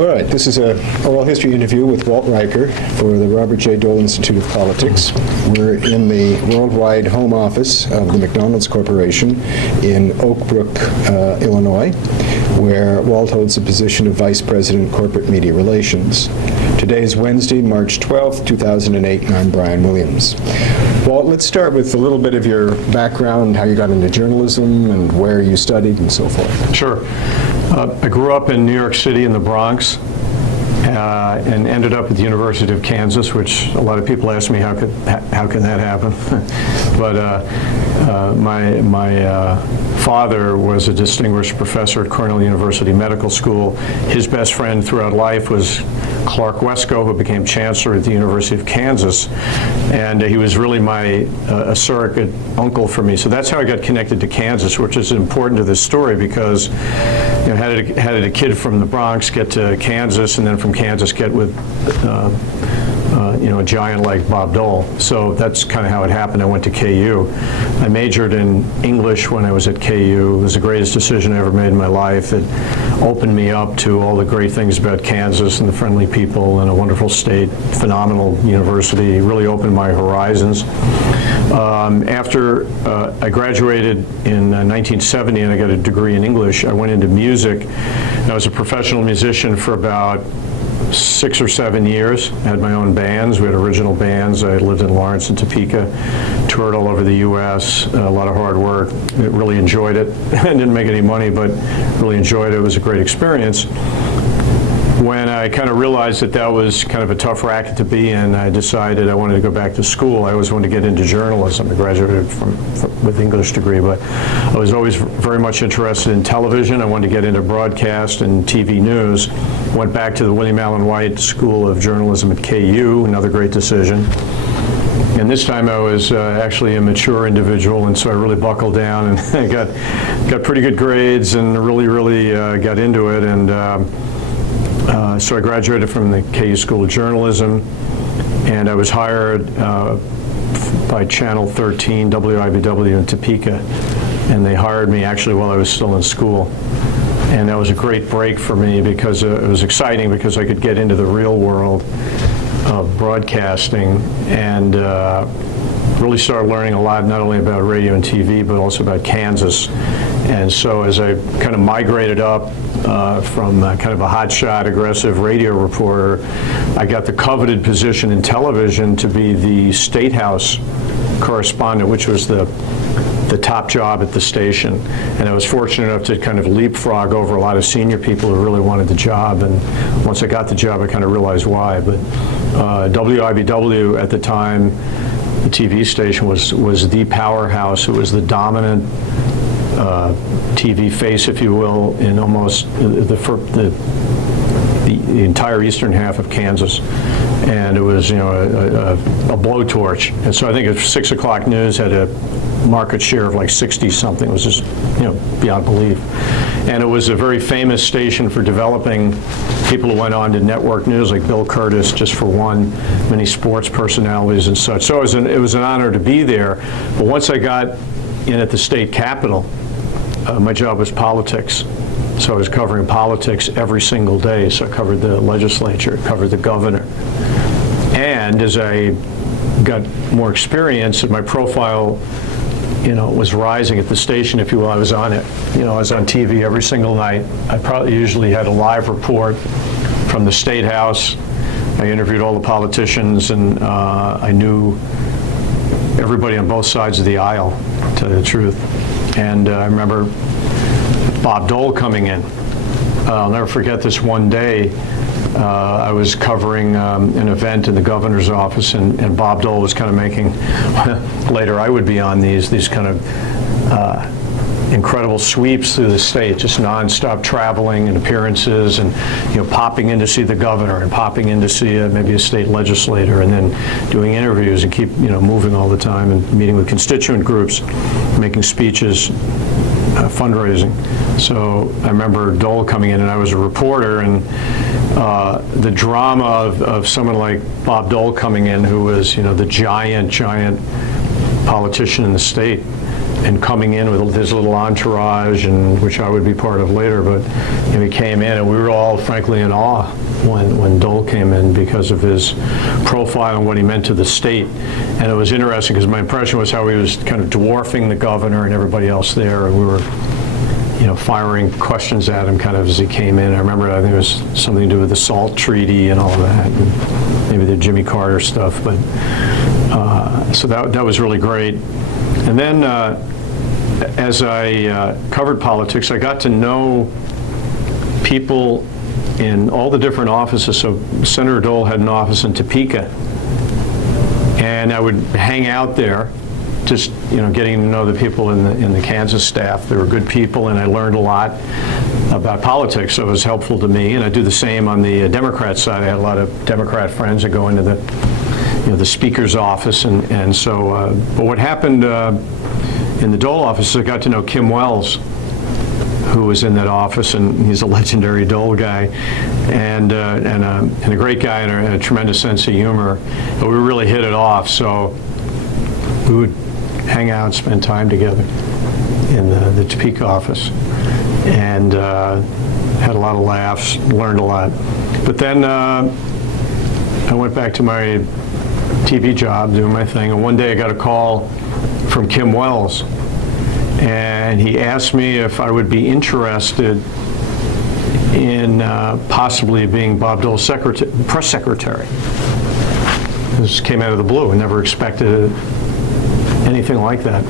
All right, this is an oral history interview with Walt Riker for the Robert J. Dole Institute of Politics. We're in the worldwide home office of the McDonald's Corporation in Oak Brook, Illinois, where Walt holds the position of Vice President, Corporate Media Relations. Today is Wednesday, March 12th, 2008, and I'm Brian Williams. Walt, let's start with a little bit of your background, how you got into journalism and where you studied and so forth. Sure. I grew up in New York City in the Bronx and ended up at the University of Kansas, which a lot of people ask me how can that happen. But my father was a distinguished professor at Cornell University Medical School. His best friend throughout life was Clark Wesco, who became chancellor at the University of Kansas, and he was really a surrogate uncle for me. So that's how I got connected to Kansas, which is important to this story because how did a kid from the Bronx get to Kansas, and then from Kansas get with a giant like Bob Dole? So that's kind of how it happened. I went to KU. I majored in English when I was at KU. It was the greatest decision I ever made in my life. It opened me up to all the great things about Kansas and the friendly people and a wonderful state, phenomenal university. It really opened my horizons. After I graduated in 1970 and I got a degree in English, I went into music. I was a professional musician for about 6 or 7 years. I had my own bands. We had original bands. I lived in Lawrence and Topeka, toured all over the U.S., a lot of hard work. I really enjoyed it. I didn't make any money, but really enjoyed it. It was a great experience. When I kind of realized that was kind of a tough racket to be in, I decided I wanted to go back to school. I always wanted to get into journalism. I graduated with an English degree, but I was always very much interested in television. I wanted to get into broadcast and TV news. Went back to the William Allen White School of Journalism at KU, another great decision. And this time I was actually a mature individual, and so I really buckled down and I got pretty good grades and really got into it. And so I graduated from the KU School of Journalism, and I was hired by Channel 13, WIBW in Topeka, and they hired me actually while I was still in school. And that was a great break for me because it was exciting because I could get into the real world of broadcasting and really started learning a lot, not only about radio and TV, but also about Kansas. And so as I kind of migrated up from kind of a hotshot, aggressive radio reporter, I got the coveted position in television to be the State House correspondent, which was the top job at the station. And I was fortunate enough to kind of leapfrog over a lot of senior people who really wanted the job. And once I got the job, I kind of realized why. But WIBW at the time, the TV station was the powerhouse. It was the dominant TV face, if you will, in almost the entire eastern half of Kansas. And it was, a blowtorch. And so I think 6 o'clock news had a market share of like 60-something. It was just, beyond belief. And it was a very famous station for developing people who went on to network news, like Bill Curtis, just for one, many sports personalities and such. So it was an honor to be there. But once I got in at the state capitol, my job was politics. So I was covering politics every single day. So I covered the legislature, covered the governor. And as I got more experience and my profile, was rising at the station, if you will, I was on it. I was on TV every single night. I probably usually had a live report from the State House. I interviewed all the politicians, and I knew everybody on both sides of the aisle, to tell you the truth. And I remember Bob Dole coming in. I'll never forget this one day. I was covering an event in the governor's office, and Bob Dole was kind of making, later I would be on these kind of incredible sweeps through the state, just nonstop traveling and appearances, and popping in to see the governor and popping in to see maybe a state legislator, and then doing interviews and keep moving all the time and meeting with constituent groups, making speeches, fundraising. So I remember Dole coming in, and I was a reporter, and the drama of someone like Bob Dole coming in, who was the giant politician in the state, and coming in with his little entourage, and which I would be part of later, but he came in, and we were all frankly in awe when Dole came in because of his profile and what he meant to the state. And it was interesting because my impression was how he was kind of dwarfing the governor and everybody else there, and we were firing questions at him kind of as he came in. I remember, I think it was something to do with the SALT Treaty and all of that, and maybe the Jimmy Carter stuff, but so that was really great. And then as I covered politics, I got to know people in all the different offices. So Senator Dole had an office in Topeka, and I would hang out there, just getting to know the people in the Kansas staff. They were good people, and I learned a lot about politics, so it was helpful to me. And I do the same on the Democrat side. I had a lot of Democrat friends that go into the Speaker's office, and so. But what happened in the Dole office is I got to know Kim Wells, who was in that office, and he's a legendary Dole guy, and a great guy and a tremendous sense of humor. But we really hit it off, so we would hang out, spend time together in the Topeka office, and had a lot of laughs, learned a lot. But then I went back to my TV job, doing my thing, and one day I got a call from Kim Wells, and he asked me if I would be interested in possibly being Bob Dole's press secretary. This came out of the blue. I never expected anything like that.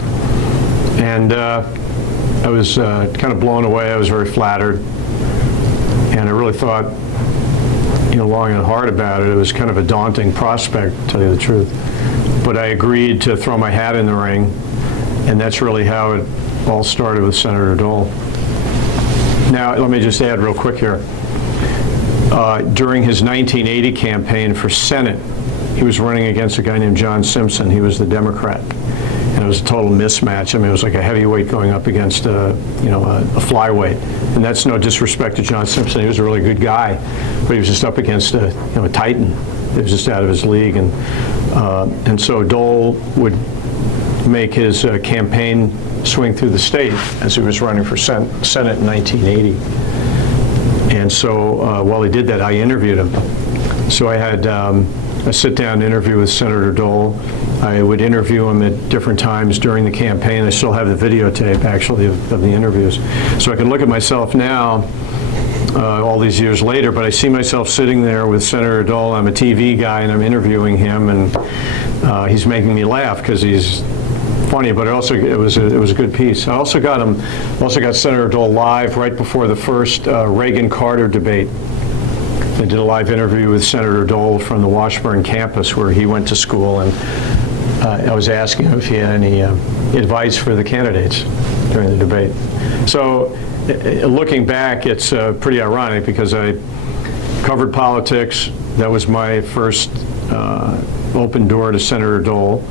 And I was kind of blown away. I was very flattered. And I really thought, long and hard about it. It was kind of a daunting prospect, to tell you the truth. But I agreed to throw my hat in the ring, and that's really how it all started with Senator Dole. Now, let me just add real quick here. During his 1980 campaign for Senate, he was running against a guy named John Simpson. He was the Democrat. And it was a total mismatch. I mean, it was like a heavyweight going up against a flyweight. And that's no disrespect to John Simpson. He was a really good guy, but he was just up against a titan. He was just out of his league. And so Dole would make his campaign swing through the state as he was running for Senate in 1980. And so while he did that, I interviewed him. So I had a sit-down interview with Senator Dole. I would interview him at different times during the campaign. I still have the videotape, actually, of the interviews. So I can look at myself now, all these years later, but I see myself sitting there with Senator Dole. I'm a TV guy, and I'm interviewing him, and he's making me laugh because he's funny, but it was a good piece. I also got Senator Dole live right before the first Reagan-Carter debate. I did a live interview with Senator Dole from the Washburn campus where he went to school, and I was asking him if he had any advice for the candidates during the debate. So looking back, it's pretty ironic because I covered politics. That was my first open door to Senator Dole.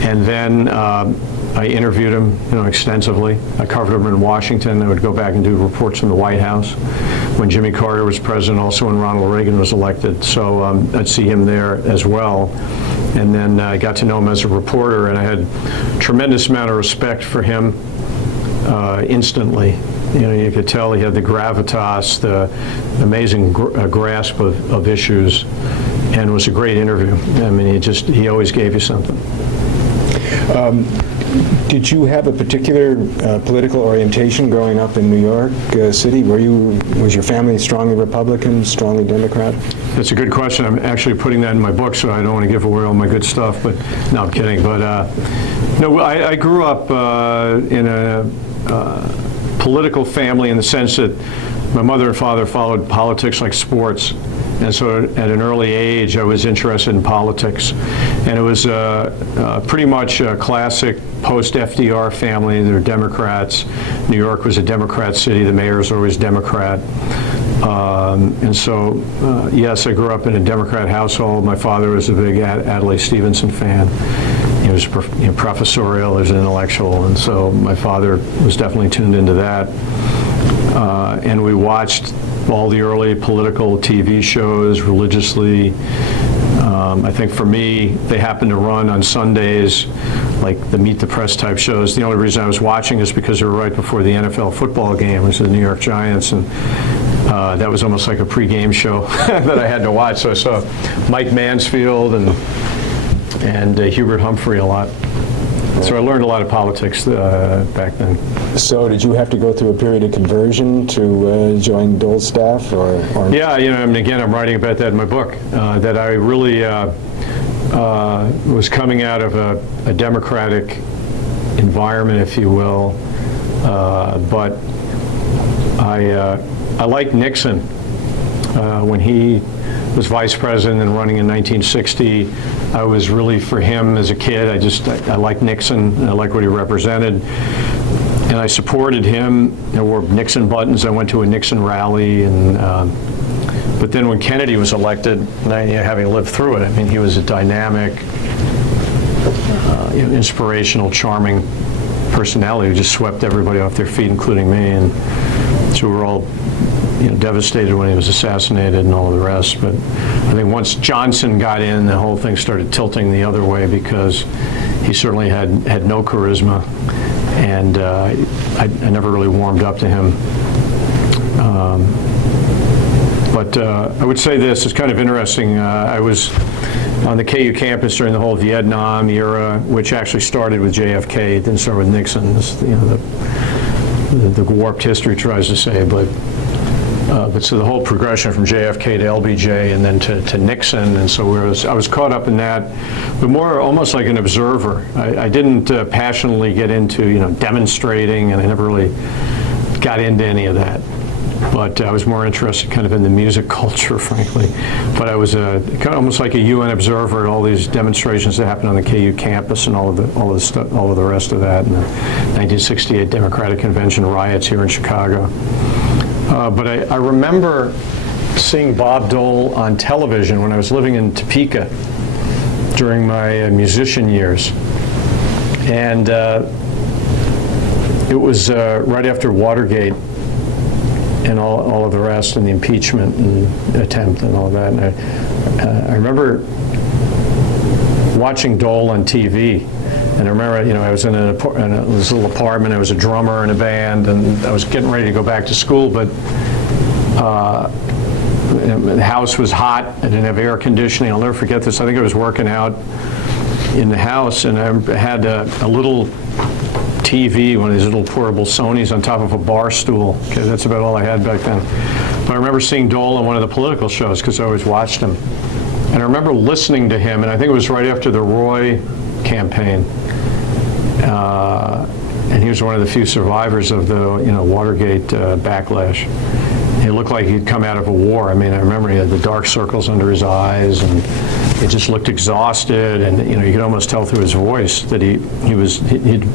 And then I interviewed him, extensively. I covered him in Washington. I would go back and do reports from the White House when Jimmy Carter was president, also when Ronald Reagan was elected. So I'd see him there as well. And then I got to know him as a reporter, and I had a tremendous amount of respect for him instantly. You could tell he had the gravitas, the amazing grasp of issues, and it was a great interview. I mean, he always gave you something. Did you have a particular political orientation growing up in New York City? Was your family strongly Republican, strongly Democrat? That's a good question. I'm actually putting that in my book, so I don't want to give away all my good stuff. But no, I'm kidding. But no, I grew up in a political family in the sense that my mother and father followed politics like sports. And so at an early age, I was interested in politics. And it was pretty much a classic post-FDR family. They were Democrats. New York was a Democrat city. The mayor's always Democrat. And so, yes, I grew up in a Democrat household. My father was a big Adlai Stevenson fan. He was professorial, he was an intellectual. And so my father was definitely tuned into that. And we watched all the early political TV shows religiously. I think for me, they happened to run on Sundays, like the Meet the Press type shows. The only reason I was watching is because they were right before the NFL football game, which was the New York Giants, and that was almost like a pregame show that I had to watch. So I saw Mike Mansfield and Hubert Humphrey a lot. So I learned a lot of politics back then. So did you have to go through a period of conversion to join Dole's staff, or? Yeah, and again, I'm writing about that in my book, that I really was coming out of a democratic environment, if you will, but I liked Nixon when he was vice president and running in 1960. I was really for him as a kid. I liked Nixon, and I liked what he represented. And I supported him. I wore Nixon buttons. I went to a Nixon rally. But then when Kennedy was elected, and having lived through it, I mean, he was a dynamic, inspirational, charming personality who just swept everybody off their feet, including me. And so we were all devastated when he was assassinated and all of the rest. But I think once Johnson got in, the whole thing started tilting the other way, because he certainly had no charisma, and I never really warmed up to him. But I would say this, it's kind of interesting. I was on the KU campus during the whole Vietnam era, which actually started with JFK. It didn't start with Nixon. The warped history tries to say, but so the whole progression from JFK to LBJ and then to Nixon, and so I was caught up in that, but more almost like an observer. I didn't passionately get into demonstrating, and I never really got into any of that. But I was more interested kind of in the music culture, frankly. But I was kind of almost like a UN observer at all these demonstrations that happened on the KU campus and all of the rest of that, and the 1968 Democratic Convention riots here in Chicago. But I remember seeing Bob Dole on television when I was living in Topeka during my musician years. And it was right after Watergate and all of the rest, and the impeachment and attempt and all of that. And I remember watching Dole on TV. And I remember, I was in this little apartment. I was a drummer in a band, and I was getting ready to go back to school, but the house was hot. I didn't have air conditioning. I'll never forget this. I think I was working out in the house, and I had a little TV, one of these little portable Sonys on top of a bar stool. Okay, that's about all I had back then. But I remember seeing Dole on one of the political shows, because I always watched him. And I remember listening to him, and I think it was right after the Roy campaign. And he was one of the few survivors of the Watergate backlash. He looked like he'd come out of a war. I mean, I remember he had the dark circles under his eyes, and he just looked exhausted, and you could almost tell through his voice that he'd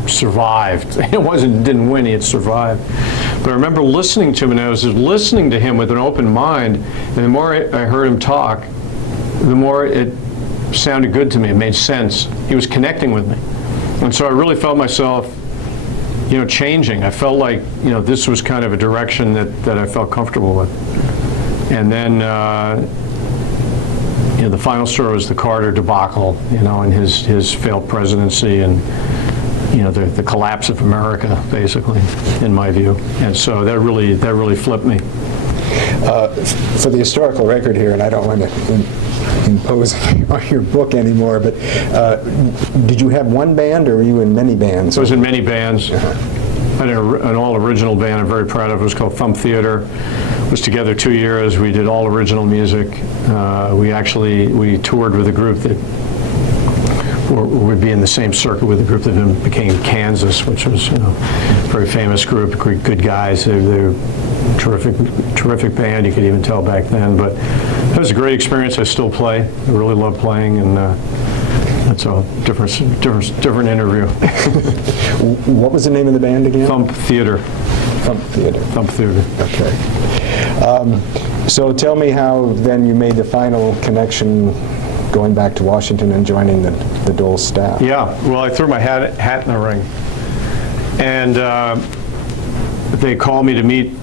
survived. It didn't win, he had survived. But I remember listening to him, and I was listening to him with an open mind, and the more I heard him talk, the more it sounded good to me. It made sense. He was connecting with me. And so I really felt myself, changing. I felt like, this was kind of a direction that I felt comfortable with. And then, the final straw was the Carter debacle, and his failed presidency, and, the collapse of America, basically, in my view. And so that really flipped me. For the historical record here, and I don't want to impose on your book anymore, but did you have one band, or were you in many bands? I was in many bands. I had an all-original band I'm very proud of. It was called Thumb Theater. It was together 2 years. We did all original music. We toured with a group that would be in the same circuit with the group that then became Kansas, which was a very famous group, good guys. They were terrific band. You could even tell back then. But it was a great experience. I still play. I really love playing, and that's a different interview. What was the name of the band again? Thumb Theater. Thumb Theater. Thumb Theater. Okay. So tell me how then you made the final connection going back to Washington and joining the Dole staff. Yeah, well, I threw my hat in the ring. And they called me to meet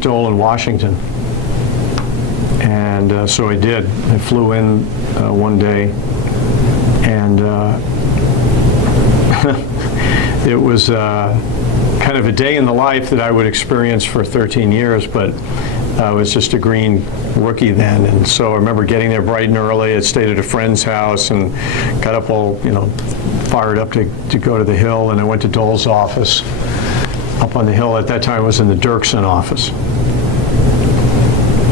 Dole in Washington. And so I did. I flew in one day, and it was kind of a day in the life that I would experience for 13 years, but I was just a green rookie then. And so I remember getting there bright and early. I stayed at a friend's house and got up all, fired up to go to the Hill, and I went to Dole's office up on the Hill. At that time, it was in the Dirksen office,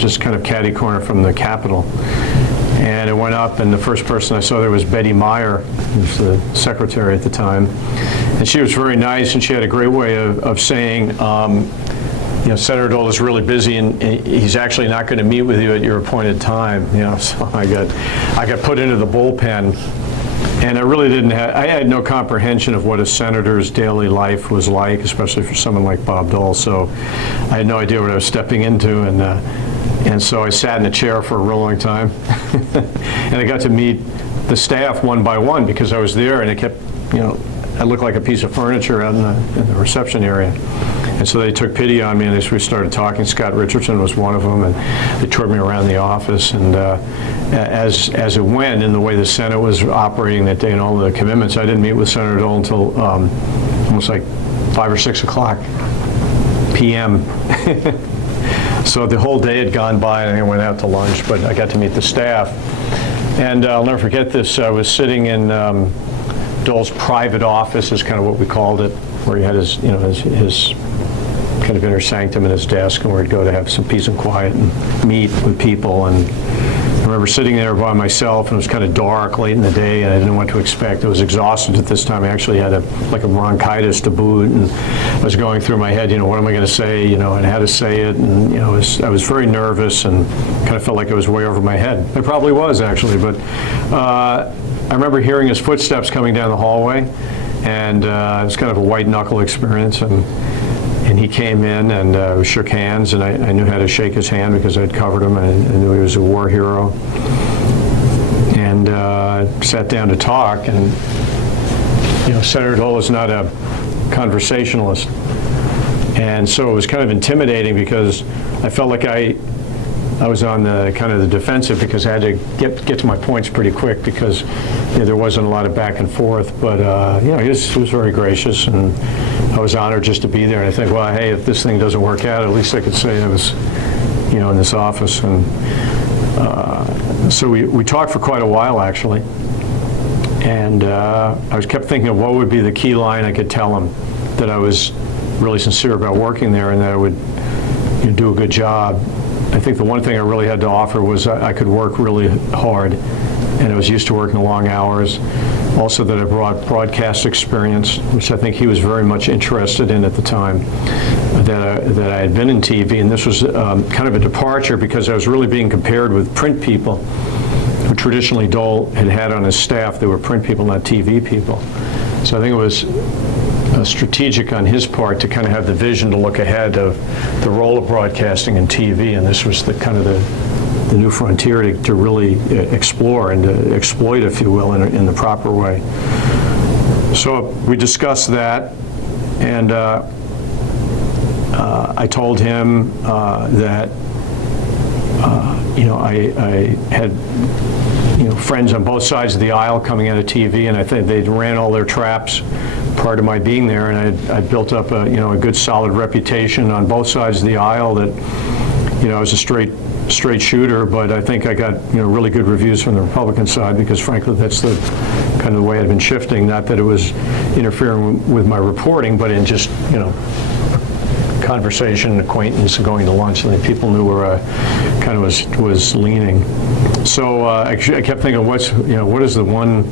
just kind of catty corner from the Capitol. And I went up, and the first person I saw there was Betty Meyer, who was the secretary at the time. And she was very nice, and she had a great way of saying, Senator Dole is really busy, and he's actually not going to meet with you at your appointed time. So I got put into the bullpen, and I really I had no comprehension of what a senator's daily life was like, especially for someone like Bob Dole. So I had no idea what I was stepping into, and so I sat in a chair for a real long time, and I got to meet the staff one by one because I was there, and it kept, I looked like a piece of furniture out in the reception area. And so they took pity on me, and we started talking. Scott Richardson was one of them, and they toured me around the office. And as it went, in the way the Senate was operating that day and all the commitments, I didn't meet with Senator Dole until almost like 5 or 6 o'clock p.m. So the whole day had gone by, and I went out to lunch, but I got to meet the staff. And I'll never forget this. I was sitting in Dole's private office, is kind of what we called it, where he had his kind of inner sanctum in his desk, and where he'd go to have some peace and quiet and meet with people. And I remember sitting there by myself, and it was kind of dark late in the day, and I didn't know what to expect. I was exhausted at this time. I actually had a bronchitis to boot, and I was going through my head, what am I going to say, and how to say it, and I was very nervous and kind of felt like it was way over my head. It probably was, actually, but I remember hearing his footsteps coming down the hallway, and it was kind of a white knuckle experience, and he came in, and we shook hands, and I knew how to shake his hand because I'd covered him, and I knew he was a war hero. And sat down to talk, and Senator Dole is not a conversationalist, and so it was kind of intimidating because I felt like I was on the kind of the defensive because I had to get to my points pretty quick because there wasn't a lot of back and forth. But he was very gracious, and I was honored just to be there. And I think, well, hey, if this thing doesn't work out, at least I could say I was, in this office. And so we talked for quite a while, actually. And I kept thinking of what would be the key line I could tell him that I was really sincere about working there and that I would do a good job. I think the one thing I really had to offer was I could work really hard, and I was used to working long hours. Also that I brought broadcast experience, which I think he was very much interested in at the time, that I had been in TV, and this was kind of a departure because I was really being compared with print people who traditionally Dole had on his staff. They were print people, not TV people. So I think it was strategic on his part to kind of have the vision to look ahead of the role of broadcasting and TV, and this was the kind of the new frontier to really explore and to exploit, if you will, in the proper way. So we discussed that, and I told him that I had friends on both sides of the aisle coming out of TV, and I think they ran all their traps prior to my being there, and I built up a good solid reputation on both sides of the aisle that I was a straight shooter, but I think I got really good reviews from the Republican side because frankly that's the kind of the way I'd been shifting, not that it was interfering with my reporting, but in just conversation, acquaintance, and going to lunch, and people knew where I kind of was leaning. So I kept thinking, what is the one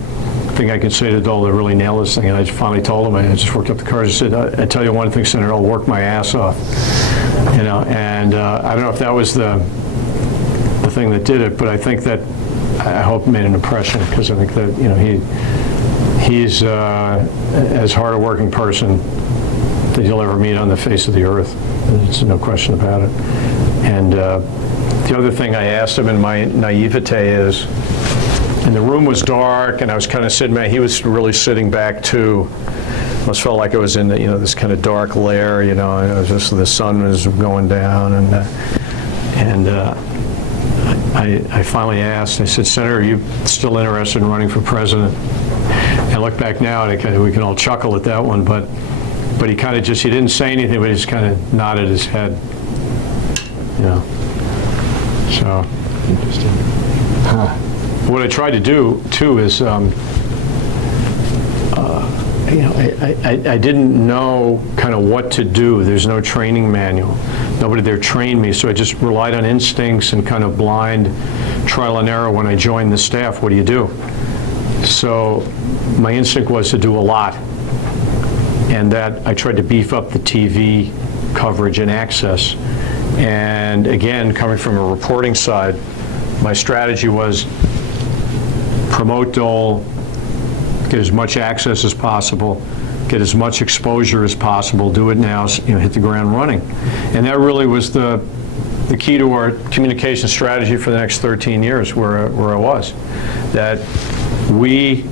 thing I could say to Dole to really nail this thing? And I finally told him, I just worked up the courage. I said, I tell you one thing, Senator, I'll work my ass off. And I don't know if that was the thing that did it, but I think that I hope it made an impression because I think that he's as hard a working person that you'll ever meet on the face of the earth. There's no question about it. And the other thing I asked him in my naivete is, and the room was dark, and I was kind of sitting back. He was really sitting back too. I almost felt like I was in this kind of dark lair. It was just the sun was going down, and I finally asked, I said, Senator, are you still interested in running for president? And I look back now, and we can all chuckle at that one, but he kind of just, he didn't say anything, but he just kind of nodded his head. So. Interesting. Huh. What I tried to do, too, is, I didn't know kind of what to do. There's no training manual. Nobody there trained me, so I just relied on instincts and kind of blind trial and error when I joined the staff. What do you do? So my instinct was to do a lot, and that I tried to beef up the TV coverage and access. And again, coming from a reporting side, my strategy was promote Dole, get as much access as possible, get as much exposure as possible, do it now, hit the ground running. And that really was the key to our communication strategy for the next 13 years where I was. That we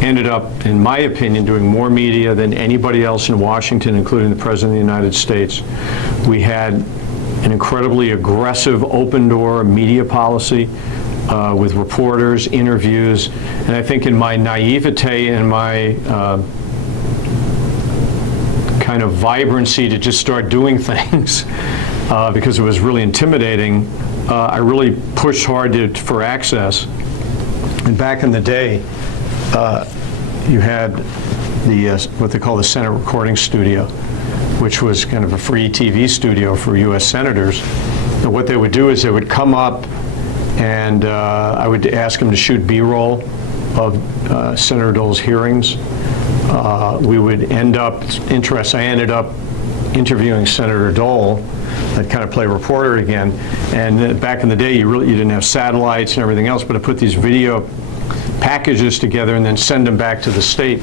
ended up, in my opinion, doing more media than anybody else in Washington, including the President of the United States. We had an incredibly aggressive open-door media policy with reporters, interviews, and I think in my naivete and my kind of vibrancy to just start doing things because it was really intimidating, I really pushed hard for access. And back in the day, you had the what they call the Senate Recording Studio, which was kind of a free TV studio for U.S. senators. And what they would do is they would come up, and I would ask them to shoot B-roll of Senator Dole's hearings. We would end up, I ended up interviewing Senator Dole. I'd kind of play reporter again. And back in the day, you didn't have satellites and everything else, but I put these video packages together and then send them back to the state.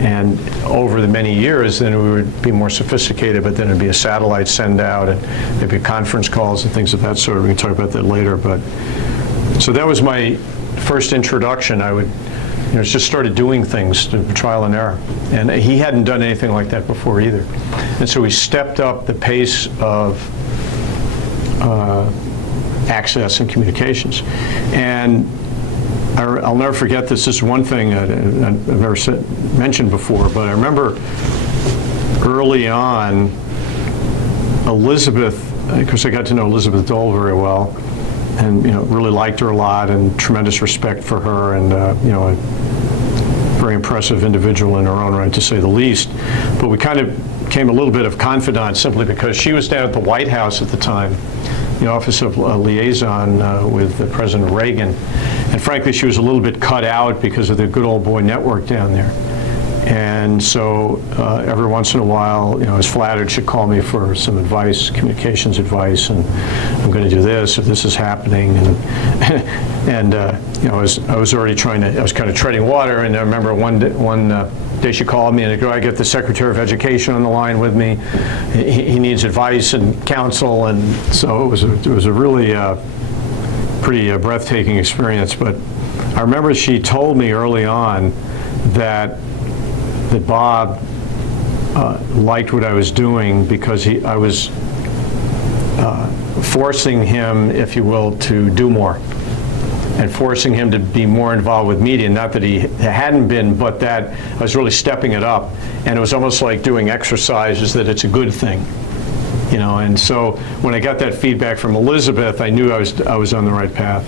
And over the many years, then we would be more sophisticated, but then it'd be a satellite send out, and there'd be conference calls and things of that sort. We can talk about that later. But so that was my first introduction. I would, just started doing things to trial and error, and he hadn't done anything like that before either. And so we stepped up the pace of access and communications. And I'll never forget this. This is one thing I've never mentioned before, but I remember early on, Elizabeth, because I got to know Elizabeth Dole very well, and really liked her a lot, and tremendous respect for her, and a very impressive individual in her own right, to say the least. But we kind of became a little bit of confidants simply because she was down at the White House at the time, the Office of Liaison with President Reagan. And frankly, she was a little bit cut out because of the good old boy network down there. And so every once in a while, I was flattered she'd call me for some advice, communications advice, and I'm going to do this, if this is happening. And I was already I was kind of treading water, and I remember one day she called me and I get the Secretary of Education on the line with me. He needs advice and counsel, and so it was a really pretty breathtaking experience. But I remember she told me early on that Bob liked what I was doing because I was forcing him, if you will, to do more, and forcing him to be more involved with media. Not that he hadn't been, but that I was really stepping it up. And it was almost like doing exercises, that it's a good thing. And so when I got that feedback from Elizabeth, I knew I was on the right path.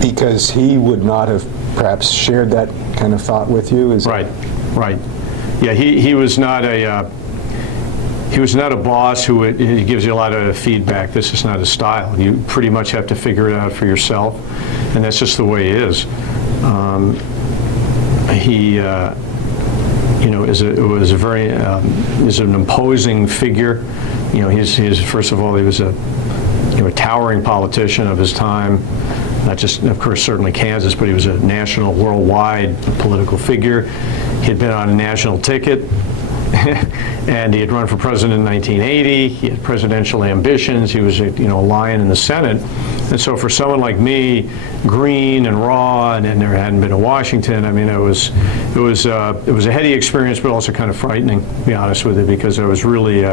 Because he would not have perhaps shared that kind of thought with you? Right. Yeah, he was not a boss who he gives you a lot of feedback. This is not his style. You pretty much have to figure it out for yourself, and that's just the way he is. He is an imposing figure. He's first of all, he was a towering politician of his time. Not just, of course, certainly Kansas, but he was a national, worldwide political figure. He had been on a national ticket, and he had run for president in 1980. He had presidential ambitions. He was a lion in the Senate. And so for someone like me, green and raw, and there hadn't been a Washington, I mean, it was a heady experience, but also kind of frightening, to be honest with you, because I was really,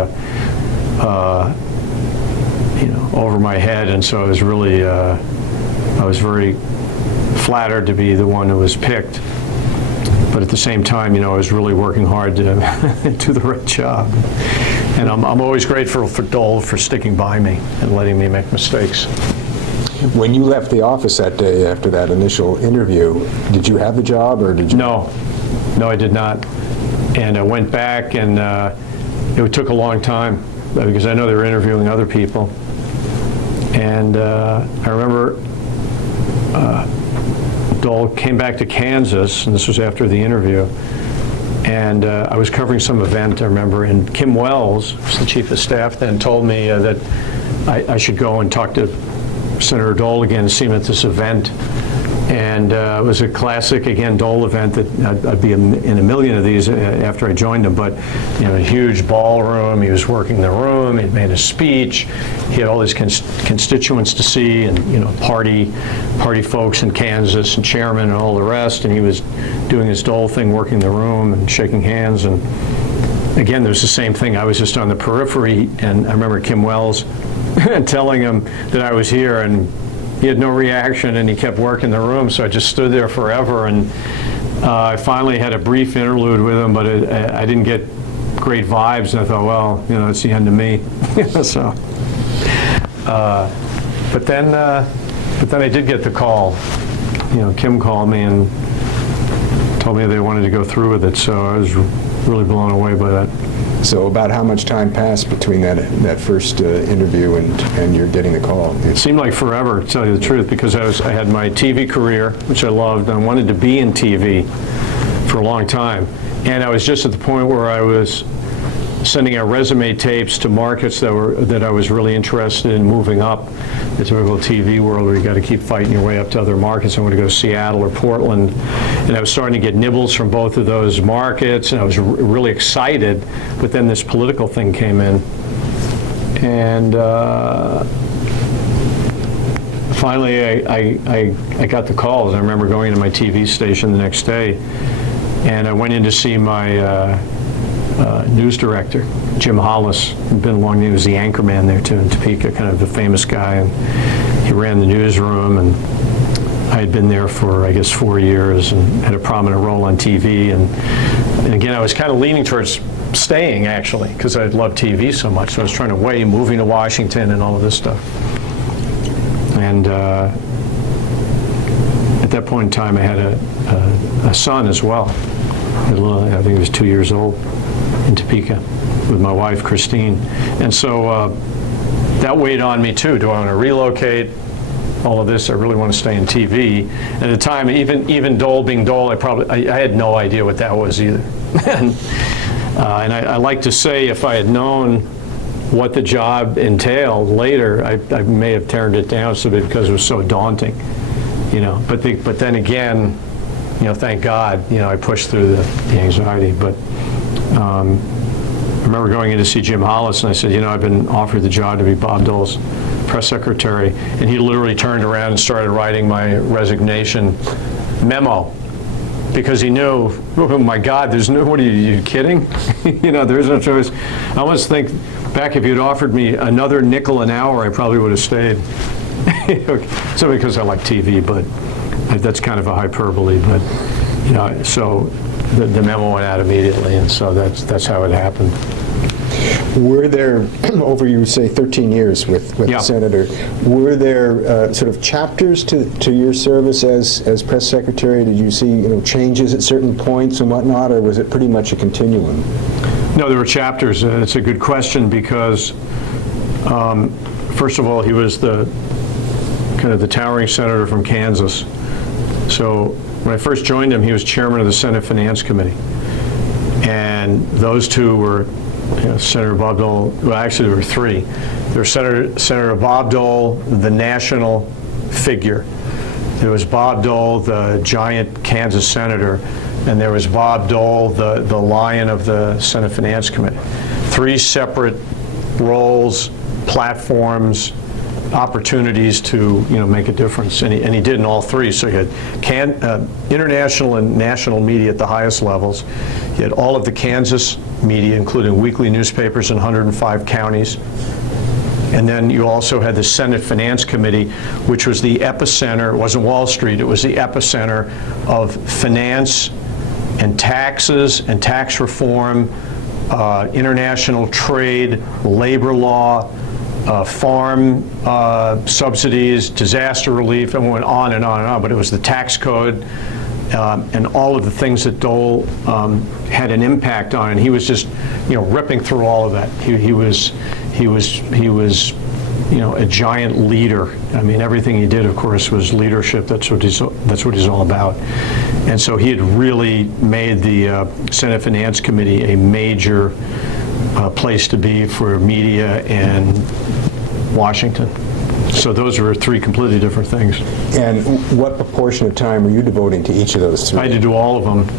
over my head, and so I was really, I was very flattered to be the one who was picked. But at the same time, I was really working hard to do the right job. And I'm always grateful for Dole for sticking by me and letting me make mistakes. When you left the office that day after that initial interview, did you have the job, or did you? No, I did not. And I went back, and it took a long time because I know they were interviewing other people. And I remember Dole came back to Kansas, and this was after the interview, and I was covering some event, I remember, and Kim Wells, who's the chief of staff then, told me that I should go and talk to Senator Dole again, see him at this event. And it was a classic, again, Dole event that I'd be in a million of these after I joined him, but a huge ballroom, he was working the room, he'd made a speech, he had all his constituents to see, and party folks in Kansas, and chairman and all the rest, and he was doing his Dole thing, working the room and shaking hands, and again, there was the same thing. I was just on the periphery, and I remember Kim Wells telling him that I was here, and he had no reaction, and he kept working the room, so I just stood there forever, and I finally had a brief interlude with him, but I didn't get great vibes, and I thought, well, it's the end of me. So, but then I did get the call. Kim called me and told me they wanted to go through with it, so I was really blown away by that. So about how much time passed between that first interview and you're getting the call? It seemed like forever, to tell you the truth, because I had my TV career, which I loved, and I wanted to be in TV for a long time. And I was just at the point where I was sending out resume tapes to markets that I was really interested in moving up. The typical TV world where you got to keep fighting your way up to other markets. I wanted to go to Seattle or Portland, and I was starting to get nibbles from both of those markets, and I was really excited. But then this political thing came in, and finally I got the calls. I remember going into my TV station the next day, and I went in to see my news director, Jim Hollis, had been along. He was the anchor man there too in Topeka, kind of a famous guy, and he ran the newsroom, and I had been there for, I guess, 4 years and had a prominent role on TV, and again, I was kind of leaning towards staying, actually, because I loved TV so much, so I was trying to weigh moving to Washington and all of this stuff. And at that point in time, I had a son as well. I think he was 2 years old in Topeka with my wife, Christine. And so that weighed on me too. Do I want to relocate? All of this, I really want to stay in TV. And at the time, even Dole being Dole, I had no idea what that was either. And I like to say, if I had known what the job entailed later, I may have turned it down because it was so daunting, But then again, thank God, I pushed through the anxiety. But I remember going in to see Jim Hollis, and I said, I've been offered the job to be Bob Dole's press secretary, and he literally turned around and started writing my resignation memo, because he knew, oh my God, what are you kidding? There's no choice. I almost think back, if you'd offered me another nickel an hour, I probably would have stayed. So because I like TV, but that's kind of a hyperbole, but so the memo went out immediately, and so that's how it happened. Were there, over you say 13 years with the senator, were there sort of chapters to your service as press secretary? Did you see changes at certain points and whatnot, or was it pretty much a continuum? No, there were chapters. It's a good question because, first of all, he was the towering senator from Kansas. So when I first joined him, he was chairman of the Senate Finance Committee, and those two were. Senator Bob Dole, well, actually there were three. There was Senator Bob Dole, the national figure. There was Bob Dole, the giant Kansas senator, and there was Bob Dole, the lion of the Senate Finance Committee. Three separate roles, platforms, opportunities to make a difference, and he did in all three. So you had international and national media at the highest levels. You had all of the Kansas media, including weekly newspapers in 105 counties. And then you also had the Senate Finance Committee, which was the epicenter. It wasn't Wall Street, it was the epicenter of finance and taxes and tax reform, international trade, labor law, farm subsidies, disaster relief, and went on and on and on. But it was the tax code and all of the things that Dole had an impact on, and he was just, ripping through all of that. He was a giant leader. I mean, everything he did, of course, was leadership. That's what he's all about. And so he had really made the Senate Finance Committee a major place to be for media and Washington. So those were three completely different things. And what proportion of time were you devoting to each of those three? I had to do all of them.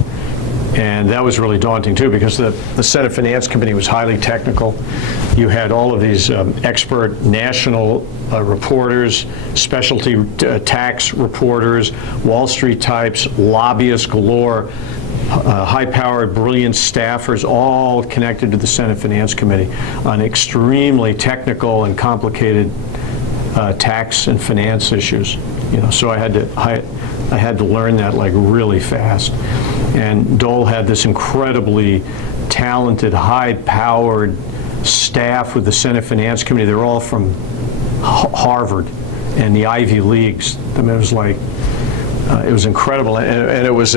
And that was really daunting, too, because the Senate Finance Committee was highly technical. You had all of these expert national reporters, specialty tax reporters, Wall Street types, lobbyists galore, high-powered, brilliant staffers, all connected to the Senate Finance Committee on extremely technical and complicated tax and finance issues. So I had to learn that like really fast. And Dole had this incredibly talented, high-powered staff with the Senate Finance Committee. They're all from Harvard and the Ivy Leagues. I mean, it was like, it was incredible. And it was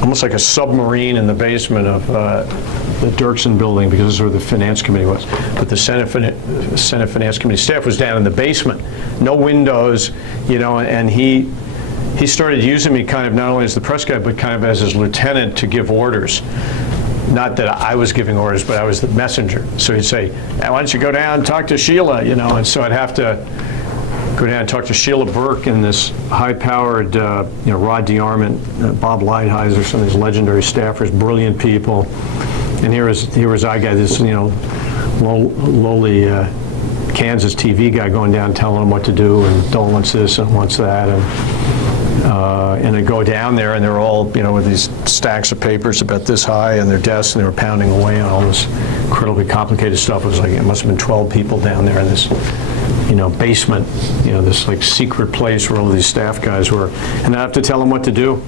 almost like a submarine in the basement of the Dirksen building, because this is where the Finance Committee was. But the Senate Finance Committee staff was down in the basement, no windows, and he started using me kind of not only as the press guy, but kind of as his lieutenant to give orders. Not that I was giving orders, but I was the messenger. So he'd say, why don't you go down and talk to Sheila, and so I'd have to go down and talk to Sheila Burke and this high-powered, Rod DeArmond, Bob Lighthizer, some of these legendary staffers, brilliant people. And here was I guy, this, lowly Kansas TV guy going down telling him what to do, and Dole wants this and wants that. And I go down there, and they're all, with these stacks of papers about this high on their desks, and they were pounding away on all this incredibly complicated stuff. It was like, it must have been 12 people down there in this, basement, this like secret place where all these staff guys were. And I have to tell them what to do.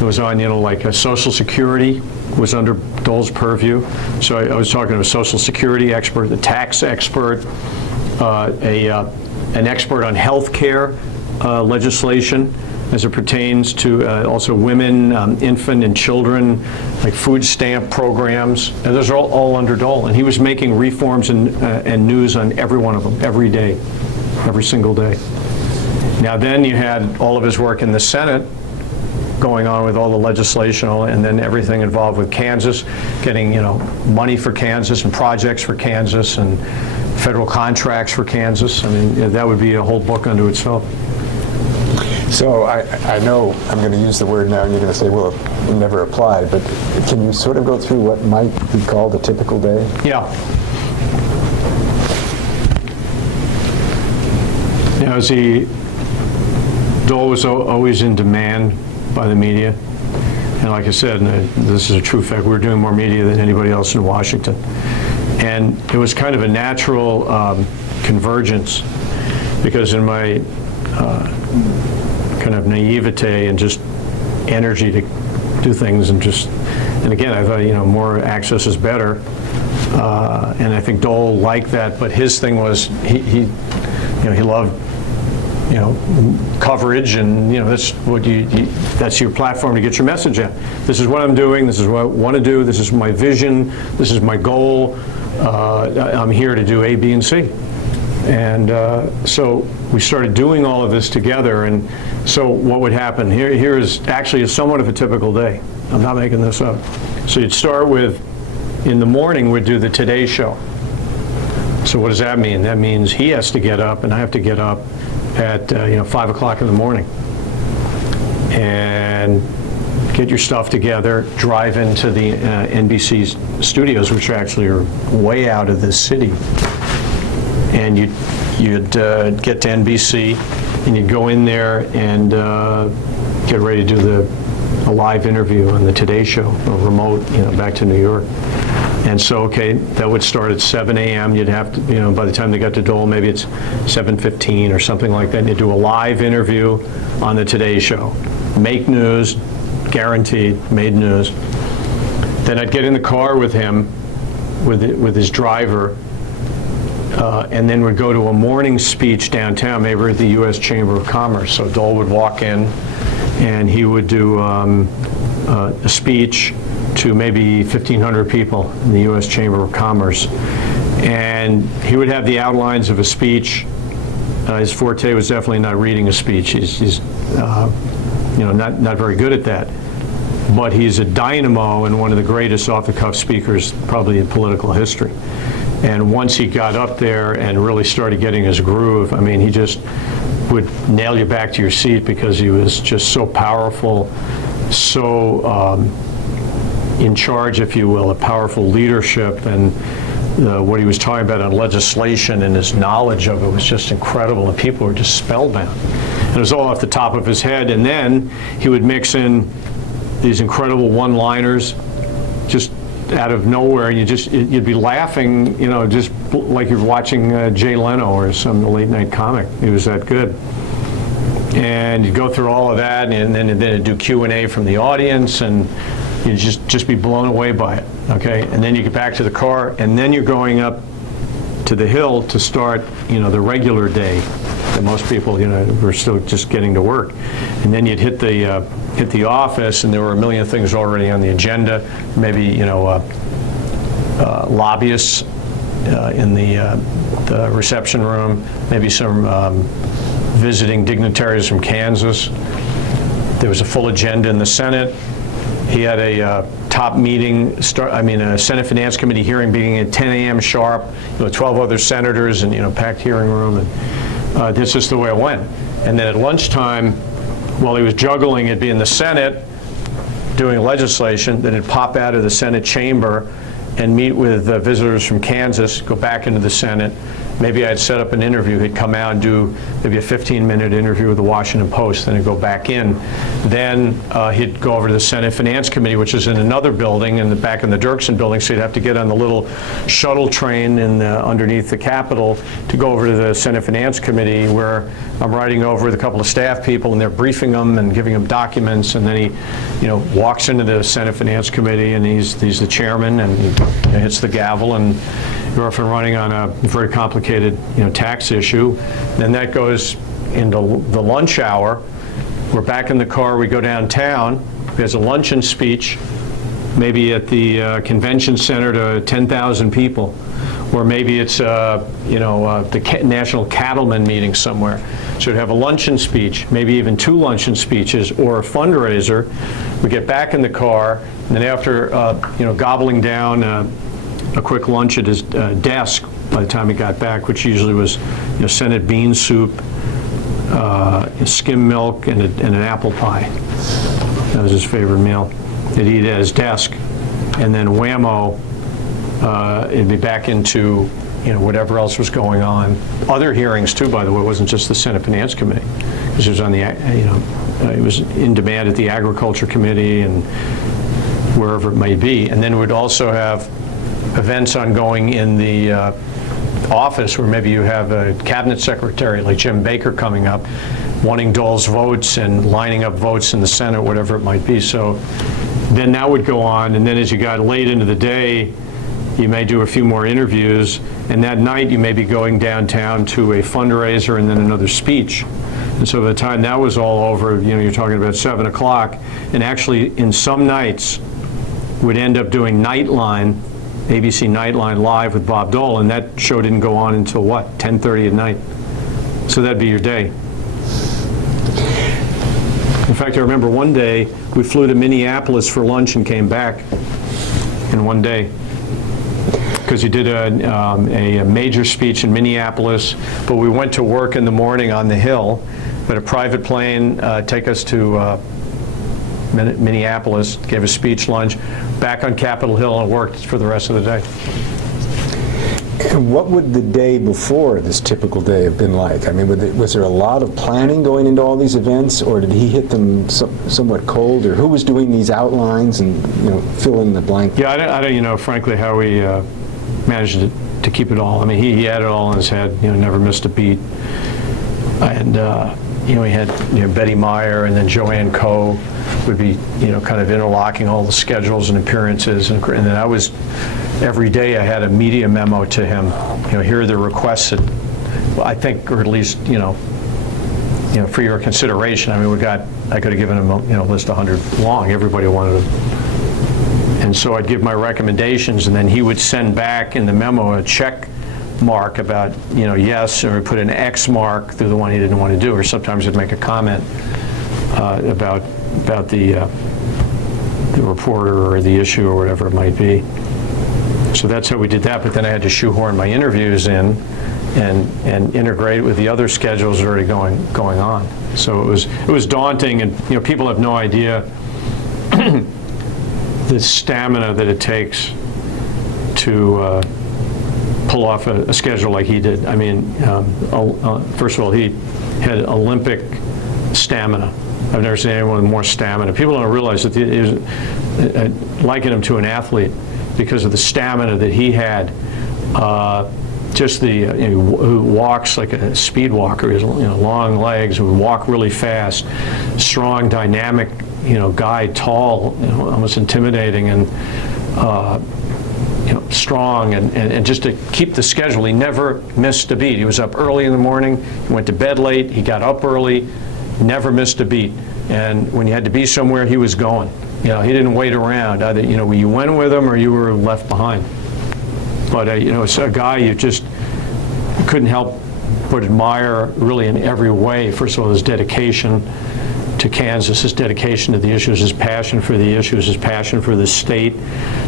It was on, like Social Security was under Dole's purview. So I was talking to a Social Security expert, a tax expert, an expert on health care legislation as it pertains to also women, infant and children, like food stamp programs. And those are all under Dole. And he was making reforms and news on every one of them, every day, every single day. Now then you had all of his work in the Senate going on with all the legislation, and then everything involved with Kansas, getting money for Kansas and projects for Kansas and federal contracts for Kansas. I mean, that would be a whole book unto itself. So I know I'm going to use the word now, and you're going to say, well, it never applied, but can you sort of go through what might be called a typical day? Yeah. Dole was always in demand by the media. And like I said, and this is a true fact, we were doing more media than anybody else in Washington. And it was kind of a natural convergence, because in my kind of naivete and just energy to do things, and again, I thought, more access is better. And I think Dole liked that, but his thing was he loved coverage, and that's what that's your platform to get your message out. This is what I'm doing. This is what I want to do. This is my vision. This is my goal. I'm here to do A, B, and C. And so we started doing all of this together. And so what would happen? Here is actually somewhat of a typical day. I'm not making this up. So you'd start with, in the morning, we'd do the Today Show. So what does that mean? That means he has to get up, and I have to get up at 5 o'clock in the morning and get your stuff together, drive into the NBC studios, which actually are way out of the city. And you'd get to NBC, and you'd go in there and get ready to do a live interview on the Today Show, a remote, back to New York. And so, okay, that would start at 7 a.m. You'd have to, by the time they got to Dole, maybe it's 7:15 or something like that. And you'd do a live interview on the Today Show. Make news, guaranteed, made news. Then I'd get in the car with him, with his driver, and then we'd go to a morning speech downtown, maybe at the U.S. Chamber of Commerce. So Dole would walk in, and he would do a speech to maybe 1,500 people in the U.S. Chamber of Commerce. And he would have the outlines of a speech. His forte was definitely not reading a speech. He's not very good at that. But he's a dynamo and one of the greatest off-the-cuff speakers probably in political history. And once he got up there and really started getting his groove, I mean, he just would nail you back to your seat because he was just so powerful, so in charge, if you will, of powerful leadership, and what he was talking about on legislation and his knowledge of it was just incredible, and people were just spellbound. And it was all off the top of his head, and then he would mix in these incredible one-liners just out of nowhere. You'd be laughing, just like you're watching Jay Leno or some late-night comic. He was that good. And you'd go through all of that, and then it'd do Q&A from the audience, and you'd just be blown away by it, okay? And then you get back to the car, and then you're going up to the Hill to start, the regular day that most people, were still just getting to work. And then you'd hit the office, and there were a million things already on the agenda. Maybe, lobbyists in the reception room, maybe some visiting dignitaries from Kansas. There was a full agenda in the Senate. He had a top meeting, a Senate Finance Committee hearing beginning at 10 a.m. sharp, 12 other senators and, packed hearing room. And this is the way it went. And then at lunchtime, while he was juggling, it'd be in the Senate doing legislation, then it'd pop out of the Senate chamber and meet with visitors from Kansas, go back into the Senate. Maybe I'd set up an interview. He'd come out and do maybe a 15-minute interview with the Washington Post, then he'd go back in. Then he'd go over to the Senate Finance Committee, which is in another building, back in the Dirksen building, so you'd have to get on the little shuttle train underneath the Capitol to go over to the Senate Finance Committee, where I'm riding over with a couple of staff people, and they're briefing them and giving them documents, and then he walks into the Senate Finance Committee, and he's the chairman, and he hits the gavel, and you're off and running on a very complicated, tax issue. Then that goes into the lunch hour. We're back in the car. We go downtown. There's a luncheon speech, maybe at the convention center to 10,000 people, or maybe it's the National Cattlemen meeting somewhere. So we'd have a luncheon speech, maybe even 2 luncheon speeches, or a fundraiser. We get back in the car, and then after gobbling down a quick lunch at his desk by the time he got back, which usually was Senate bean soup, skim milk, and an apple pie. That was his favorite meal. He'd eat at his desk, and then whammo, it'd be back into whatever else was going on. Other hearings too, by the way. It wasn't just the Senate Finance Committee, because it was on the it was in demand at the Agriculture Committee and wherever it may be. And then we'd also have events ongoing in the office, where maybe you have a cabinet secretary like Jim Baker coming up, wanting Dole's votes and lining up votes in the Senate, whatever it might be. So then that would go on, and then as you got late into the day, you may do a few more interviews, and that night you may be going downtown to a fundraiser and then another speech. And so by the time that was all over, you're talking about 7 o'clock, and actually in some nights would end up doing Nightline, ABC Nightline Live with Bob Dole, and that show didn't go on until, 10:30 at night. So that'd be your day. In fact, I remember one day we flew to Minneapolis for lunch and came back in one day, because he did a major speech in Minneapolis, but we went to work in the morning on the Hill, but a private plane take us to Minneapolis, gave a speech, lunch, back on Capitol Hill, and worked for the rest of the day. And what would the day before this typical day have been like? I mean, was there a lot of planning going into all these events, or did he hit them somewhat cold, or who was doing these outlines and, fill in the blank? Yeah, I don't, frankly, how he managed to keep it all. I mean, he had it all in his head, never missed a beat. And, he had Betty Meyer, and then Joanne Coe would be, kind of interlocking all the schedules and appearances. And then every day I had a media memo to him. Here are the requests that I think, or at least, for your consideration. I mean, I could have given him a list 100 long. Everybody wanted them. And so I'd give my recommendations, and then he would send back in the memo a check mark about, yes, or put an X mark through the one he didn't want to do, or sometimes he'd make a comment about the reporter or the issue or whatever it might be. So that's how we did that, but then I had to shoehorn my interviews in and integrate it with the other schedules already going on. So it was daunting, and people have no idea the stamina that it takes to pull off a schedule like he did. I mean, first of all, he had Olympic stamina. I've never seen anyone with more stamina. People don't realize that he was liken him to an athlete because of the stamina that he had. Just who walks like a speed walker. He has long legs, would walk really fast, strong, dynamic, guy, tall, almost intimidating, and strong, and just to keep the schedule. He never missed a beat. He was up early in the morning, he went to bed late, he got up early, never missed a beat. And when you had to be somewhere, he was going. He didn't wait around. Either, you went with him or you were left behind. But, it's a guy you just couldn't help but admire really in every way. First of all, his dedication to Kansas, his dedication to the issues, his passion for the issues, his passion for the state,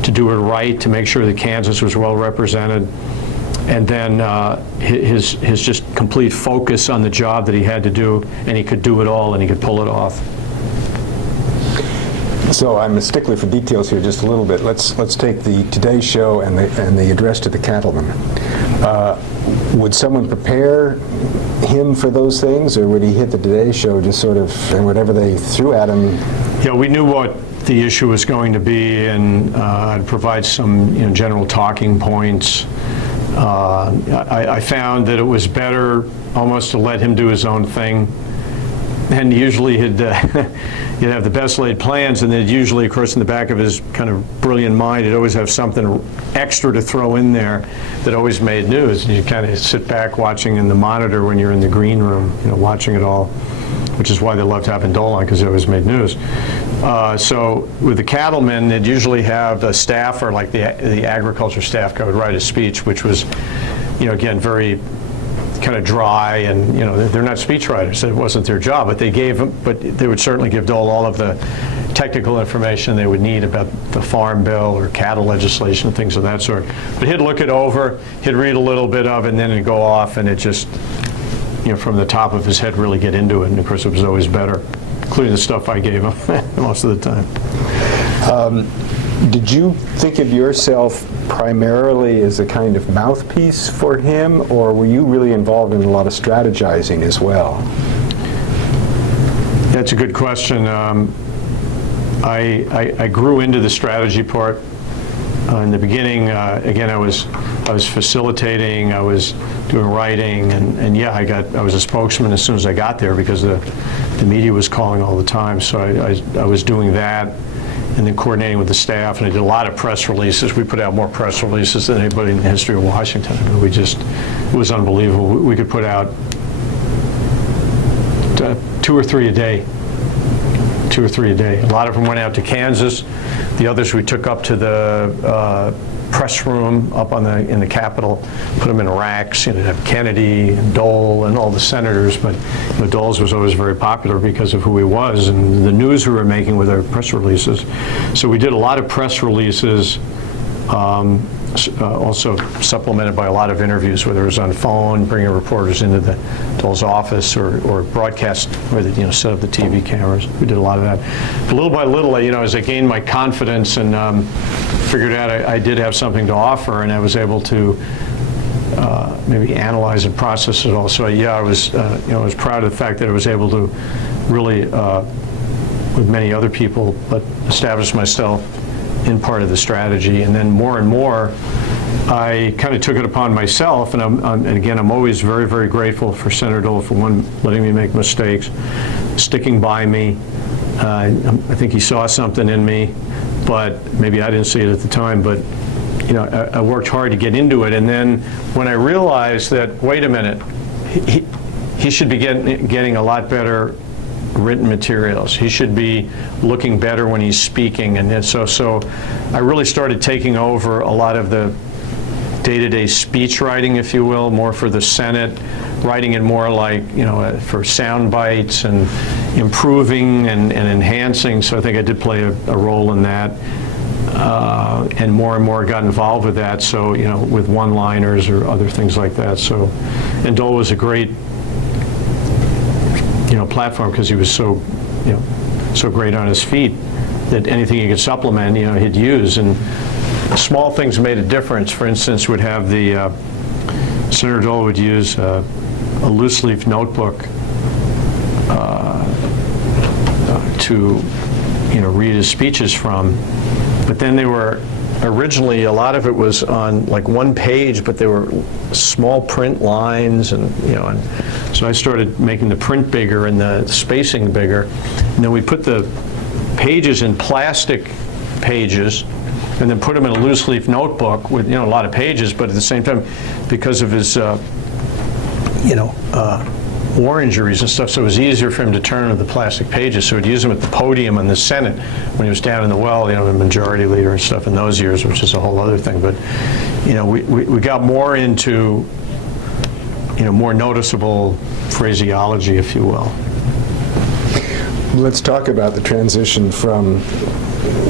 to do it right, to make sure that Kansas was well represented, and then his just complete focus on the job that he had to do, and he could do it all, and he could pull it off. So I'm a stickler for details here just a little bit. Let's take the Today Show and the address to the cattlemen. Would someone prepare him for those things, or would he hit the Today Show just sort of, and whatever they threw at him? Yeah, we knew what the issue was going to be, and I'd provide some general talking points. I found that it was better almost to let him do his own thing. And usually he'd have the best laid plans, and then usually, of course, in the back of his kind of brilliant mind, he'd always have something extra to throw in there that always made news. And you kind of sit back watching in the monitor when you're in the green room, watching it all, which is why they loved having Dole on, because it always made news. So with the cattlemen, they'd usually have a staffer, like the agriculture staff guy would write a speech, which was, again, very kind of dry, and they're not speechwriters. It wasn't their job, but they would certainly give Dole all of the technical information they would need about the farm bill or cattle legislation and things of that sort. But he'd look it over, he'd read a little bit of it, and then it'd go off, and it just, from the top of his head, really get into it. And of course, it was always better, including the stuff I gave him most of the time. Did you think of yourself primarily as a kind of mouthpiece for him, or were you really involved in a lot of strategizing as well? That's a good question. I grew into the strategy part. In the beginning, again, I was facilitating, I was doing writing, and yeah, I was a spokesman as soon as I got there, because the media was calling all the time. So I was doing that, and then coordinating with the staff, and I did a lot of press releases. We put out more press releases than anybody in the history of Washington. I mean, it was unbelievable. We could put out 2 or 3 a day. 2 or 3 a day. A lot of them went out to Kansas. The others we took up to the press room up in the Capitol, put them in racks. Have Kennedy and Dole and all the senators, but Dole's was always very popular because of who he was and the news we were making with our press releases. So we did a lot of press releases, also supplemented by a lot of interviews, whether it was on phone, bringing reporters into Dole's office, or broadcast, where they set up the TV cameras. We did a lot of that. But little by little, as I gained my confidence and figured out I did have something to offer, and I was able to maybe analyze and process it all. So yeah, I was proud of the fact that I was able to really, with many other people, but establish myself in part of the strategy. And then more and more, I kind of took it upon myself, and and again, I'm always very, very grateful for Senator Dole for, one, letting me make mistakes, sticking by me. I think he saw something in me, but maybe I didn't see it at the time, but I worked hard to get into it. And then when I realized that, wait a minute, he should be getting a lot better written materials. He should be looking better when he's speaking. And so I really started taking over a lot of the day-to-day speech writing, if you will, more for the Senate, writing it more like, for sound bites and improving and enhancing. So I think I did play a role in that. And more got involved with that, so, with one-liners or other things like that. So, and Dole was a great, platform, because he was so, so great on his feet that anything he could supplement, he'd use. And small things made a difference. For instance, would have the, Senator Dole would use a loose-leaf notebook to, read his speeches from. But then they were, originally, a lot of it was on like one page, but they were small print lines, and and so I started making the print bigger and the spacing bigger. And then we put the pages in plastic pages, and then put them in a loose leaf notebook with a lot of pages, but at the same time, because of his war injuries and stuff, so it was easier for him to turn to the plastic pages. So he'd use them at the podium in the Senate when he was down in the well, the majority leader and stuff in those years, which is a whole other thing. But we got more into more noticeable phraseology, if you will. Let's talk about the transition from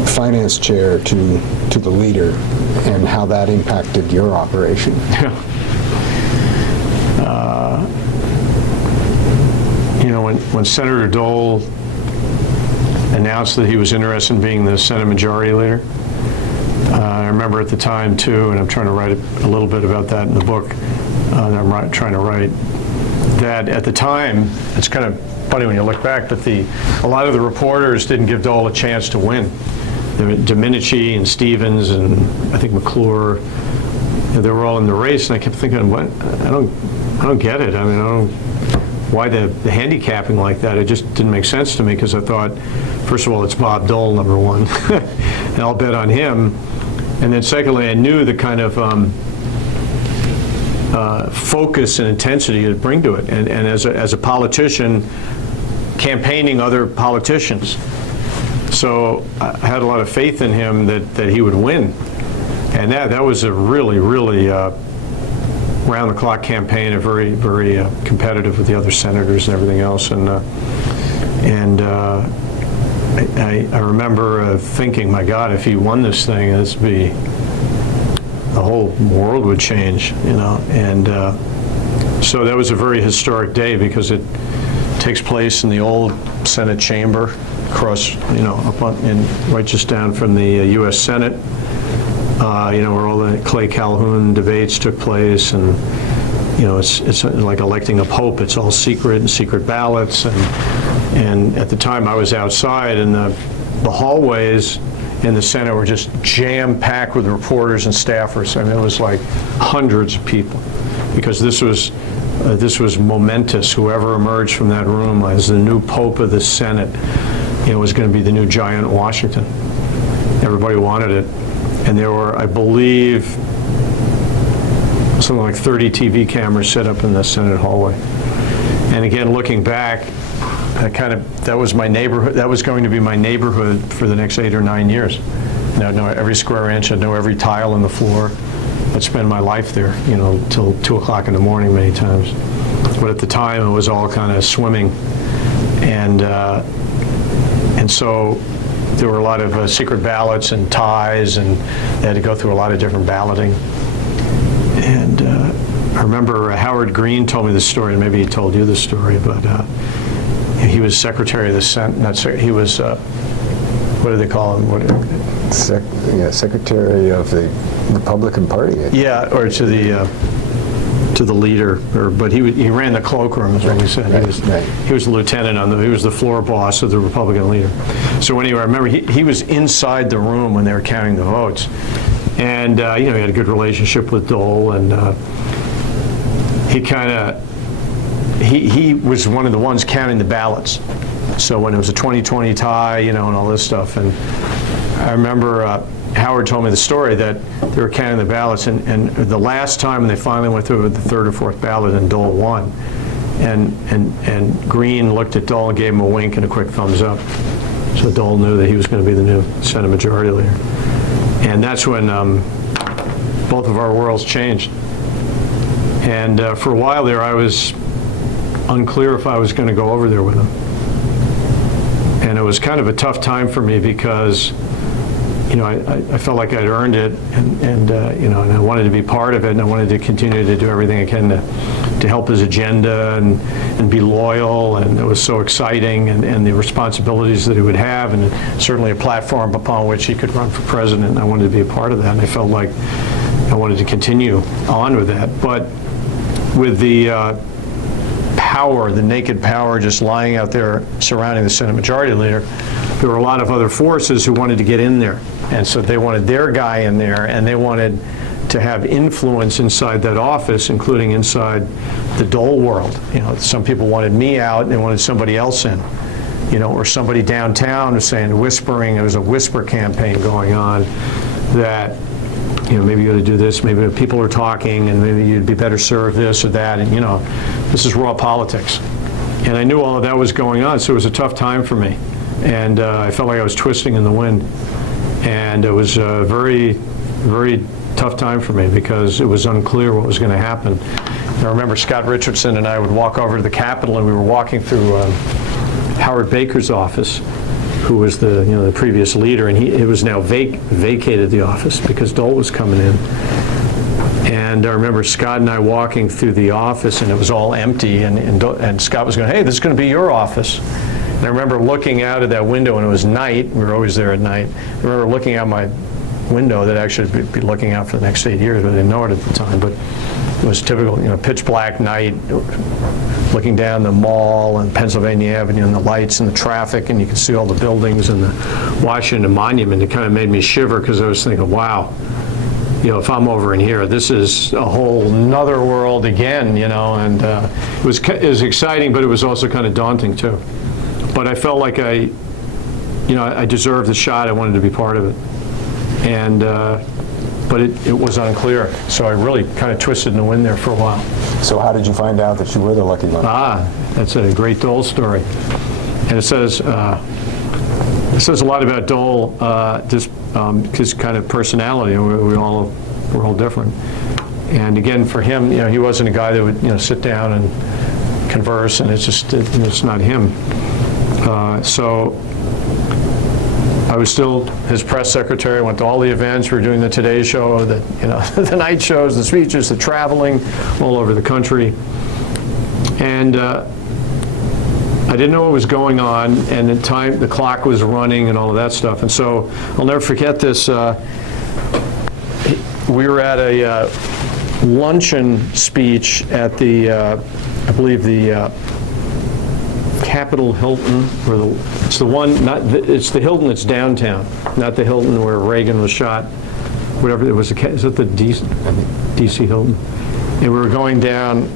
finance chair to the leader, and how that impacted your operation. When Senator Dole announced that he was interested in being the Senate Majority Leader, I remember at the time, too, and I'm trying to write a little bit about that in the book that I'm trying to write, that at the time, it's kind of funny when you look back, but a lot of the reporters didn't give Dole a chance to win. Domenici and Stevens and I think McClure, they were all in the race, and I kept thinking, what? I don't get it. I mean, I don't. Why the handicapping like that? It just didn't make sense to me, because I thought, first of all, it's Bob Dole, number one, and I'll bet on him. And then secondly, I knew the kind of focus and intensity it'd bring to it. And as a politician, campaigning other politicians. So I had a lot of faith in him that he would win. And that was a really, really round-the-clock campaign, a very, very competitive with the other senators and everything else. And I remember thinking, my God, if he won this thing, the whole world would change, And so that was a very historic day, because it takes place in the old Senate chamber, across, up on, right just down from the U.S. Senate. Where all the Clay Calhoun debates took place, and it's like electing a pope. It's all secret and secret ballots, and at the time I was outside, and the hallways in the Senate were just jam-packed with reporters and staffers. I mean, it was like hundreds of people, because this was momentous. Whoever emerged from that room as the new pope of the Senate, was going to be the new giant in Washington. Everybody wanted it. And there were, I believe, something like 30 TV cameras set up in the Senate hallway. And again, looking back, that was my neighborhood. That was going to be my neighborhood for the next 8 or 9 years. I'd know every square inch. I'd know every tile on the floor. I'd spend my life there, till 2 o'clock in the morning many times. But at the time, it was all kind of swimming, and so there were a lot of secret ballots and ties, and they had to go through a lot of different balloting. And I remember Howard Green told me this story, and maybe he told you this story, but he was Secretary of the Senate. He was, what do they call him? Secretary of the Republican Party. Yeah, or to the to the leader, but he ran the cloakroom, is what we said. He was the lieutenant he was the floor boss of the Republican leader. So anyway, I remember he was inside the room when they were counting the votes, and he had a good relationship with Dole, and he was one of the ones counting the ballots. So when it was a 20-20 tie, and all this stuff, and I remember Howard told me the story that they were counting the ballots, and the last time when they finally went through the third or fourth ballot, and Dole won, and Green looked at Dole and gave him a wink and a quick thumbs up. So Dole knew that he was going to be the new Senate Majority Leader, and that's when both of our worlds changed. And for a while there, I was unclear if I was going to go over there with him, and it was kind of a tough time for me because I felt like I'd earned it, and I wanted to be part of it, and I wanted to continue to do everything I can to help his agenda and be loyal, and it was so exciting, and the responsibilities that he would have, and certainly a platform upon which he could run for president, and I wanted to be a part of that, and I felt like I wanted to continue on with that. But with the power, the naked power just lying out there surrounding the Senate Majority Leader, there were a lot of other forces who wanted to get in there. And so they wanted their guy in there, and they wanted to have influence inside that office, including inside the Dole world. Some people wanted me out, and they wanted somebody else in. Or somebody downtown was saying, whispering, there was a whisper campaign going on that, maybe you ought to do this, maybe people are talking, and maybe you'd be better served this or that, and this is raw politics. And I knew all of that was going on, so it was a tough time for me. And I felt like I was twisting in the wind. And it was a very, very tough time for me because it was unclear what was going to happen. And I remember Scott Richardson and I would walk over to the Capitol, and we were walking through Howard Baker's office, who was the previous leader, and it was now vacated the office because Dole was coming in. And I remember Scott and I walking through the office, and it was all empty, and Scott was going, "Hey, this is going to be your office." And I remember looking out of that window, and it was night. We were always there at night. I remember looking out my window that actually would be looking out for the next 8 years, but I didn't know it at the time. But it was typical, pitch black night, looking down the mall and Pennsylvania Avenue and the lights and the traffic, and you could see all the buildings and the Washington Monument. It kind of made me shiver because I was thinking, wow, if I'm over in here, this is a whole nother world again, and it was exciting, but it was also kind of daunting too. But I felt like I deserved the shot. I wanted to be part of it, and but it was unclear. So I really kind of twisted in the wind there for a while. So how did you find out that you were the lucky one? That's a great Dole story, and it says a lot about Dole, just his kind of personality. We're all different, and again for him, he wasn't a guy that would sit down and converse, and it's not him. So I was still his press secretary. I went to all the events. We were doing the Today Show, the night shows, the speeches, the traveling all over the country. And I didn't know what was going on, and the clock was running and all of that stuff. And so I'll never forget this. We were at a luncheon speech at the, I believe the Capitol Hilton, it's the Hilton that's downtown, not the Hilton where Reagan was shot. Whatever it was, is it the DC Hilton? And we were going down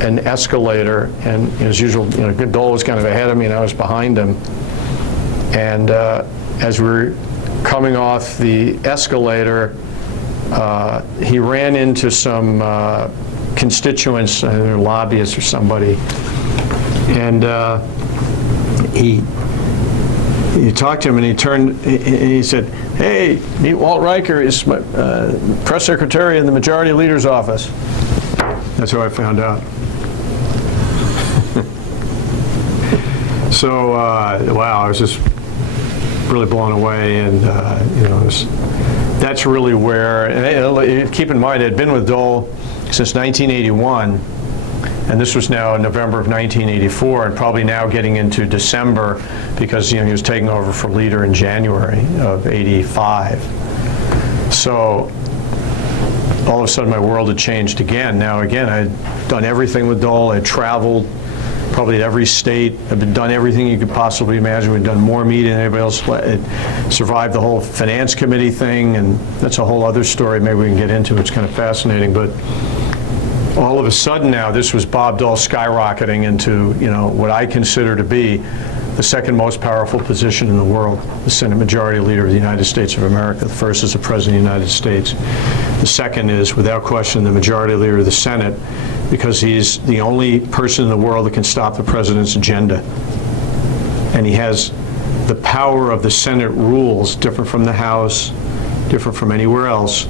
an escalator, and as usual, Dole was kind of ahead of me, and I was behind him. And as we were coming off the escalator, he ran into some constituents, either lobbyists or somebody, and he talked to him, and he turned and he said, "Hey, meet Walt Riker, is my press secretary in the Majority Leader's office." That's how I found out. So, wow, I was just really blown away, and that's really where. And keep in mind, I had been with Dole since 1981. And this was now November of 1984, and probably now getting into December, because he was taking over for leader in January of '85. So all of a sudden my world had changed again. Now again, I'd done everything with Dole. I'd traveled probably at every state. I've done everything you could possibly imagine. We've done more media than anybody else. It survived the whole finance committee thing, and that's a whole other story maybe we can get into. It's kind of fascinating. But all of a sudden now, this was Bob Dole skyrocketing into, what I consider to be the second most powerful position in the world, the Senate Majority Leader of the United States of America. The first is the President of the United States. The second is, without question, the Majority Leader of the Senate, because he's the only person in the world that can stop the President's agenda. And he has the power of the Senate rules, different from the House, different from anywhere else,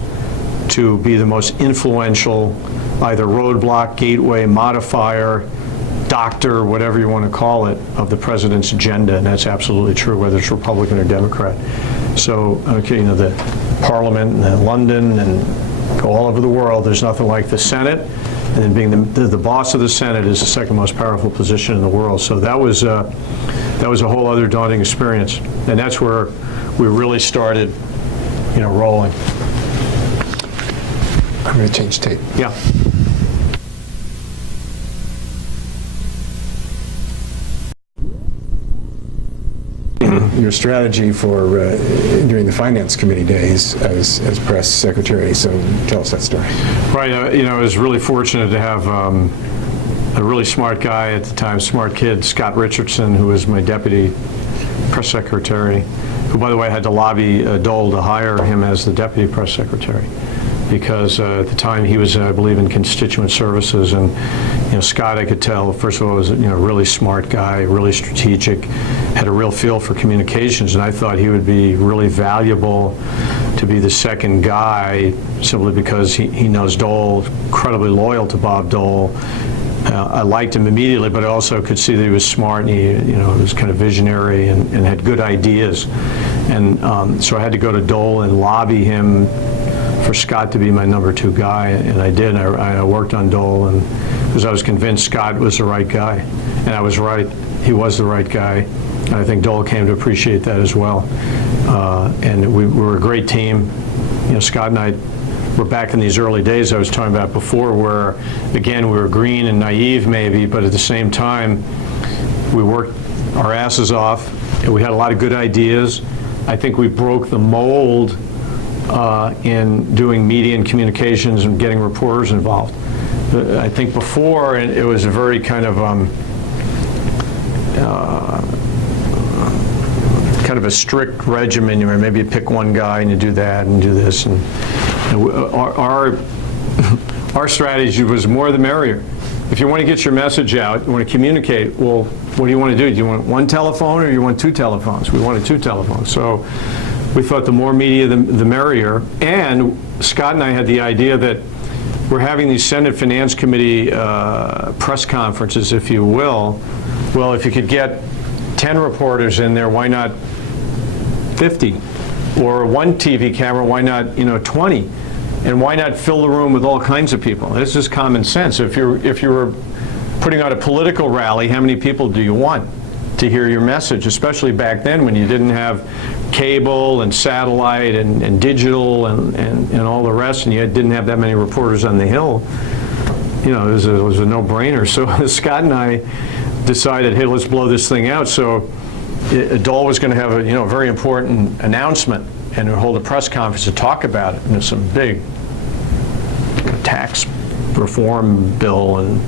to be the most influential, either roadblock, gateway, modifier, doctor, whatever you want to call it, of the President's agenda, and that's absolutely true, whether it's Republican or Democrat. So, the Parliament and London and go all over the world, there's nothing like the Senate, and then being the boss of the Senate is the second most powerful position in the world. So that was a whole other daunting experience, and that's where we really started, rolling. I'm going to change tape. Yeah. Your strategy for during the Finance Committee days as press secretary. So tell us that story. Right. I was really fortunate to have a really smart guy at the time, smart kid, Scott Richardson, who was my deputy press secretary, who, by the way, had to lobby Dole to hire him as the deputy press secretary, because at the time he was, I believe, in constituent services, and Scott, I could tell, first of all, was a really smart guy, really strategic, had a real feel for communications, and I thought he would be really valuable to be the second guy, simply because he knows Dole, incredibly loyal to Bob Dole. I liked him immediately, but I also could see that he was smart, and he was kind of visionary and had good ideas, and so I had to go to Dole and lobby him for Scott to be my number 2 guy, and I did. I worked on Dole, and because I was convinced Scott was the right guy, and I was right. He was the right guy, and I think Dole came to appreciate that as well. And we were a great team. Scott and I were back in these early days I was talking about before, where again we were green and naive maybe, but at the same time we worked our asses off, and we had a lot of good ideas. I think we broke the mold in doing media and communications and getting reporters involved. I think before it was a very kind of a strict regimen. Maybe you pick one guy and you do that and do this. And our strategy was more the merrier. If you want to get your message out, you want to communicate, well, what do you want to do? Do you want one telephone or you want 2 telephones? We wanted 2 telephones. So we thought the more media, the merrier. And Scott and I had the idea that we're having these Senate Finance Committee press conferences, if you will. Well, if you could get 10 reporters in there, why not 50? Or one TV camera, why not 20? And why not fill the room with all kinds of people? This is common sense. If you were putting out a political rally, how many people do you want to hear your message? Especially back then when you didn't have cable and satellite and digital and all the rest, and you didn't have that many reporters on the Hill. It was a no-brainer. So Scott and I decided, hey, let's blow this thing out. So Dole was going to have a very important announcement and hold a press conference to talk about it. And it's some big tax reform bill and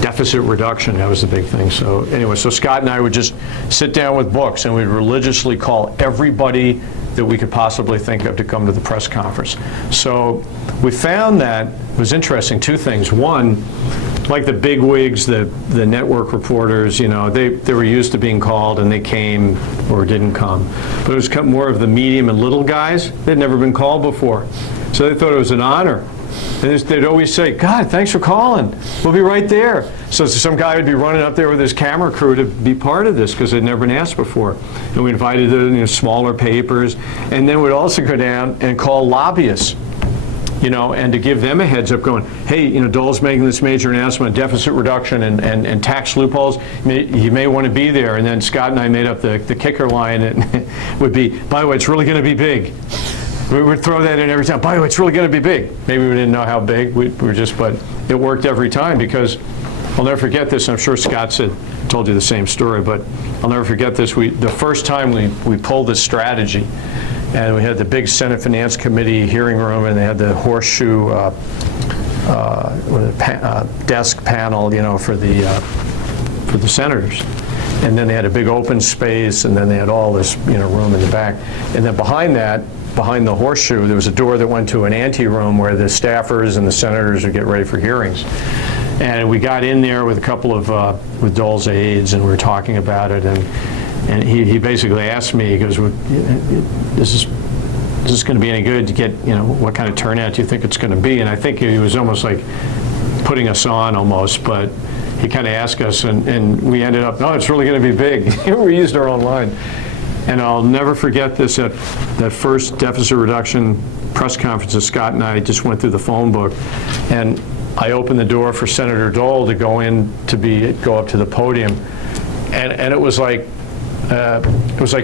deficit reduction. That was the big thing. So anyway, so Scott and I would just sit down with books and we'd religiously call everybody that we could possibly think of to come to the press conference. So we found that it was interesting, 2 things. One, like the big wigs, the network reporters, they were used to being called and they came or didn't come. But it was more of the medium and little guys. They'd never been called before. So they thought it was an honor. And they'd always say, God, thanks for calling. We'll be right there. So some guy would be running up there with his camera crew to be part of this because they'd never been asked before. And we invited the smaller papers. And then we'd also go down and call lobbyists, and to give them a heads up going, hey, Dole's making this major announcement on deficit reduction and tax loopholes. You may want to be there. And then Scott and I made up the kicker line. It would be, by the way, it's really going to be big. We would throw that in every time. By the way, it's really going to be big. Maybe we didn't know how big. We were just, but it worked every time because I'll never forget this. I'm sure Scott told you the same story, but I'll never forget this. The first time we pulled this strategy, and we had the big Senate Finance Committee hearing room, and they had the horseshoe desk panel, for the senators. And then they had a big open space, and then they had all this, room in the back. And then behind the horseshoe, there was a door that went to an ante-room where the staffers and the senators would get ready for hearings. And we got in there with a couple of, with Dole's aides, and we were talking about it, and he basically asked me, he goes, is this going to be any good to get, what kind of turnout do you think it's going to be? And I think he was almost like putting us on almost, but he kind of asked us, and we ended up, no, it's really going to be big. We used our own line. And I'll never forget this, that first deficit reduction press conference that Scott and I just went through the phone book, and I opened the door for Senator Dole to go up to the podium, and it was like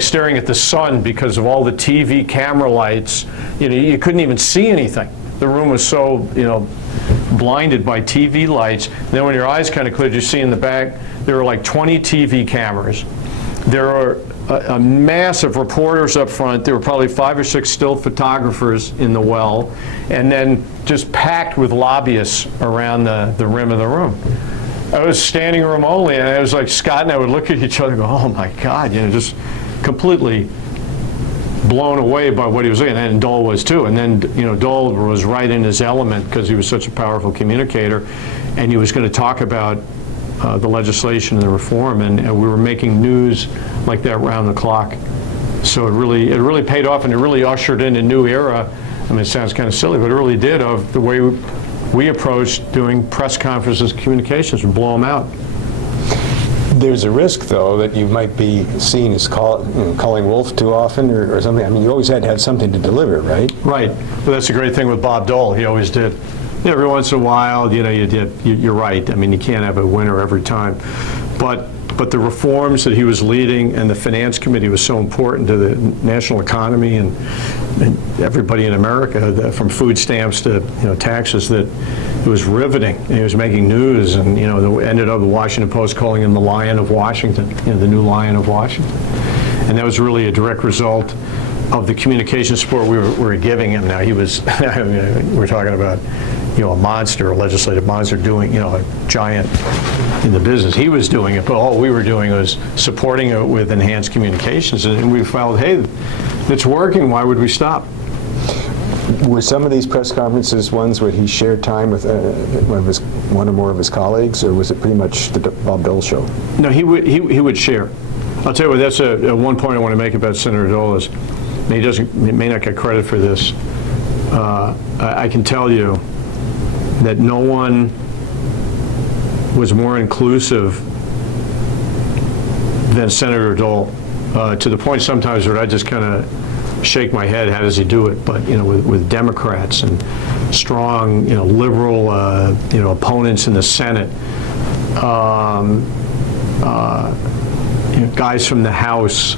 staring at the sun because of all the TV camera lights. You couldn't even see anything. The room was so blinded by TV lights. And then when your eyes kind of cleared, you see in the back there were like 20 TV cameras. There were a mass of reporters up front. There were probably 5 or 6 still photographers in the well, and then just packed with lobbyists around the rim of the room. I was standing room only, and it was like Scott and I would look at each other and go, oh my God, just completely blown away by what he was saying, and Dole was too. And then, Dole was right in his element because he was such a powerful communicator, and he was going to talk about the legislation and the reform, and we were making news like that round the clock. So it really paid off, and it really ushered in a new era. I mean, it sounds kind of silly, but it really did, of the way we approached doing press conferences, communications, and blow them out. There's a risk, though, that you might be seen as calling wolf too often or something. I mean, you always had to have something to deliver, right? Right. Well, that's a great thing with Bob Dole. He always did. Every once in a while, you're right. I mean, you can't have a winner every time. But the reforms that he was leading, and the Finance Committee was so important to the national economy and everybody in America, from food stamps to taxes, that it was riveting. And he was making news, and ended up the Washington Post calling him the Lion of Washington, the new Lion of Washington. And that was really a direct result of the communication support we were giving him. Now he was, we're talking about a monster, a legislative monster, doing a giant in the business. He was doing it, but all we were doing was supporting it with enhanced communications, and we felt, hey, it's working. Why would we stop? Were some of these press conferences ones where he shared time with one or more of his colleagues, or was it pretty much the Bob Dole show? No, he would share. I'll tell you what. That's one point I want to make about Senator Dole is, he may not get credit for this. I can tell you that no one was more inclusive than Senator Dole, to the point sometimes where I just kind of shake my head, how does he do it? But with Democrats and strong liberal opponents in the Senate, guys from the House,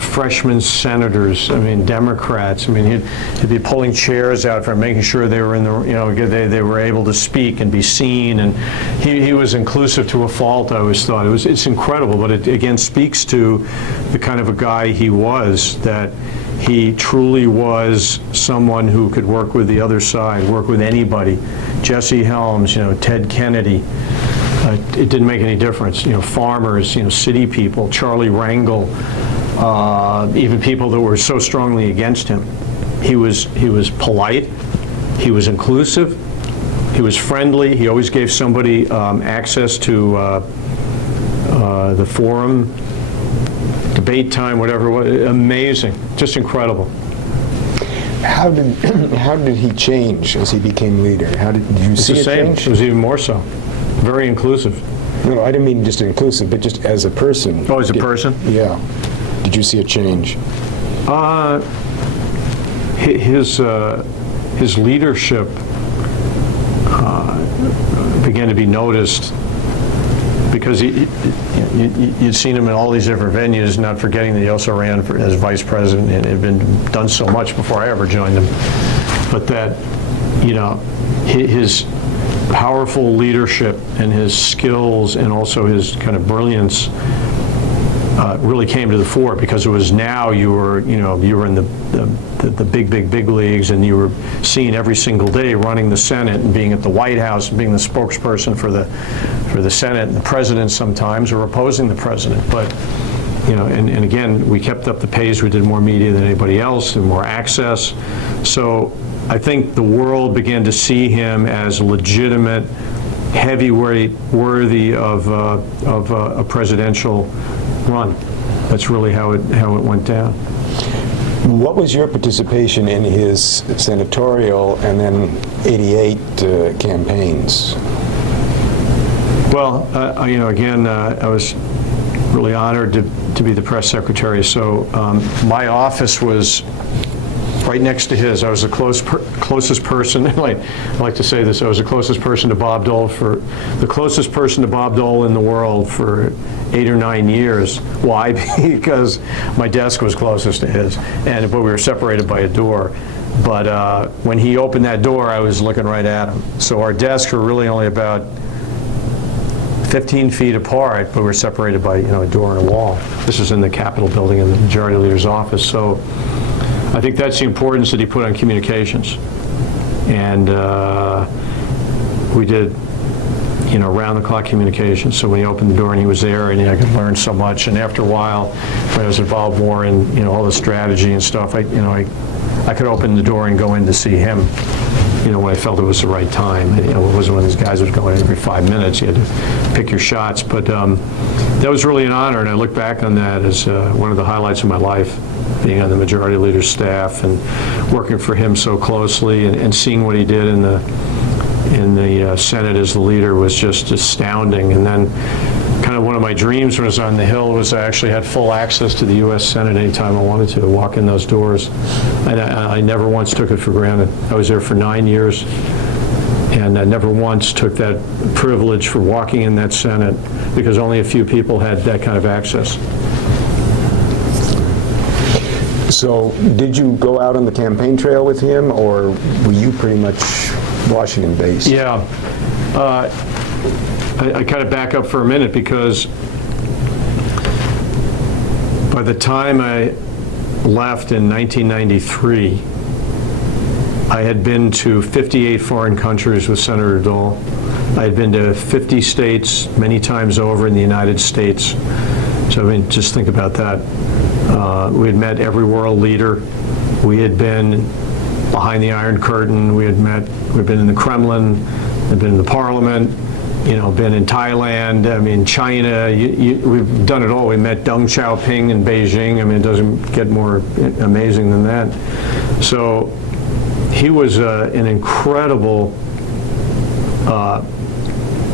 freshman senators, Democrats. He'd be pulling chairs out for making sure they were in the, they were able to speak and be seen, and he was inclusive to a fault. I always thought it's incredible, but it again speaks to the kind of a guy he was, that he truly was someone who could work with the other side, work with anybody. Jesse Helms, Ted Kennedy. It didn't make any difference. Farmers, city people, Charlie Rangel. Even people that were so strongly against him. He was polite, he was inclusive, he was friendly, he always gave somebody access to the forum, debate time, whatever it was. Amazing, just incredible. How did he change as he became leader? Did you see a change? It was even more so. Very inclusive. No, I didn't mean just inclusive, but just as a person. Oh, as a person? Yeah. Did you see a change? His leadership began to be noticed because you'd seen him in all these different venues, not forgetting that he also ran as vice president and had been done so much before I ever joined him. But that, his powerful leadership and his skills and also his kind of brilliance really came to the fore, because it was now you were in the big leagues, and you were seen every single day running the Senate and being at the White House and being the spokesperson for the Senate and the president sometimes, or opposing the president. But and again, we kept up the pace. We did more media than anybody else and more access. So I think the world began to see him as a legitimate heavyweight worthy of a presidential run. That's really how it went down. What was your participation in his senatorial and then '88 campaigns? Well, again, I was really honored to be the press secretary. So my office was right next to his. I was the closest person. I like to say this. I was the closest person to Bob Dole in the world for 8 or 9 years. Why? Because my desk was closest to his, but we were separated by a door. But when he opened that door, I was looking right at him. So our desks were really only about 15 feet apart, but we're separated by a door and a wall. This is in the Capitol building in the Majority Leader's office. So I think that's the importance that he put on communications. And we did round-the-clock communications. So when he opened the door and he was there, and I could learn so much. And after a while, when I was involved more in all the strategy and stuff, I could open the door and go in to see him. When I felt it was the right time. It wasn't one of these guys who was going in every 5 minutes. You had to pick your shots. But that was really an honor, and I look back on that as one of the highlights of my life, being on the Majority Leader's staff and working for him so closely, and seeing what he did in the Senate as the leader was just astounding. And then kind of one of my dreams when I was on the Hill was I actually had full access to the U.S. Senate anytime I wanted to walk in those doors. And I never once took it for granted. I was there for 9 years, and I never once took that privilege for walking in that Senate, because only a few people had that kind of access. So did you go out on the campaign trail with him, or were you pretty much Washington-based? Yeah. I kind of back up for a minute, because by the time I left in 1993, I had been to 58 foreign countries with Senator Dole. I had been to 50 states many times over in the United States. So just think about that. We had met every world leader. We had been behind the Iron Curtain. We'd been in the Kremlin, had been in the Parliament, been in Thailand, China. We've done it all. We met Deng Xiaoping in Beijing. It doesn't get more amazing than that. So he was an incredible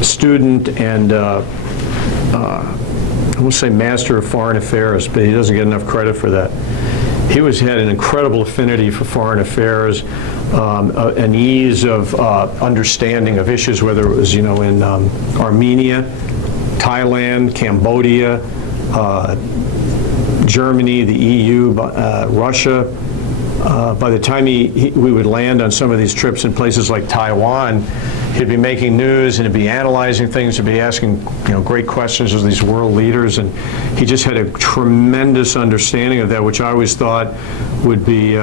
student and I won't say master of foreign affairs, but he doesn't get enough credit for that. He had an incredible affinity for foreign affairs, an ease of understanding of issues, whether it was in Armenia, Thailand, Cambodia, Germany, the EU, Russia. By the time we would land on some of these trips in places like Taiwan, he'd be making news and he'd be analyzing things, he'd be asking great questions of these world leaders, and he just had a tremendous understanding of that, which I always thought would be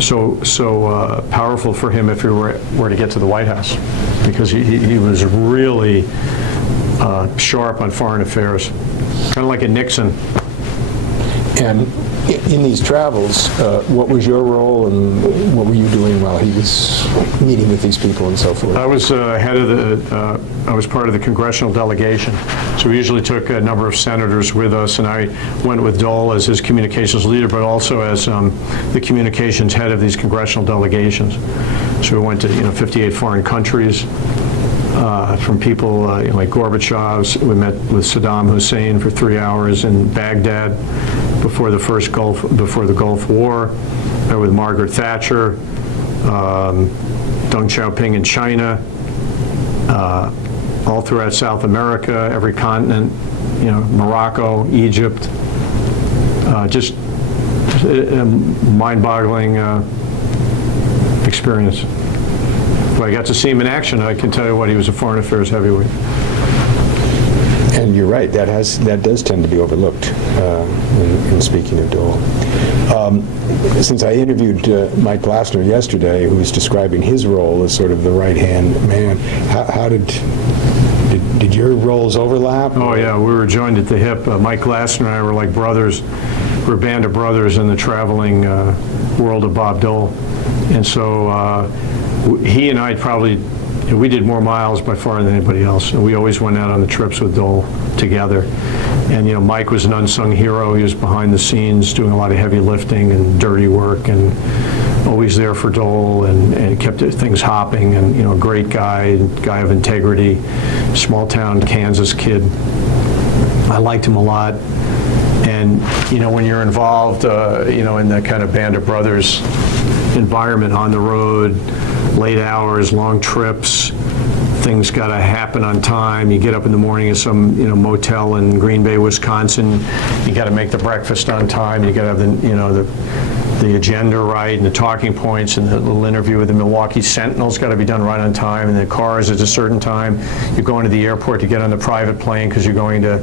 so powerful for him if he were to get to the White House, because he was really sharp on foreign affairs, kind of like a Nixon. And in these travels, what was your role, and what were you doing while he was meeting with these people and so forth? I was I was part of the congressional delegation. So we usually took a number of senators with us, and I went with Dole as his communications leader, but also as the communications head of these congressional delegations. So we went to 58 foreign countries. From people like Gorbachev. We met with Saddam Hussein for 3 hours in Baghdad before the Gulf War. Met with Margaret Thatcher, Deng Xiaoping in China, all throughout South America, every continent, Morocco, Egypt. Just a mind-boggling experience. But I got to see him in action. I can tell you what, he was a foreign affairs heavyweight. And you're right, that does tend to be overlooked in speaking of Dole. Since I interviewed Mike Glassner yesterday, who was describing his role as sort of the right-hand man, how did your roles overlap? Oh yeah, we were joined at the hip. Mike Glassner and I were like brothers. We're a band of brothers in the traveling world of Bob Dole. And so he and I we did more miles by far than anybody else. And we always went out on the trips with Dole together. And Mike was an unsung hero. He was behind the scenes doing a lot of heavy lifting and dirty work, and always there for Dole, and kept things hopping, and a great guy of integrity, small town Kansas kid. I liked him a lot. And when you're involved in that kind of band of brothers environment, on the road, late hours, long trips, things got to happen on time. You get up in the morning at some motel in Green Bay, Wisconsin. You got to make the breakfast on time. You got to have the agenda right, and the talking points, and the little interview with the Milwaukee Sentinel's got to be done right on time, and the cars at a certain time. You're going to the airport to get on the private plane because you're going to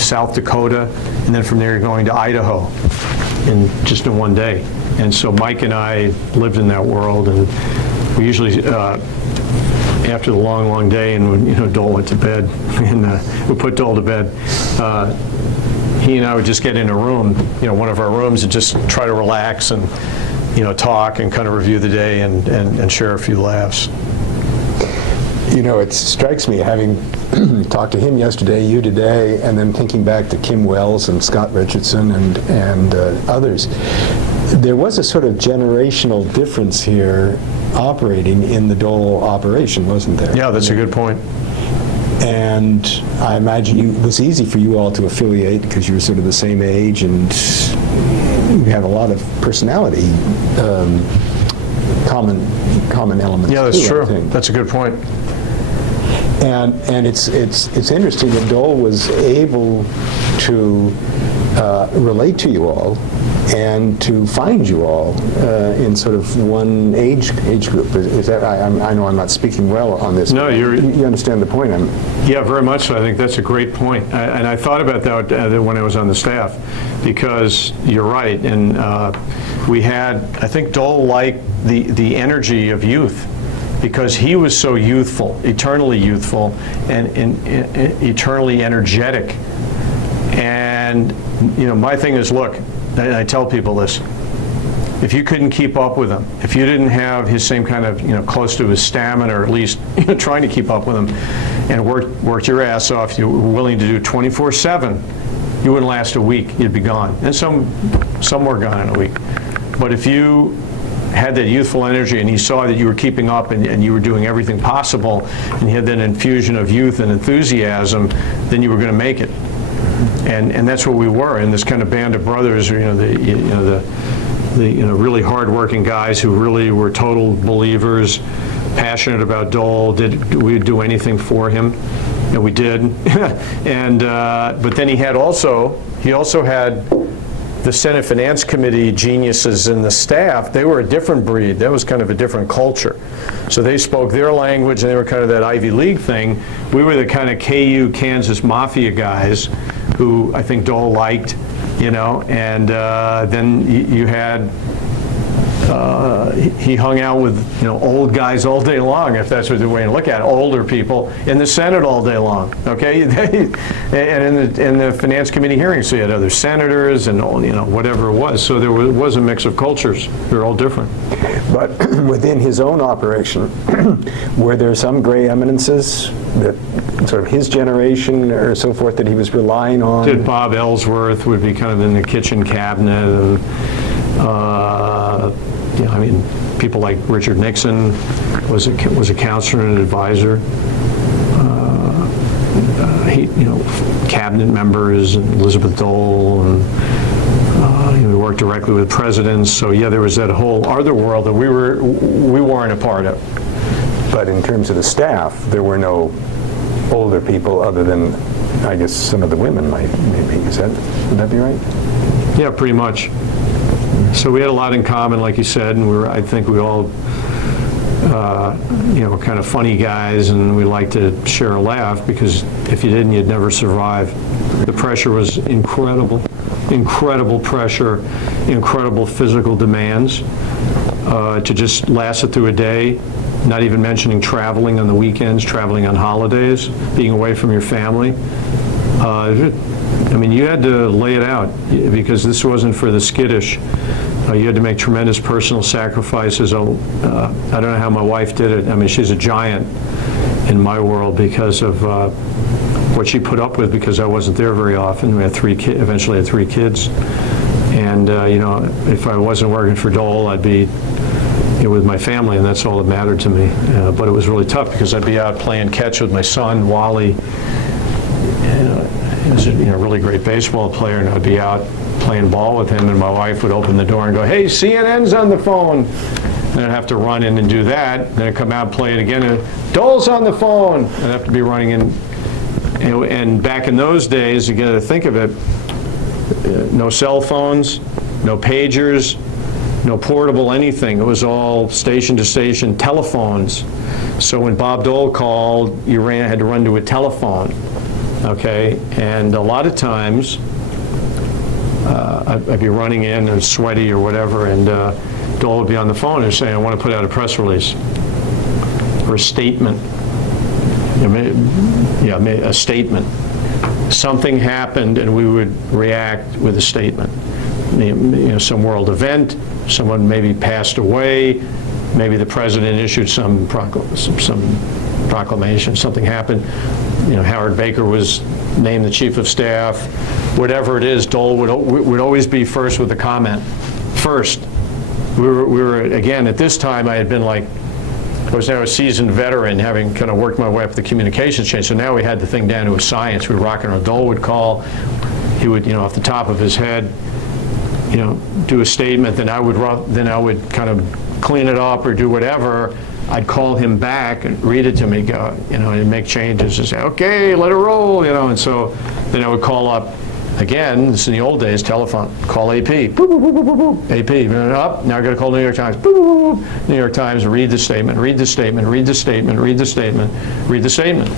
South Dakota, and then from there you're going to Idaho in one day. And so Mike and I lived in that world, and we usually, after the long day, and when Dole went to bed, and we put Dole to bed, he and I would just get in a room, one of our rooms, and just try to relax and, talk and kind of review the day and share a few laughs. It strikes me, having talked to him yesterday, you today, and then thinking back to Kim Wells and Scott Richardson and others, there was a sort of generational difference here operating in the Dole operation, wasn't there? Yeah, that's a good point. And I imagine it was easy for you all to affiliate because you were sort of the same age, and you have a lot of personality common elements. Yeah, that's too, true. I think. That's a good point. And it's interesting that Dole was able to relate to you all and to find you all in sort of one age group. Is that, I know I'm not speaking well on this. No, you understand the point. Yeah, very much so. I think that's a great point. And I thought about that when I was on the staff, because you're right. And we had, I think Dole liked the energy of youth, because he was so youthful, eternally youthful, and eternally energetic. And my thing is, look, and I tell people this, if you couldn't keep up with him, if you didn't have his same kind of, close to his stamina, or at least trying to keep up with him, and worked your ass off, you were willing to do 24/7, you wouldn't last a week, you'd be gone. And some were gone in a week. But if you had that youthful energy, and he saw that you were keeping up, and you were doing everything possible, and you had that infusion of youth and enthusiasm, then you were going to make it. And that's what we were, in this kind of band of brothers, the really hard-working guys who really were total believers, passionate about Dole. We'd do anything for him, and we did. And but then he also had the Senate Finance Committee geniuses in the staff. They were a different breed. That was kind of a different culture. So they spoke their language, and they were kind of that Ivy League thing. We were the kind of KU Kansas Mafia guys who I think Dole liked, and then you had, he hung out with, old guys all day long, if that's what the way to look at it, older people in the Senate all day long, okay? And in the Finance Committee hearings, so you had other senators and, whatever it was. So there was a mix of cultures. They're all different. But within his own operation, were there some gray eminences that sort of his generation or so forth that he was relying on? Bob Ellsworth would be kind of in the kitchen cabinet, and people like Richard Nixon was a counselor and an advisor. Cabinet members, and Elizabeth Dole, and we worked directly with presidents. So yeah, there was that whole other world that we weren't a part of. But in terms of the staff, there were no older people other than, I guess, some of the women might, maybe. Would that be right? Yeah, pretty much. So we had a lot in common, like you said, and I think we all, were kind of funny guys, and we liked to share a laugh, because if you didn't, you'd never survive. The pressure was incredible. Incredible pressure, incredible physical demands to just last it through a day, not even mentioning traveling on the weekends, traveling on holidays, being away from your family. You had to lay it out, because this wasn't for the skittish. You had to make tremendous personal sacrifices. I don't know how my wife did it. She's a giant in my world because of what she put up with, because I wasn't there very often. We had eventually had three kids. And, if I wasn't working for Dole, I'd be with my family, and that's all that mattered to me. But it was really tough, because I'd be out playing catch with my son, Wally. He was a really great baseball player, and I'd be out playing ball with him, and my wife would open the door and go, "Hey, CNN's on the phone." And I'd have to run in and do that. Then I'd come out and play it again, and "Dole's on the phone." I'd have to be running in. And back in those days, you got to think of it, no cell phones, no pagers, no portable anything. It was all station-to-station telephones. So when Bob Dole called, you had to run to a telephone, okay? And a lot of times, I'd be running in and sweaty or whatever, and Dole would be on the phone and say, "I want to put out a press release or a statement." A statement. Something happened, and we would react with a statement. Some world event, someone maybe passed away, maybe the president issued some proclamation, something happened. Howard Baker was named the chief of staff. Whatever it is, Dole would always be first with a comment. First. We were again, at this time, I was now a seasoned veteran, having kind of worked my way up the communications chain. So now we had the thing down to a science. We were rocking our Dole would call. He would, off the top of his head, do a statement. Then I would kind of clean it up or do whatever. I'd call him back and read it to me, and make changes and say, "Okay, let it roll," And so then I would call up again. This is in the old days, telephone. Call AP. Boop, boop, boop, boop, boop, boop. AP. Up. Now I got to call New York Times. Boop, boop, boop. New York Times. Read the statement. Read the statement. Read the statement. Read the statement. Read the statement.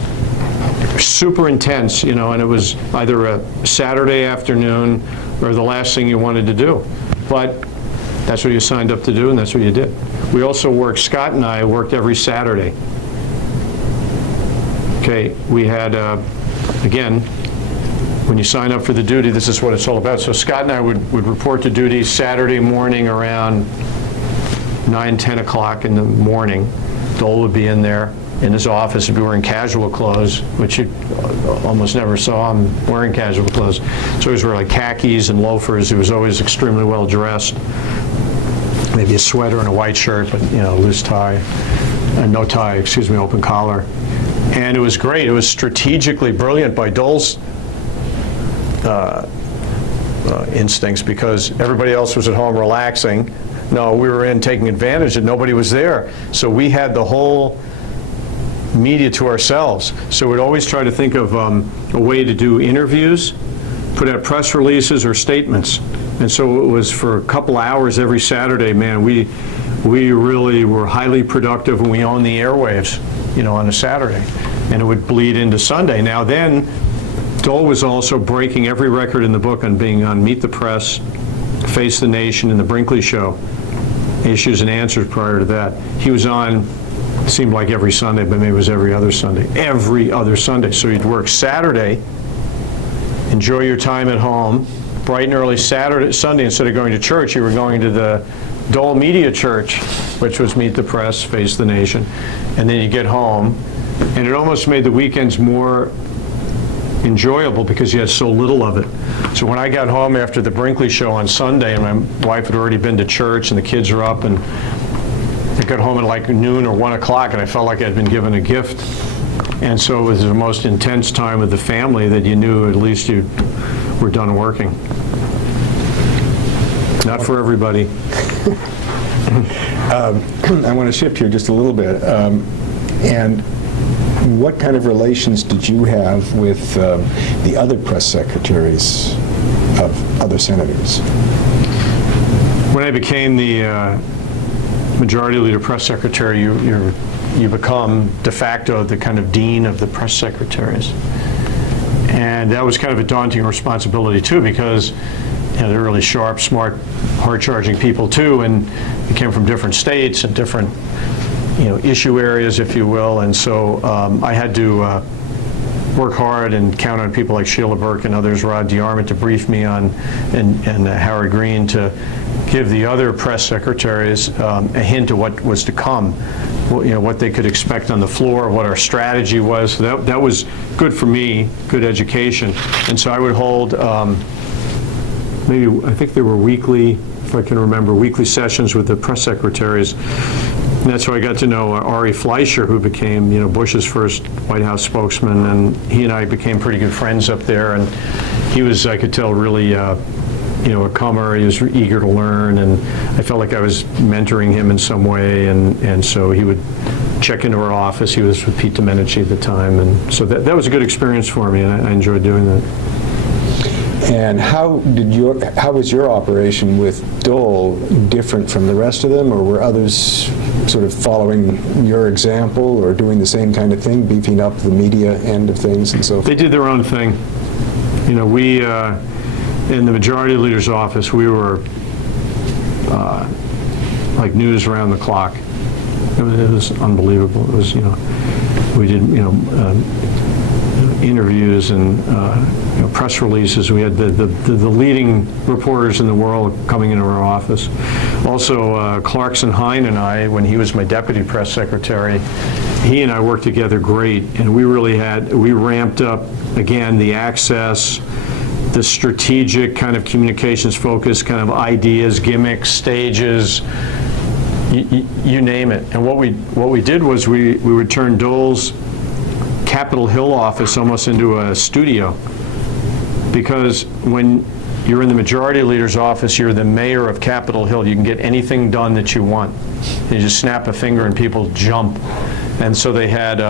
Super intense, and it was either a Saturday afternoon or the last thing you wanted to do. But that's what you signed up to do, and that's what you did. We also worked. Scott and I worked every Saturday. Okay. We had again. When you sign up for the duty, this is what it's all about. So Scott and I would report to duty Saturday morning around 9, 10 o'clock in the morning. Dole would be in there in his office. He'd be wearing casual clothes, which you almost never saw him wearing casual clothes. So he was wearing khakis and loafers. He was always extremely well dressed. Maybe a sweater and a white shirt, but loose tie, no tie, open collar. And it was great. It was strategically brilliant by Dole's instincts, because everybody else was at home relaxing. No, we were in taking advantage, and nobody was there. So we had the whole media to ourselves. So we'd always try to think of a way to do interviews, put out press releases or statements. And so it was for a couple hours every Saturday, man, we really were highly productive, and we owned the airwaves, on a Saturday. And it would bleed into Sunday. Now then, Dole was also breaking every record in the book on being on Meet the Press, Face the Nation, and The Brinkley Show. Issues and answers prior to that. He was on, it seemed like every Sunday, but maybe it was every other Sunday. Every other Sunday. So you'd work Saturday, enjoy your time at home, bright and early Sunday, instead of going to church, you were going to the Dole Media Church, which was Meet the Press, Face the Nation. And then you get home, and it almost made the weekends more enjoyable because you had so little of it. So when I got home after the Brinkley Show on Sunday, and my wife had already been to church and the kids are up, and I got home at noon or 1 o'clock, and I felt like I'd been given a gift. And so it was the most intense time with the family that you knew at least you were done working. Not for everybody. I want to shift here just a little bit. And what kind of relations did you have with the other press secretaries of other senators? When I became the Majority Leader Press Secretary, you become de facto the kind of dean of the press secretaries. And that was kind of a daunting responsibility too, because they're really sharp, smart, hard-charging people too, and they came from different states and different issue areas, if you will. And so I had to work hard and count on people like Sheila Burke and others, Rod DeArmond, to brief me on, and Howard Green to give the other press secretaries a hint of what was to come, what they could expect on the floor, what our strategy was. So that was good for me, good education. And so I would hold I think there were weekly, if I can remember, weekly sessions with the press secretaries. And that's how I got to know Ari Fleischer, who became, Bush's first White House spokesman, and he and I became pretty good friends up there. And he was, I could tell, really, a comer. He was eager to learn, and I felt like I was mentoring him in some way. And so he would check into our office. He was with Pete Domenici at the time, and so that was a good experience for me, and I enjoyed doing that. And how was your operation with Dole different from the rest of them, or were others sort of following your example or doing the same kind of thing, beefing up the media end of things and so forth? They did their own thing. We, in the Majority Leader's office, we were like news around the clock. It was unbelievable. It was, we did, interviews and press releases. We had the leading reporters in the world coming into our office. Also, Clarkson Hine and I, when he was my deputy press secretary, he and I worked together great, and we ramped up, again, the access, the strategic kind of communications focus, kind of ideas, gimmicks, stages, you name it. And what we did was we would turn Dole's Capitol Hill office almost into a studio, because when you're in the Majority Leader's office, you're the mayor of Capitol Hill. You can get anything done that you want. You just snap a finger and people jump. And so they had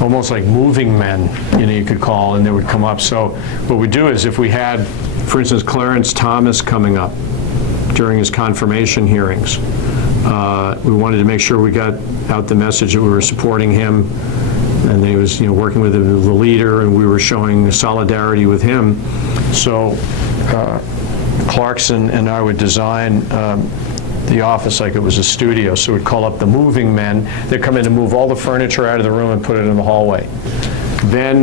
almost like moving men, you could call, and they would come up. So what we do is, if we had, for instance, Clarence Thomas coming up during his confirmation hearings, we wanted to make sure we got out the message that we were supporting him, and that he was, working with the leader, and we were showing solidarity with him. So Clarkson and I would design the office like it was a studio. So we'd call up the moving men. They'd come in and move all the furniture out of the room and put it in the hallway. Then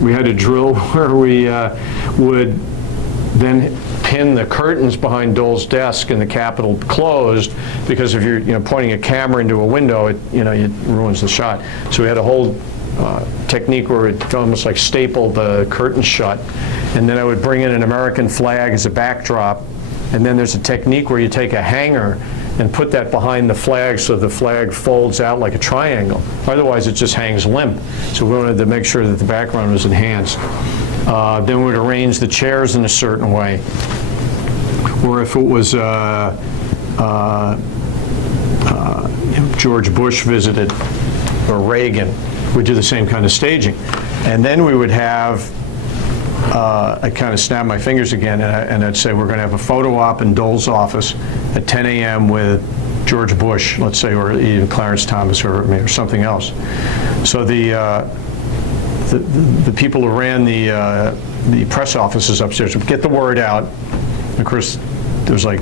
we had a drill where we would then pin the curtains behind Dole's desk in the Capitol closed, because if you're pointing a camera into a window, it ruins the shot. So we had a whole technique where it almost like stapled the curtain shut, and then I would bring in an American flag as a backdrop, and then there's a technique where you take a hanger and put that behind the flag so the flag folds out like a triangle. Otherwise it just hangs limp. So we wanted to make sure that the background was enhanced. Then we would arrange the chairs in a certain way. Or if it was George Bush visited, or Reagan, we'd do the same kind of staging. And then we would have, I'd kind of snap my fingers again, and I'd say, we're going to have a photo op in Dole's office at 10 a.m. with George Bush, let's say, or even Clarence Thomas, or something else. So the people who ran the press offices upstairs would get the word out. Of course, there's like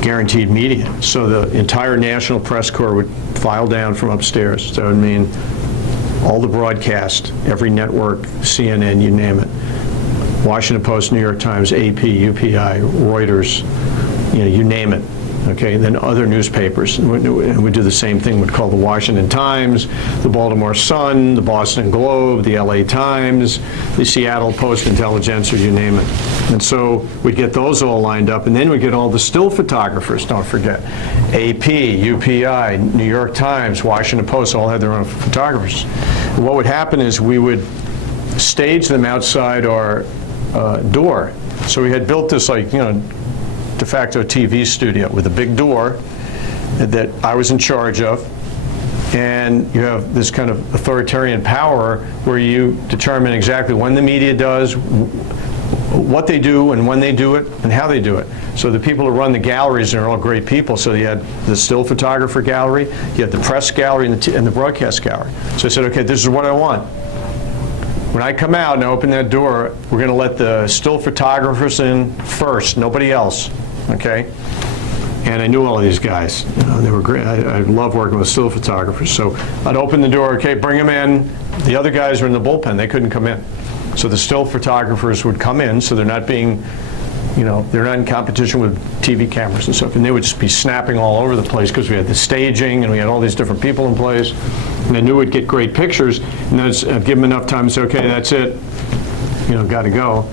guaranteed media. So the entire National Press Corps would file down from upstairs. So that would mean all the broadcast, every network, CNN, you name it. Washington Post, New York Times, AP, UPI, Reuters, you name it. Okay, then other newspapers, and we do the same thing. We'd call the Washington Times, the Baltimore Sun, the Boston Globe, the LA Times, the Seattle Post-Intelligencer, you name it. And so we'd get those all lined up, and then we'd get all the still photographers, don't forget. AP, UPI, New York Times, Washington Post all had their own photographers. And what would happen is we would stage them outside our door. So we had built this de facto TV studio with a big door that I was in charge of, and you have this kind of authoritarian power where you determine exactly when the media does, what they do and when they do it and how they do it. So the people who run the galleries are all great people. So you had the still photographer gallery, you had the press gallery, and the broadcast gallery. So I said, okay, this is what I want. When I come out and I open that door, we're going to let the still photographers in first, nobody else, okay? And I knew all of these guys. You know, they were great. I love working with still photographers. So I'd open the door, okay, bring them in. The other guys were in the bullpen. They couldn't come in. So the still photographers would come in, so they're not being, you know, they're not in competition with TV cameras and stuff. And they would just be snapping all over the place because we had the staging and we had all these different people in place. And I knew we'd get great pictures. And then I'd give them enough time to say, okay, that's it. You know, got to go.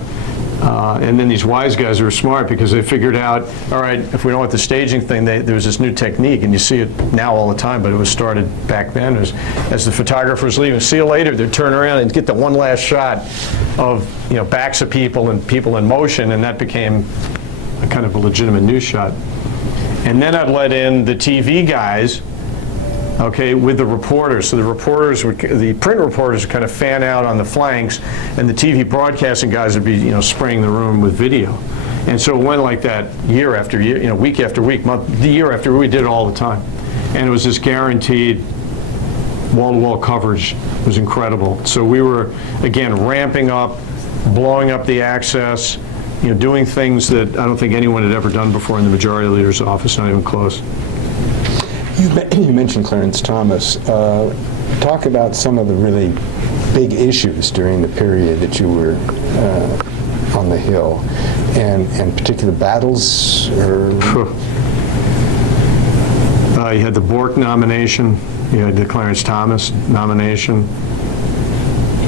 And then these wise guys were smart because they figured out, all right, if we don't want the staging thing, there was this new technique, and you see it now all the time, but it was started back then. It was, as the photographers leaving, see you later, they'd turn around and get the one last shot of, you know, backs of people and people in motion, and that became a kind of a legitimate news shot. And then I'd let in the TV guys, okay, with the reporters. So the reporters would, the print reporters would kind of fan out on the flanks, and the TV broadcasting guys would be, you know, spraying the room with video. And so it went like that year after year, you know, week after week, month, the year after, we did it all the time. And it was this guaranteed wall-to-wall coverage. It was incredible. So we were, again, ramping up, blowing up the access, you know, doing things that I don't think anyone had ever done before in the majority leader's office, not even close. You mentioned Clarence Thomas. Talk about some of the really big issues during the period that you were on the Hill, and particular battles. You had the Bork nomination. You had the Clarence Thomas nomination.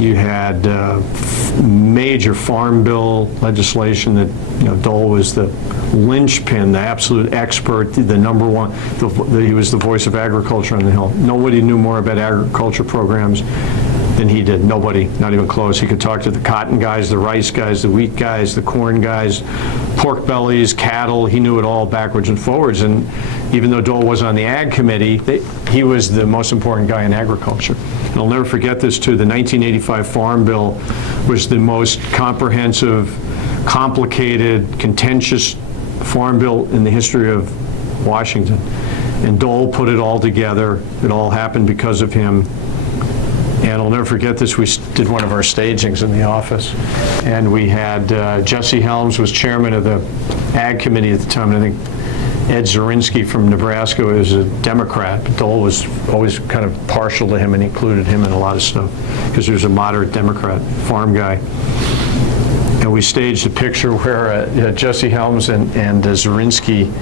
You had major farm bill legislation that, you know, Dole was the linchpin, the absolute expert, the number one. He was the voice of agriculture on the Hill. Nobody knew more about agriculture programs than he did. Nobody, not even close. He could talk to the cotton guys, the rice guys, the wheat guys, the corn guys, pork bellies, cattle. He knew it all backwards and forwards. And even though Dole was on the Ag Committee, he was the most important guy in agriculture. And I'll never forget this, too. The 1985 Farm Bill was the most comprehensive, complicated, contentious farm bill in the history of Washington. And Dole put it all together. It all happened because of him. And I'll never forget this, we did one of our stagings in the office, and we had Jesse Helms was chairman of the Ag Committee at the time, and I think Ed Zorinsky from Nebraska was a Democrat, but Dole was always kind of partial to him and included him in a lot of stuff, because he was a moderate Democrat, farm guy. And we staged a picture where Jesse Helms and Zorinsky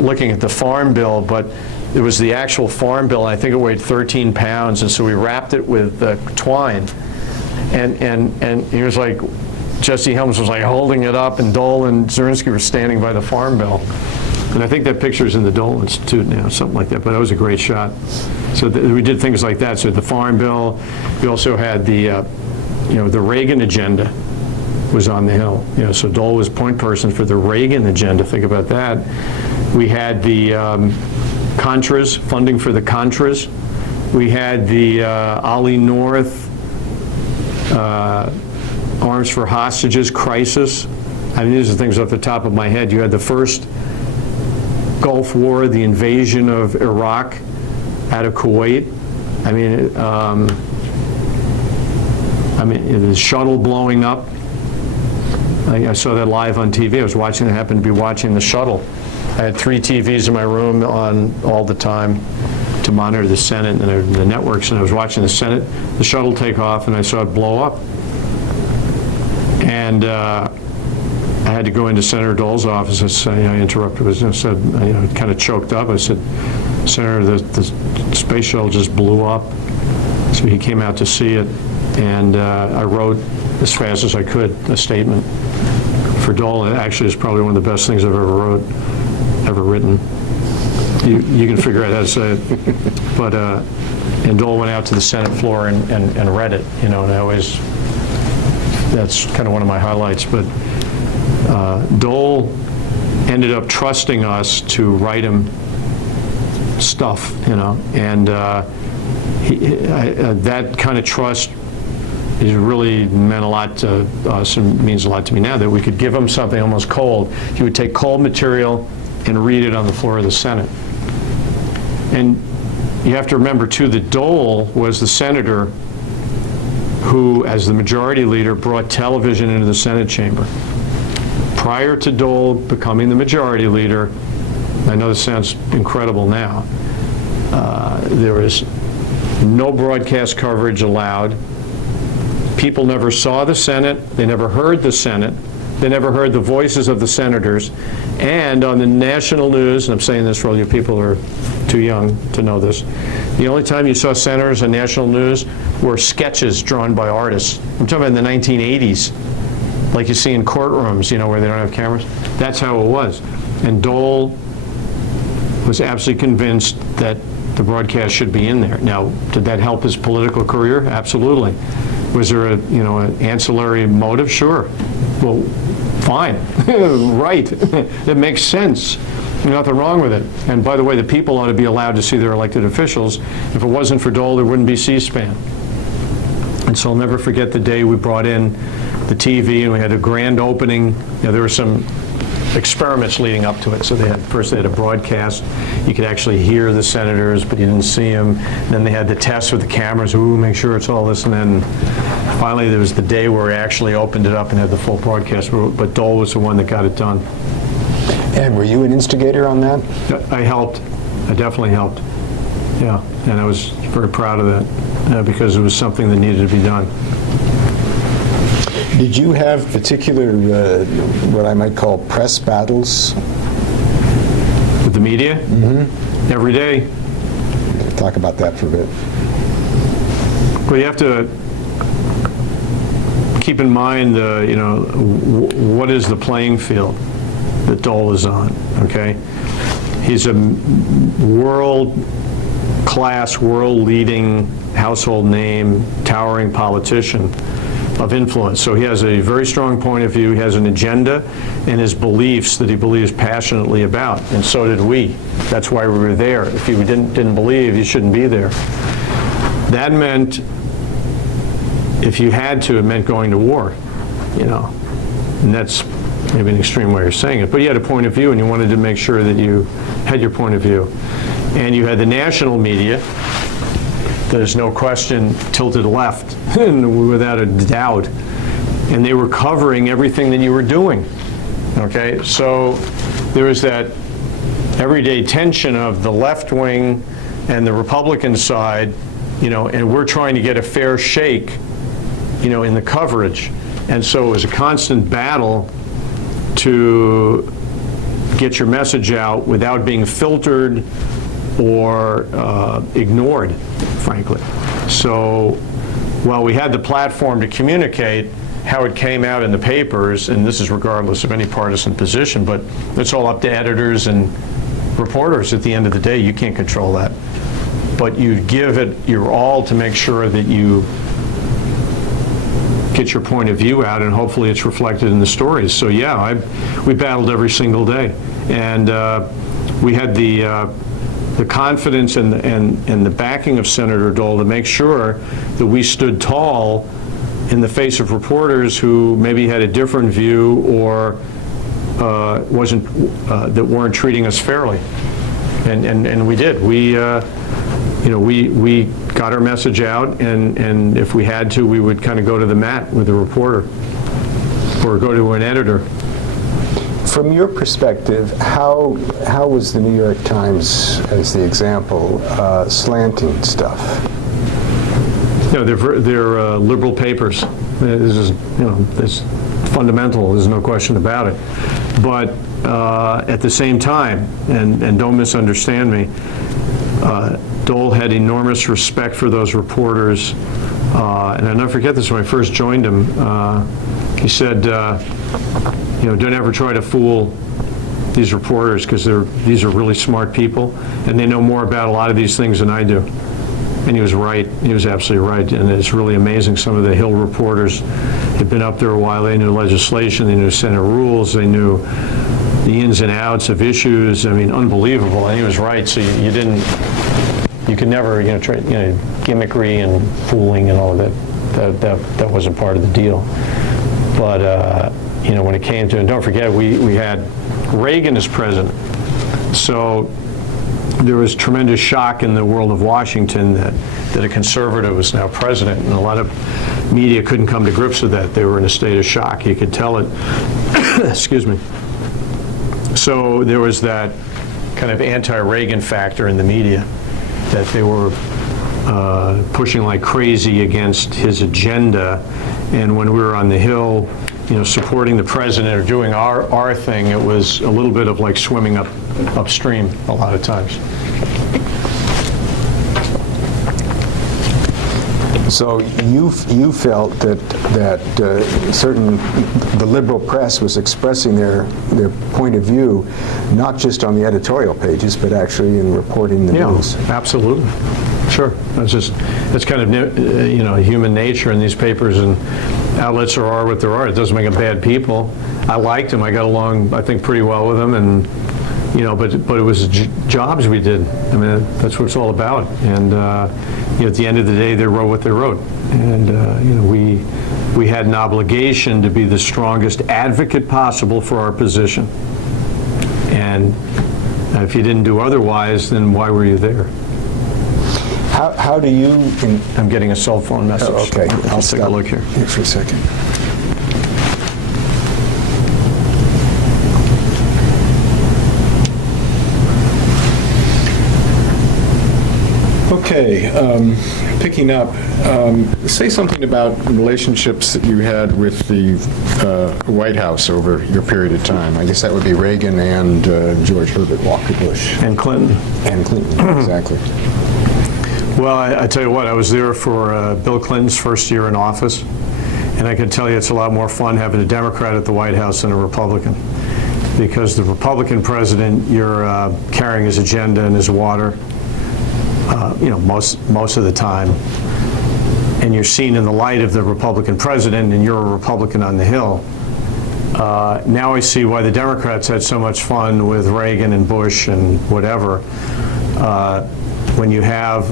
looking at the farm bill, but it was the actual farm bill, and I think it weighed 13 pounds, and so we wrapped it with twine. And he was like, Jesse Helms was like holding it up, and Dole and Zorinsky were standing by the farm bill. And I think that picture's in the Dole Institute now, something like that, but that was a great shot. So we did things like that. So the farm bill, we also had the, you know, the Reagan agenda was on the Hill. You know, so Dole was point person for the Reagan agenda. Think about that. We had the Contras, funding for the Contras. We had the Ollie North Arms for Hostages crisis. I mean, these are things off the top of my head. You had the first Gulf War, the invasion of Iraq out of Kuwait. I mean, the shuttle blowing up. I saw that live on TV. I was watching, I happened to be watching the shuttle. I had 3 TVs in my room on all the time to monitor the Senate and the networks, and I was watching the shuttle take off, and I saw it blow up. And I had to go into Senator Dole's office. I interrupted. I said, kind of choked up. I said, Senator, the space shuttle just blew up. So he came out to see it, and I wrote as fast as I could a statement for Dole. It actually is probably one of the best things I've ever written. You can figure out how to say it. But and Dole went out to the Senate floor and read it. You know, and I always, that's kind of one of my highlights. But Dole ended up trusting us to write him stuff, and that kind of trust has really meant a lot to us and means a lot to me now, that we could give him something almost cold. He would take cold material and read it on the floor of the Senate. And you have to remember, too, that Dole was the senator who, as the majority leader, brought television into the Senate chamber. Prior to Dole becoming the majority leader, I know this sounds incredible now, there was no broadcast coverage allowed. People never saw the Senate, they never heard the Senate, they never heard the voices of the senators, and on the national news, and I'm saying this for all you people who are too young to know this, the only time you saw senators on national news were sketches drawn by artists. I'm talking about in the 1980s, like you see in courtrooms, where they don't have cameras. That's how it was. And Dole was absolutely convinced that the broadcast should be in there. Now, did that help his political career? Absolutely. Was there an ancillary motive? Sure. Well, fine. Right. It makes sense. There's nothing wrong with it. And by the way, the people ought to be allowed to see their elected officials. If it wasn't for Dole, there wouldn't be C-SPAN. And so I'll never forget the day we brought in the TV and we had a grand opening. There were some experiments leading up to it. So first they had a broadcast. You could actually hear the senators, but you didn't see them. Then they had the test with the cameras. Ooh, make sure it's all this. And then finally there was the day where we actually opened it up and had the full broadcast. But Dole was the one that got it done. And were you an instigator on that? I helped. I definitely helped. Yeah, and I was very proud of that because it was something that needed to be done. Did you have particular, what I might call press battles? With the media? Mm-hmm. Every day. Talk about that for a bit. Well, you have to keep in mind, what is the playing field that Dole is on, okay? He's a world-class, world-leading, household name, towering politician of influence. So he has a very strong point of view, he has an agenda, and his beliefs that he believes passionately about, and so did we. That's why we were there. If you didn't believe, you shouldn't be there. That meant, if you had to, it meant going to war, and that's maybe an extreme way of saying it, but you had a point of view and you wanted to make sure that you had your point of view. And you had the national media, there's no question, tilted left, without a doubt. And they were covering everything that you were doing, okay? So there was that everyday tension of the left wing and the Republican side, and we're trying to get a fair shake, in the coverage. And so it was a constant battle to get your message out without being filtered or ignored, frankly. So while we had the platform to communicate, how it came out in the papers, and this is regardless of any partisan position, but it's all up to editors and reporters at the end of the day. You can't control that. But you give it your all to make sure that you get your point of view out, and hopefully it's reflected in the stories. So yeah, we battled every single day. And we had the confidence and the backing of Senator Dole to make sure that we stood tall in the face of reporters who maybe had a different view or that weren't treating us fairly. And we did. We got our message out, and if we had to, we would kind of go to the mat with a reporter or go to an editor. From your perspective, how was the New York Times, as the example, slanting stuff? They're liberal papers. This is, it's fundamental. There's no question about it. But at the same time, and don't misunderstand me, Dole had enormous respect for those reporters, and I'll never forget this when I first joined him. He said, don't ever try to fool these reporters because these are really smart people, and they know more about a lot of these things than I do. And he was right. He was absolutely right. And it's really amazing. Some of the Hill reporters had been up there a while. They knew legislation. They knew Senate rules. They knew the ins and outs of issues. I mean, unbelievable. And he was right. So you could never, try, gimmickry and fooling and all of that wasn't part of the deal. But, when it came to, and don't forget, we had Reagan as president. So there was tremendous shock in the world of Washington that a conservative was now president, and a lot of media couldn't come to grips with that. They were in a state of shock. You could tell it. Excuse me. So there was that kind of anti-Reagan factor in the media, that they were pushing like crazy against his agenda. And when we were on the Hill, supporting the president or doing our thing, it was a little bit of like swimming upstream a lot of times. So you felt that the liberal press was expressing their point of view, not just on the editorial pages, but actually in reporting the news. Yeah, absolutely. Sure. It's kind of human nature in these papers, and outlets are what there are. It doesn't make them bad people. I liked them. I got along, I think, pretty well with them, and but it was jobs we did. I mean, that's what it's all about. And at the end of the day, they wrote what they wrote, and we had an obligation to be the strongest advocate possible for our position. And if you didn't do otherwise, then why were you there? How do you? I'm getting a cell phone message. Oh, okay, I'll take a look here for a second. Okay, picking up, say something about relationships that you had with the White House over your period of time. I guess that would be Reagan and George Herbert Walker Bush. And Clinton. And Clinton, exactly. Well, I tell you what, I was there for Bill Clinton's first year in office, and I can tell you it's a lot more fun having a Democrat at the White House than a Republican, because the Republican president, you're carrying his agenda and his water, most of the time, and you're seen in the light of the Republican president, and you're a Republican on the Hill. Now I see why the Democrats had so much fun with Reagan and Bush and whatever. When you have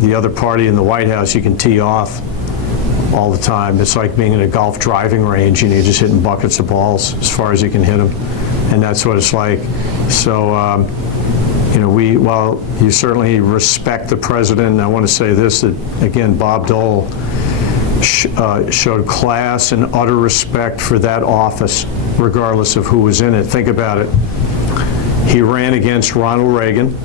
the other party in the White House, you can tee off all the time. It's like being in a golf driving range, you're just hitting buckets of balls as far as you can hit them, and that's what it's like. So, while you certainly respect the president, I want to say this, that again, Bob Dole showed class and utter respect for that office, regardless of who was in it. Think about it. He ran against Ronald Reagan.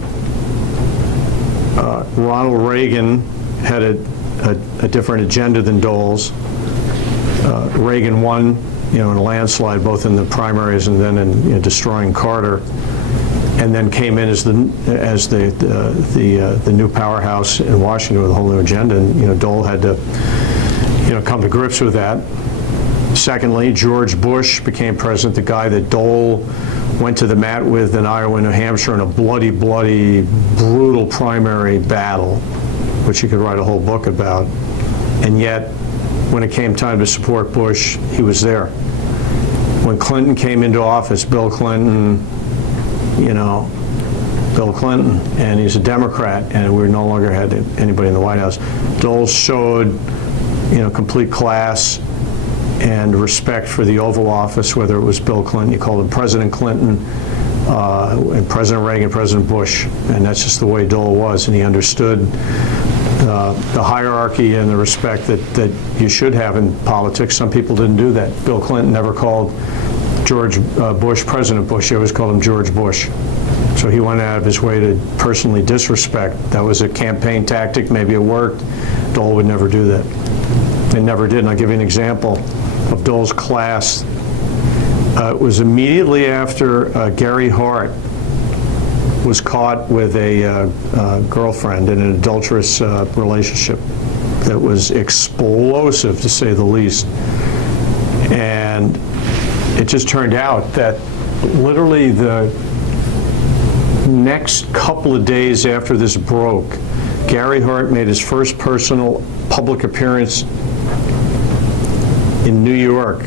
Ronald Reagan had a different agenda than Dole's. Reagan won, in a landslide, both in the primaries and then in destroying Carter, and then came in as the new powerhouse in Washington with a whole new agenda. And Dole had to come to grips with that. Secondly, George Bush became president, the guy that Dole went to the mat with in Iowa and New Hampshire in a bloody, brutal primary battle, which you could write a whole book about. And yet, when it came time to support Bush, he was there. When Clinton came into office, Bill Clinton, and he's a Democrat, and we no longer had anybody in the White House. Dole showed, complete class and respect for the Oval Office, whether it was Bill Clinton, you called him President Clinton, and President Reagan, President Bush, and that's just the way Dole was, and he understood the hierarchy and the respect that you should have in politics. Some people didn't do that. Bill Clinton never called George Bush President Bush. He always called him George Bush. So he went out of his way to personally disrespect. That was a campaign tactic. Maybe it worked. Dole would never do that. It never did. And I'll give you an example of Dole's class. It was immediately after Gary Hart was caught with a girlfriend in an adulterous relationship that was explosive, to say the least. And it just turned out that literally the next couple of days after this broke, Gary Hart made his first personal public appearance in New York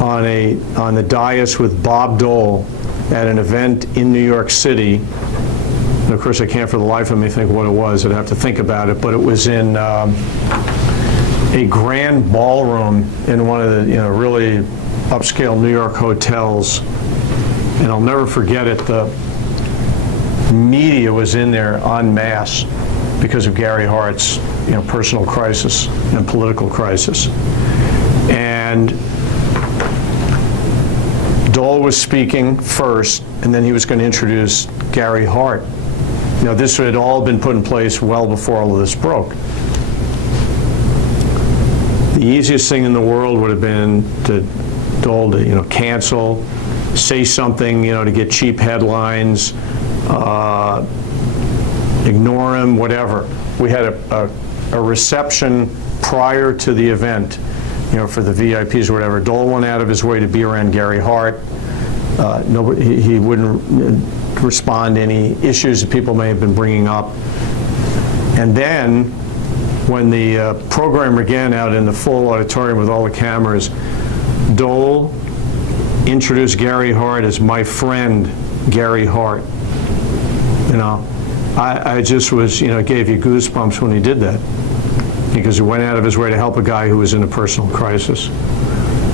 on the dais with Bob Dole at an event in New York City. And of course, I can't for the life of me think what it was. I'd have to think about it. But it was in a grand ballroom in one of the really upscale New York hotels. And I'll never forget it. The media was in there en masse because of Gary Hart's personal crisis and political crisis. And Dole was speaking first, and then he was going to introduce Gary Hart. This had all been put in place well before all of this broke. The easiest thing in the world would have been to Dole to cancel, say something to get cheap headlines, ignore him, whatever. We had a reception prior to the event, for the VIPs or whatever. Dole went out of his way to be around Gary Hart. He wouldn't respond to any issues that people may have been bringing up. And then, when the program began out in the full auditorium with all the cameras, Dole introduced Gary Hart as my friend, Gary Hart. I just was, gave you goosebumps when he did that, because he went out of his way to help a guy who was in a personal crisis.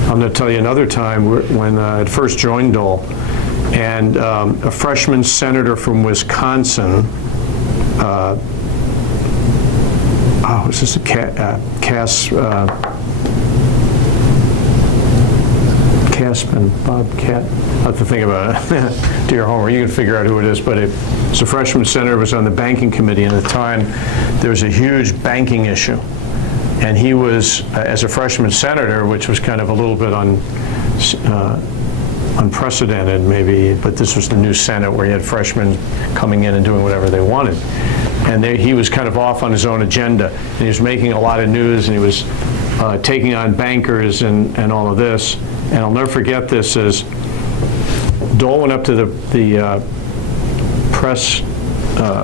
I'm going to tell you another time when I had first joined Dole, and a freshman senator from Wisconsin, was this Bob Cat? I'll have to think about it. Do your homework. You can figure out who it is. But it's a freshman senator, was on the banking committee, and at the time there was a huge banking issue. And he was, as a freshman senator, which was kind of a little bit unprecedented maybe, but this was the new Senate where you had freshmen coming in and doing whatever they wanted. And he was kind of off on his own agenda. And he was making a lot of news, and he was taking on bankers and all of this. And I'll never forget this, as Dole went up to the press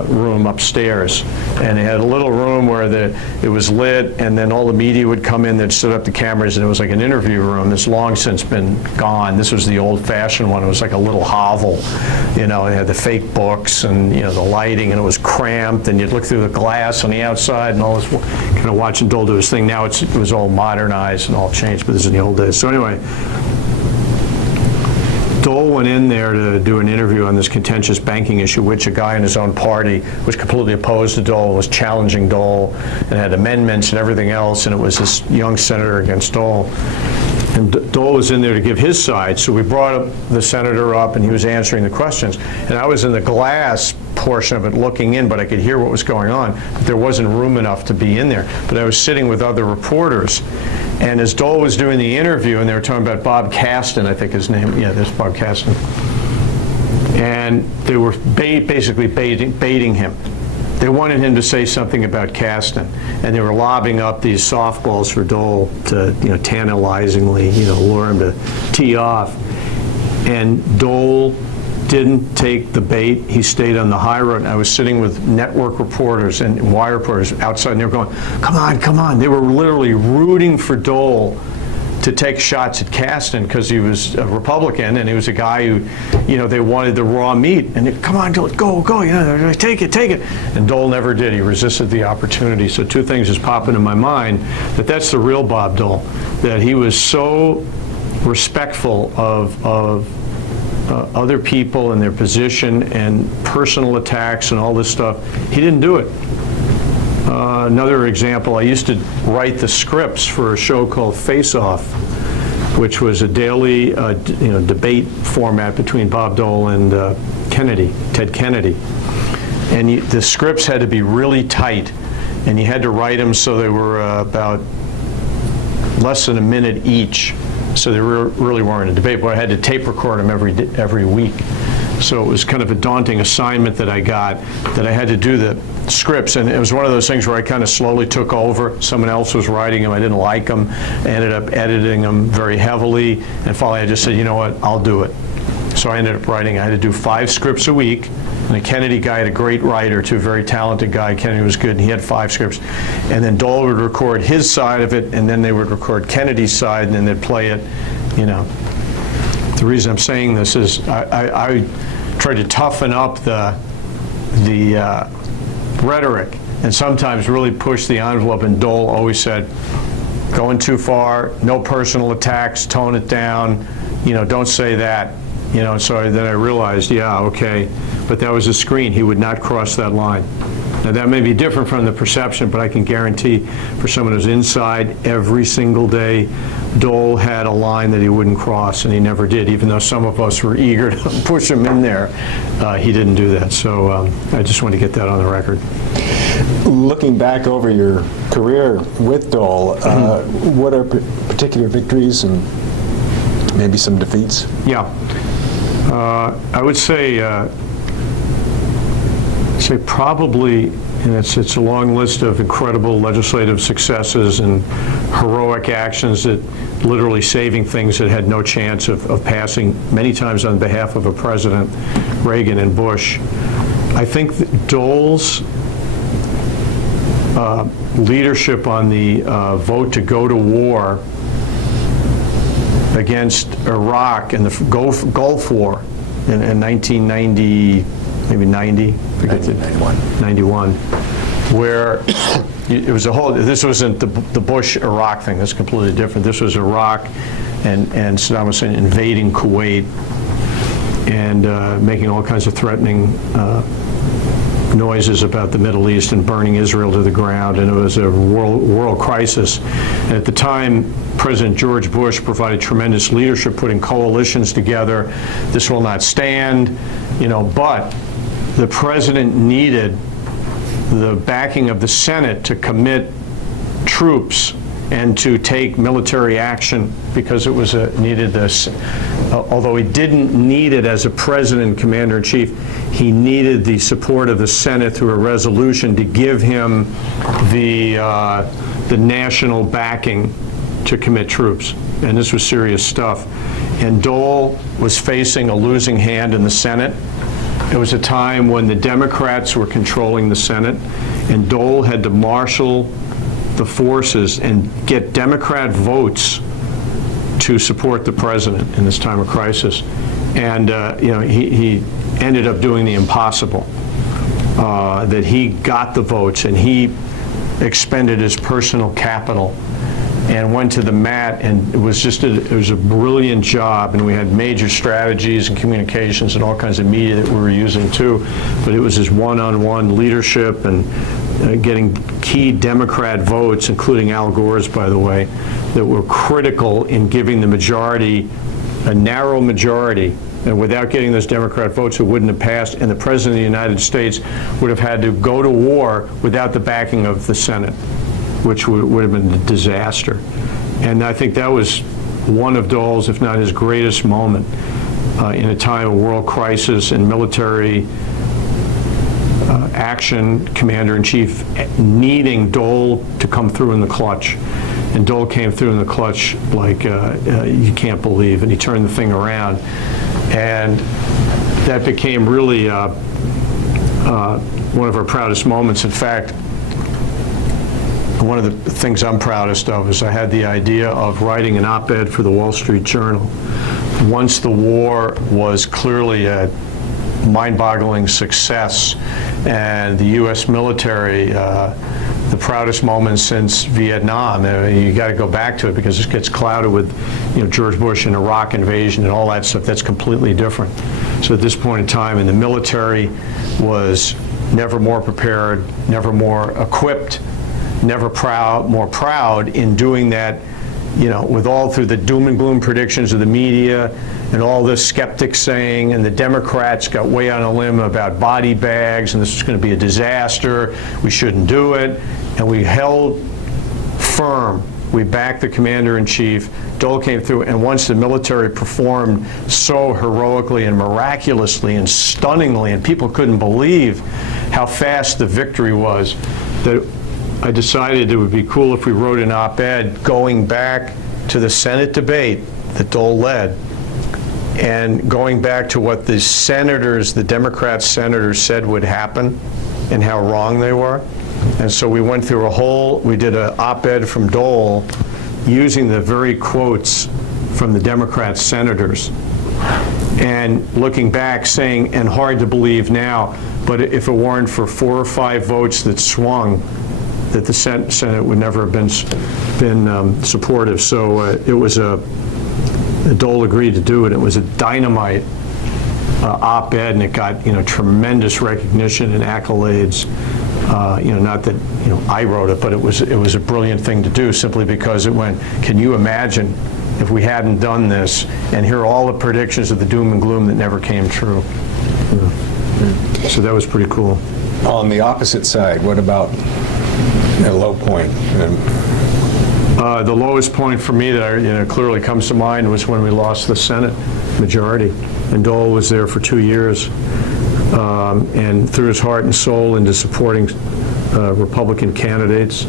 room upstairs, and they had a little room where it was lit, and then all the media would come in. They'd set up the cameras, and it was like an interview room that's long since been gone. This was the old-fashioned one. It was like a little hovel. It had the fake books and the lighting, and it was cramped, and you'd look through the glass on the outside and all this, kind of watching Dole do his thing. Now it was all modernized and all changed, but this is in the old days. So anyway, Dole went in there to do an interview on this contentious banking issue, which a guy in his own party was completely opposed to Dole, was challenging Dole, and had amendments and everything else, and it was this young senator against Dole. And Dole was in there to give his side, so we brought the senator up, and he was answering the questions. And I was in the glass portion of it looking in, but I could hear what was going on. But there wasn't room enough to be in there. But I was sitting with other reporters. And as Dole was doing the interview, and they were talking about Bob Caston, I think his name, yeah, there's Bob Caston. And they were basically baiting him. They wanted him to say something about Caston, and they were lobbing up these softballs for Dole to, tantalizingly, lure him to tee off. And Dole didn't take the bait. He stayed on the high road. And I was sitting with network reporters and wire reporters outside, and they were going, "Come on, come on!" They were literally rooting for Dole to take shots at Caston because he was a Republican and he was a guy who, they wanted the raw meat. And they, "Come on, Dole, go, take it, take it." And Dole never did. He resisted the opportunity. So two things just pop into my mind, that's the real Bob Dole, that he was so respectful of other people and their position and personal attacks and all this stuff. He didn't do it. Another example, I used to write the scripts for a show called Face Off, which was a daily debate format between Bob Dole and Ted Kennedy. And the scripts had to be really tight, and you had to write them so they were about less than a minute each. So they really weren't a debate, but I had to tape record them every week. So it was kind of a daunting assignment that I got, that I had to do the scripts, and it was one of those things where I kind of slowly took over. Someone else was writing them. I didn't like them. I ended up editing them very heavily, and finally I just said, you know what, I'll do it. so I ended up writing, I had to do 5 scripts a week. And the Kennedy guy had a great writer, too, a very talented guy. Kennedy was good, and he had 5 scripts. And then Dole would record his side of it, and then they would record Kennedy's side, and then they'd play it, you know. The reason I'm saying this is I tried to toughen up the rhetoric and sometimes really push the envelope, and Dole always said, going too far, no personal attacks, tone it down, you know, don't say that. You know, so then I realized, yeah, okay, but that was a screen. He would not cross that line. Now, that may be different from the perception, but I can guarantee for someone who's inside every single day, Dole had a line that he wouldn't cross, and he never did, even though some of us were eager to push him in there. He didn't do that, so I just want to get that on the record. Looking back over your career with Dole, what are particular victories and maybe some defeats? Yeah. I would say probably, and it's a long list of incredible legislative successes and heroic actions that literally saving things that had no chance of passing, many times on behalf of a president, Reagan and Bush. I think that Dole's leadership on the vote to go to war against Iraq and the Gulf War in 1990, maybe 90, 91, where it was a whole, this wasn't the Bush-Iraq thing, that's completely different. This was Iraq and Saddam Hussein invading Kuwait and making all kinds of threatening noises about the Middle East and burning Israel to the ground, and it was a world crisis. And at the time, President George Bush provided tremendous leadership, putting coalitions together. This will not stand, you know, but the president needed the backing of the Senate to commit troops and to take military action because it was needed this. Although he didn't need it as a president, commander-in-chief, he needed the support of the Senate through a resolution to give him the national backing to commit troops. And this was serious stuff. And Dole was facing a losing hand in the Senate. It was a time when the Democrats were controlling the Senate, and Dole had to marshal the forces and get Democrat votes to support the president in this time of crisis. And you know, he ended up doing the impossible, that he got the votes and he expended his personal capital and went to the mat, and it was a brilliant job, and we had major strategies and communications and all kinds of media that we were using too, but it was his one-on-one leadership and getting key Democrat votes, including Al Gore's, by the way, that were critical in giving the majority, a narrow majority, and without getting those Democrat votes, it wouldn't have passed, and the President of the United States would have had to go to war without the backing of the Senate, which would have been a disaster. And I think that was one of Dole's, if not his greatest moment, in a time of world crisis and military action, commander-in-chief needing Dole to come through in the clutch. And Dole came through in the clutch like you can't believe, and he turned the thing around. And that became really one of our proudest moments. In fact, one of the things I'm proudest of is I had the idea of writing an op-ed for the Wall Street Journal. Once the war was clearly a mind-boggling success, and the U.S. military, the proudest moment since Vietnam. You got to go back to it because it gets clouded with, you know, George Bush and Iraq invasion and all that stuff. That's completely different. So at this point in time, and the military was never more prepared, never more equipped, never more proud in doing that, you know, with all through the doom and gloom predictions of the media and all this skeptics saying, and the Democrats got way on a limb about body bags, and this was going to be a disaster, we shouldn't do it, and we held firm. We backed the commander-in-chief. Dole came through, and once the military performed so heroically and miraculously and stunningly, and people couldn't believe how fast the victory was, that I decided it would be cool if we wrote an op-ed going back to the Senate debate that Dole led and going back to what the senators, the Democrat senators said would happen and how wrong they were. And so we went through we did an op-ed from Dole using the very quotes from the Democrat senators, and looking back saying, and hard to believe now, but if it weren't for 4 or 5 votes that swung, that the Senate would never have been supportive. So it was Dole agreed to do it. It was a dynamite op-ed, and it got tremendous recognition and accolades. Not that I wrote it, but it was a brilliant thing to do, simply because it went, can you imagine if we hadn't done this, and here are all the predictions of the doom and gloom that never came true. So that was pretty cool. On the opposite side, what about a low point? The lowest point for me that clearly comes to mind was when we lost the Senate majority, and Dole was there for 2 years, and threw his heart and soul into supporting Republican candidates.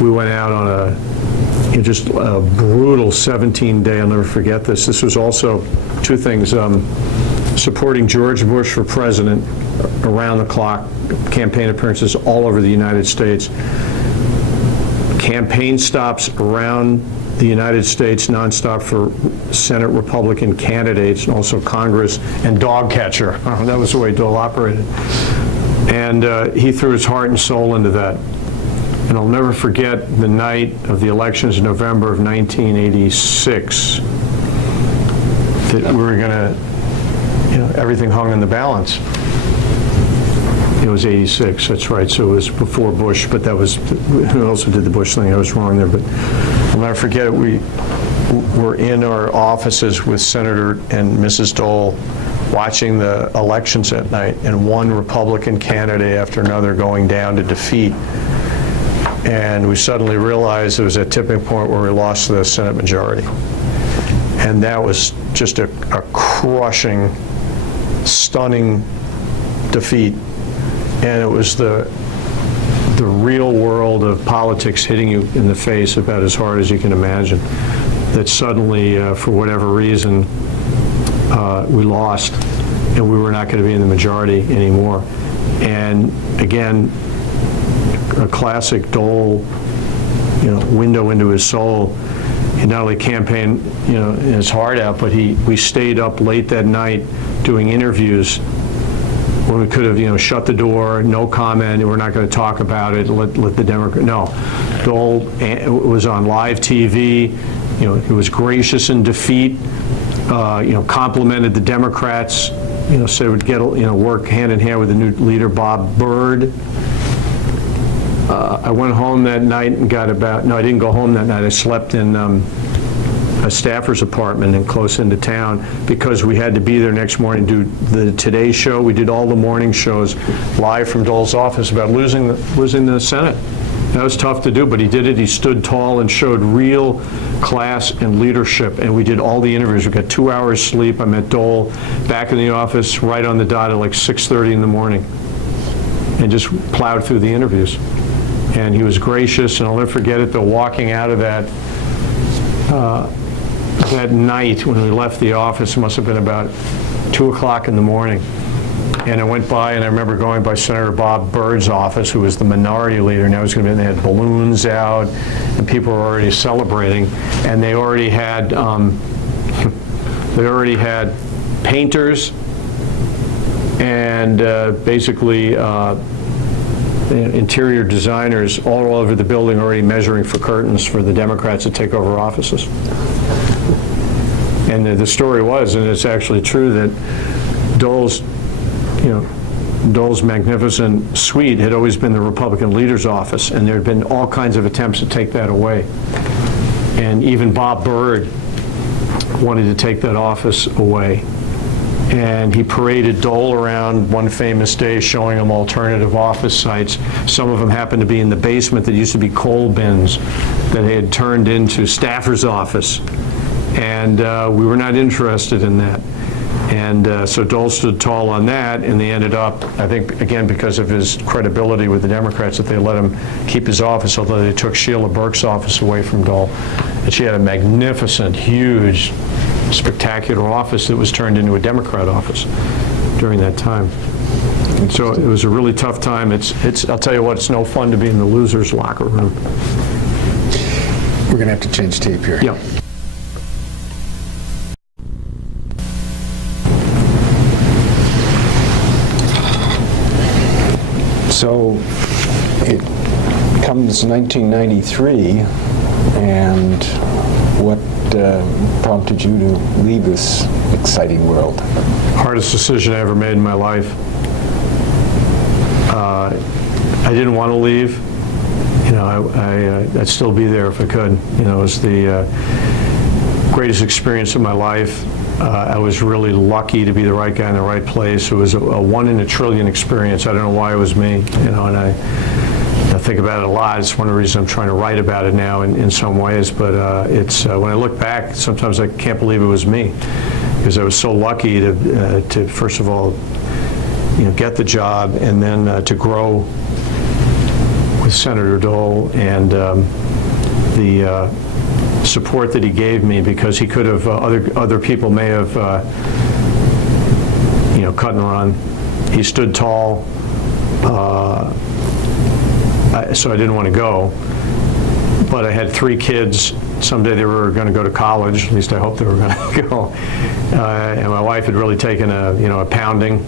We went out on just a brutal 17-day, I'll never forget this. This was also 2 things, supporting George Bush for president around the clock, campaign appearances all over the United States, campaign stops around the United States nonstop for Senate Republican candidates, and also Congress, and dog catcher. That was the way Dole operated. And he threw his heart and soul into that. And I'll never forget the night of the elections in November of 1986, that we were going to, everything hung in the balance. It was 86, that's right, so it was before Bush, but that was, who also did the Bush thing? I was wrong there, but I'll never forget it. We were in our offices with Senator and Mrs. Dole watching the elections that night, and one Republican candidate after another going down to defeat. And we suddenly realized it was a tipping point where we lost the Senate majority. And that was just a crushing, stunning defeat. And it was the real world of politics hitting you in the face about as hard as you can imagine. That suddenly, for whatever reason, we lost, and we were not going to be in the majority anymore. And again, a classic Dole, window into his soul. He not only campaigned, his heart out, but we stayed up late that night doing interviews when we could have, shut the door, no comment, we're not going to talk about it, let the Democrat, no. Dole was on live TV, he was gracious in defeat, complimented the Democrats, said we'd get, work hand in hand with the new leader, Bob Byrd. I went home that night and I didn't go home that night, I slept in a staffer's apartment and close into town, because we had to be there next morning to do the Today Show. We did all the morning shows live from Dole's office about losing the Senate. That was tough to do, but he did it. He stood tall and showed real class and leadership, and we did all the interviews. We got 2 hours sleep. I met Dole back in the office right on the dot at like 6:30 in the morning, and just plowed through the interviews. And he was gracious, and I'll never forget it, though, walking out of that night when we left the office. It must have been about 2 o'clock in the morning. And I went by, and I remember going by Senator Bob Byrd's office, who was the minority leader. Now he's going to be, they had balloons out, and people were already celebrating. And they already had painters and basically interior designers all over the building already measuring for curtains for the Democrats to take over offices. And the story was, and it's actually true, that Dole's magnificent suite had always been the Republican leader's office, and there had been all kinds of attempts to take that away. And even Bob Byrd wanted to take that office away. And he paraded Dole around one famous day, showing him alternative office sites. Some of them happened to be in the basement that used to be coal bins that they had turned into staffer's office. And we were not interested in that. And so Dole stood tall on that, and they ended up, I think, again, because of his credibility with the Democrats, that they let him keep his office, although they took Sheila Burke's office away from Dole. And she had a magnificent, huge spectacular office that was turned into a Democrat office during that time. So it was a really tough time. I'll tell you what, it's no fun to be in the losers' locker room. We're going to have to change tape here. Yeah. So it comes 1993, and what prompted you to leave this exciting world? Hardest decision I ever made in my life. I didn't want to leave. You know, I'd still be there if I could. You know, it was the greatest experience of my life. I was really lucky to be the right guy in the right place. It was a 1 in a trillion experience. I don't know why it was me. You know, and I think about it a lot. It's one of the reasons I'm trying to write about it now in some ways. But it's when I look back, sometimes I can't believe it was me, because I was so lucky to first of all, you know, get the job, and then to grow with Senator Dole, and the support that he gave me, because he could have, other people may have, you know, cut and run. He stood tall, so I didn't want to go. But I had 3 kids. Someday they were going to go to college. At least I hope they were going to go. And my wife had really taken a pounding.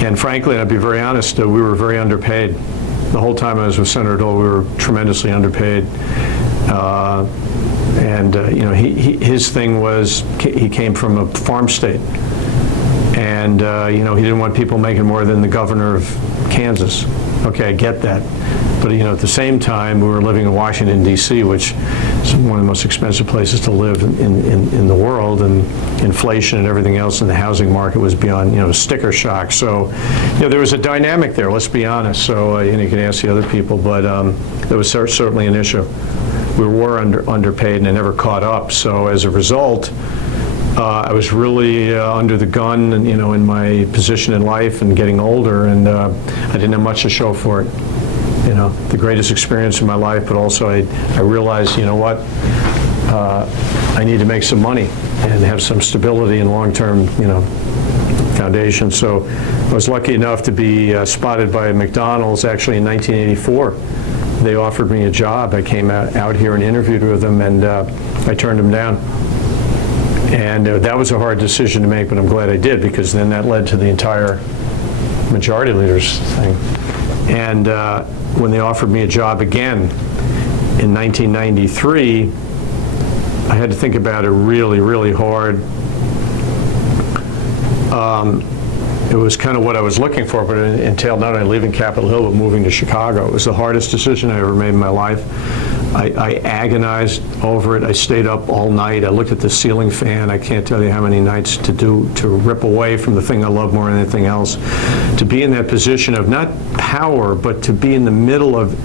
And frankly, and I'd be very honest, we were very underpaid. The whole time I was with Senator Dole, we were tremendously underpaid. You know, his thing was, he came from a farm state. And, you know, he didn't want people making more than the governor of Kansas. Okay, I get that. But, you know, at the same time, we were living in Washington, D.C., which is one of the most expensive places to live in the world, and inflation and everything else in the housing market was beyond, you know, sticker shock. So, you know, there was a dynamic there, let's be honest. So, you know, you can ask the other people, but there was certainly an issue. We were underpaid, and I never caught up. So as a result, I was really under the gun, and, you know, in my position in life and getting older, and I didn't have much to show for it. You know, the greatest experience in my life, but also I realized, you know what, I need to make some money and have some stability and long-term, you know, foundation. So I was lucky enough to be spotted by McDonald's actually in 1984. They offered me a job. I came out here and interviewed with them, and I turned them down. And that was a hard decision to make, but I'm glad I did, because then that led to the entire majority leaders thing. And when they offered me a job again in 1993, I had to think about it really, really hard. It was kind of what I was looking for, but it entailed not only leaving Capitol Hill, but moving to Chicago. It was the hardest decision I ever made in my life. I agonized over it. I stayed up all night. I looked at the ceiling fan. I can't tell you how many nights to rip away from the thing I love more than anything else. To be in that position of not power, but to be in the middle of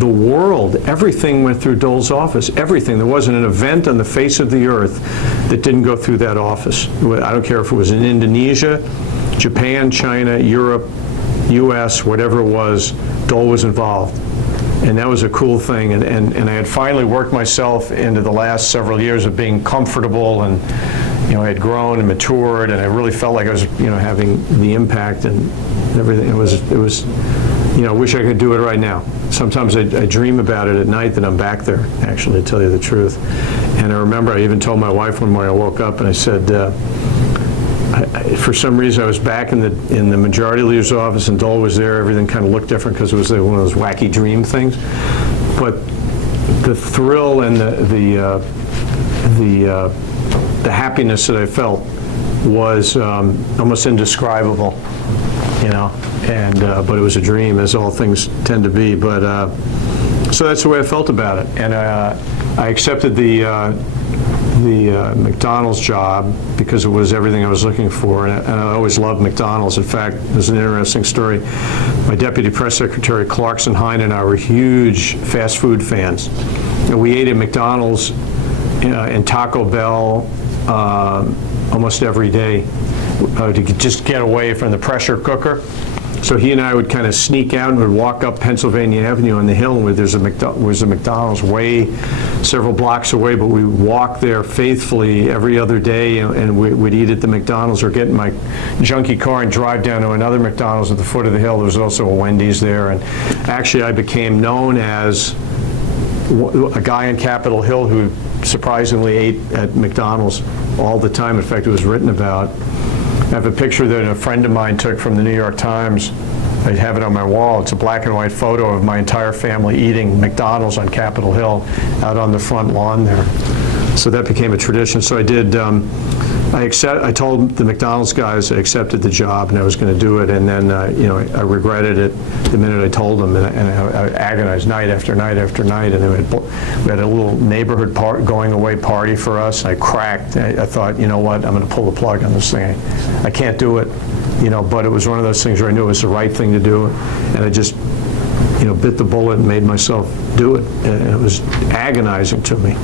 the world. Everything went through Dole's office. Everything. There wasn't an event on the face of the earth that didn't go through that office. I don't care if it was in Indonesia, Japan, China, Europe, U.S., whatever it was, Dole was involved. And that was a cool thing. And I had finally worked myself into the last several years of being comfortable, and, you know, I had grown and matured, and I really felt like I was, you know, having the impact and everything. It was, you know, I wish I could do it right now. Sometimes I dream about it at night that I'm back there, actually, to tell you the truth. And I remember I even told my wife one morning, I woke up and I said, for some reason I was back in the majority leader's office, and Dole was there. Everything kind of looked different because it was one of those wacky dream things. But the thrill and the happiness that I felt was almost indescribable, you know. And but it was a dream, as all things tend to be. But so that's the way I felt about it, and I accepted the McDonald's job because it was everything I was looking for, and I always loved McDonald's. In fact, there's an interesting story. My deputy press secretary, Clarkson Hine, and I were huge fast food fans. And we ate at McDonald's and Taco Bell almost every day to just get away from the pressure cooker. So he and I would kind of sneak out and would walk up Pennsylvania Avenue on the hill, and there's a McDonald's way several blocks away, but we would walk there faithfully every other day, and we'd eat at the McDonald's or get in my junky car and drive down to another McDonald's at the foot of the hill. There was also a Wendy's there, and actually I became known as a guy on Capitol Hill who surprisingly ate at McDonald's all the time. In fact, it was written about. I have a picture that a friend of mine took from the New York Times. I have it on my wall. It's a black and white photo of my entire family eating McDonald's on Capitol Hill out on the front lawn there. So that became a tradition. So I did, I told the McDonald's guys I accepted the job and I was going to do it, and then I regretted it the minute I told them, and I agonized night after night after night, and we had a little neighborhood going away party for us. I cracked. I thought, you know what, I'm going to pull the plug on this thing. I can't do it, but it was one of those things where I knew it was the right thing to do, and I just bit the bullet and made myself do it, and it was agonizing to me.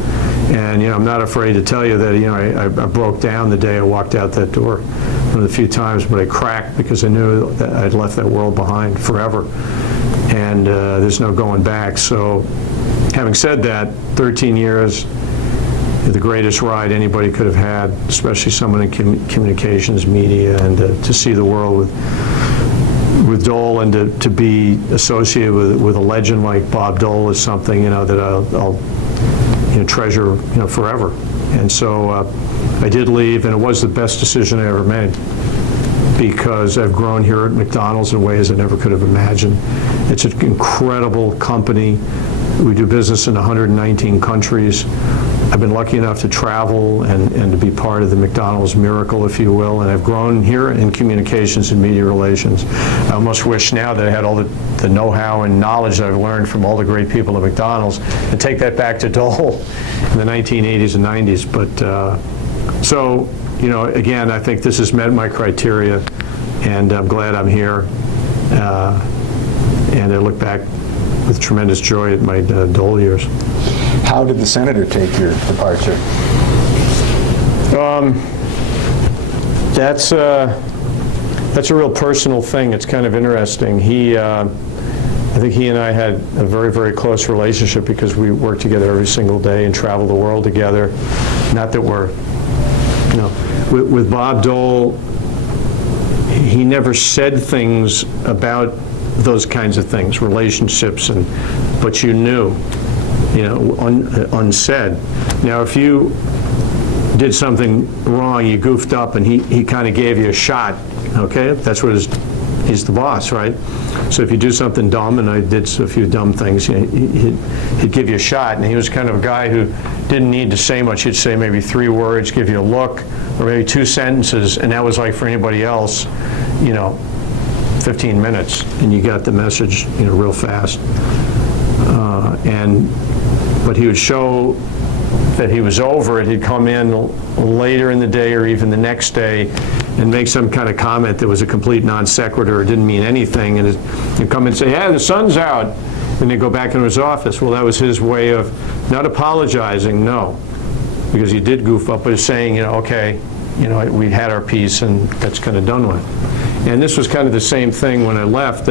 And I'm not afraid to tell you that I broke down the day I walked out that door one of the few times, but I cracked because I knew that I'd left that world behind forever, and there's no going back. So having said that, 13 years, the greatest ride anybody could have had, especially someone in communications, media, and to see the world with Dole, and to be associated with a legend like Bob Dole is something that I'll treasure forever. And so I did leave, and it was the best decision I ever made, because I've grown here at McDonald's in ways I never could have imagined. It's an incredible company. We do business in 119 countries. I've been lucky enough to travel and to be part of the McDonald's miracle, if you will, and I've grown here in communications and media relations. I almost wish now that I had all the know-how and knowledge that I've learned from all the great people at McDonald's and take that back to Dole in the 1980s and 90s. But so, again, I think this has met my criteria, and I'm glad I'm here. And I look back with tremendous joy at my Dole years. How did the senator take your departure? That's a real personal thing. It's kind of interesting. I think he and I had a very, very close relationship because we worked together every single day and traveled the world together. Not that we're, with Bob Dole, he never said things about those kinds of things, relationships, but you knew. Unsaid. Now, if you did something wrong, you goofed up, and he kind of gave you a shot, okay? That's what he's the boss, right? So if you do something dumb, and I did a few dumb things, he'd give you a shot, and he was kind of a guy who didn't need to say much. He'd say maybe 3 words, give you a look, or maybe 2 sentences, and that was like for anybody else, 15 minutes, and you got the message, real fast. But he would show that he was over it. He'd come in later in the day or even the next day and make some kind of comment that was a complete non sequitur or didn't mean anything, and he'd come and say, "Yeah, the sun's out," and they'd go back into his office. Well, that was his way of not apologizing, no, because he did goof up, but he's saying, okay, we had our piece and that's kind of done with. And this was kind of the same thing when I left.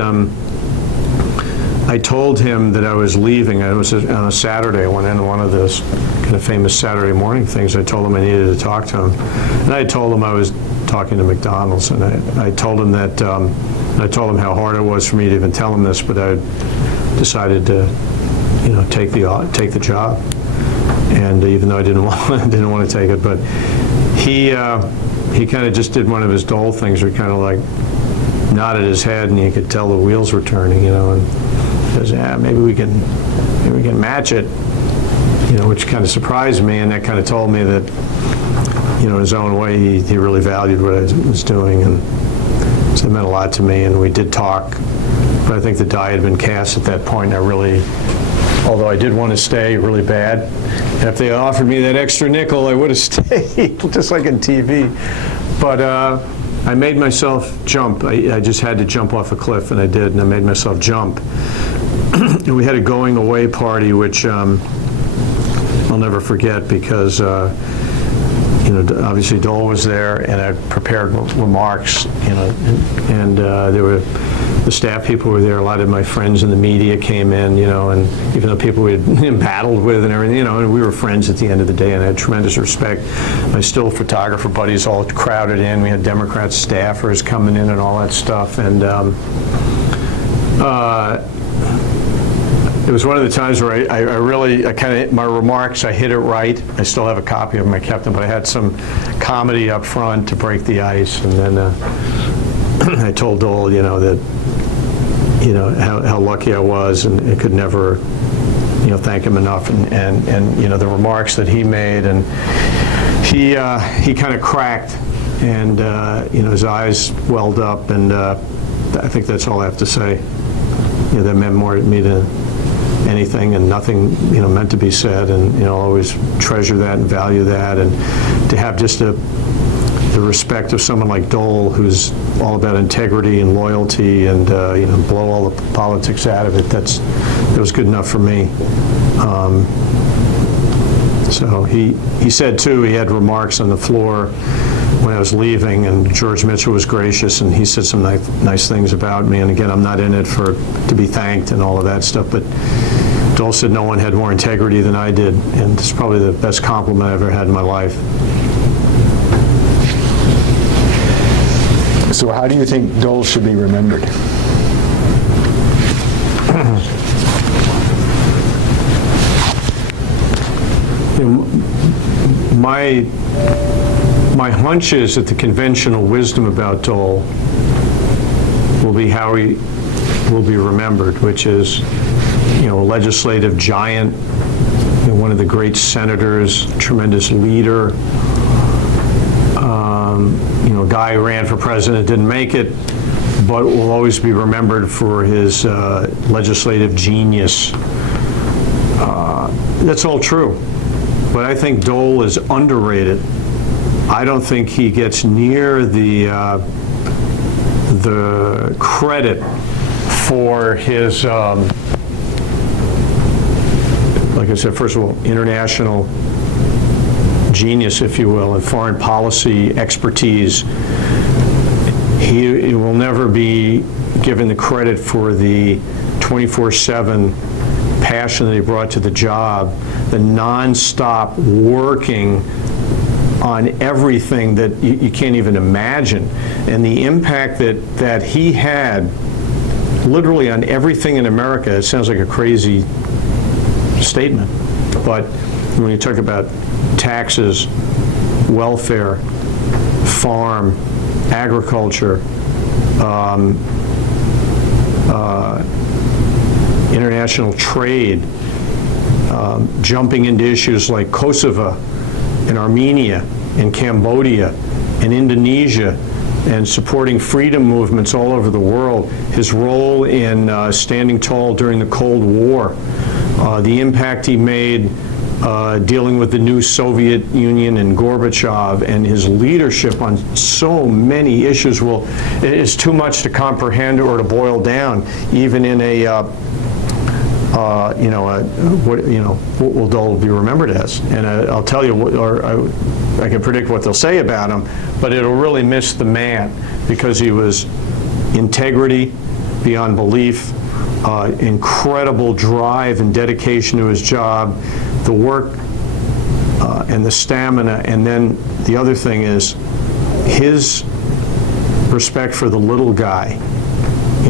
I told him that I was leaving. It was on a Saturday. I went into one of those kind of famous Saturday morning things. I told him I needed to talk to him. And I told him I was talking to McDonald's. And I told him that, I told him how hard it was for me to even tell him this, but I decided to, take the job. And even though I didn't want to take it, but he kind of just did one of his Dole things where he kind of like nodded his head, and you could tell the wheels were turning, and says, "Yeah, maybe we can match it," which kind of surprised me, and that kind of told me that, in his own way, he really valued what I was doing, and so it meant a lot to me, and we did talk, but I think the die had been cast at that point. Although I did want to stay really bad, and if they offered me that extra nickel, I would have stayed, just like in TV, but I made myself jump. I just had to jump off a cliff, and I did, and I made myself jump. And we had a going away party, which I'll never forget, because obviously Dole was there, and I prepared remarks, and there were the staff people were there. A lot of my friends in the media came in, and even though people we had battled with and everything, and we were friends at the end of the day, and I had tremendous respect. My still photographer buddies all crowded in. We had Democrat staffers coming in and all that stuff, and it was one of the times where I really my remarks, I hit it right. I still have a copy of them, I kept them, but I had some comedy up front to break the ice, and then I told Dole, that, how lucky I was, and I could never, thank him enough, and the remarks that he made, and he kind of cracked, and his eyes welled up, and I think that's all I have to say. That meant more to me than anything, and nothing meant to be said, and I'll always treasure that and value that, and to have just the respect of someone like Dole, who's all about integrity and loyalty, and blow all the politics out of it. That was good enough for me. So he said too, he had remarks on the floor when I was leaving, and George Mitchell was gracious, and he said some nice things about me. And again, I'm not in it to be thanked and all of that stuff, but Dole said no one had more integrity than I did, and it's probably the best compliment I've ever had in my life. So how do you think Dole should be remembered? My hunch is that the conventional wisdom about Dole will be how he will be remembered, which is, a legislative giant, one of the great senators, tremendous leader, a guy who ran for president, didn't make it, but will always be remembered for his legislative genius. That's all true, but I think Dole is underrated. I don't think he gets near the credit for his, like I said, first of all, international genius, if you will, and foreign policy expertise. He will never be given the credit for the 24/7 passion that he brought to the job, the nonstop working on everything that you can't even imagine, and the impact that he had literally on everything in America. It sounds like a crazy statement, but when you talk about taxes, welfare, farm, agriculture, international trade, jumping into issues like Kosovo and Armenia and Cambodia and Indonesia, and supporting freedom movements all over the world, his role in standing tall during the Cold War, the impact he made dealing with the new Soviet Union and Gorbachev, and his leadership on so many issues is too much to comprehend or to boil down, even in what will Dole be remembered as? And I'll tell you, I can predict what they'll say about him, but it'll really miss the man, because he was integrity beyond belief, incredible drive and dedication to his job, the work and the stamina, and then the other thing is his respect for the little guy.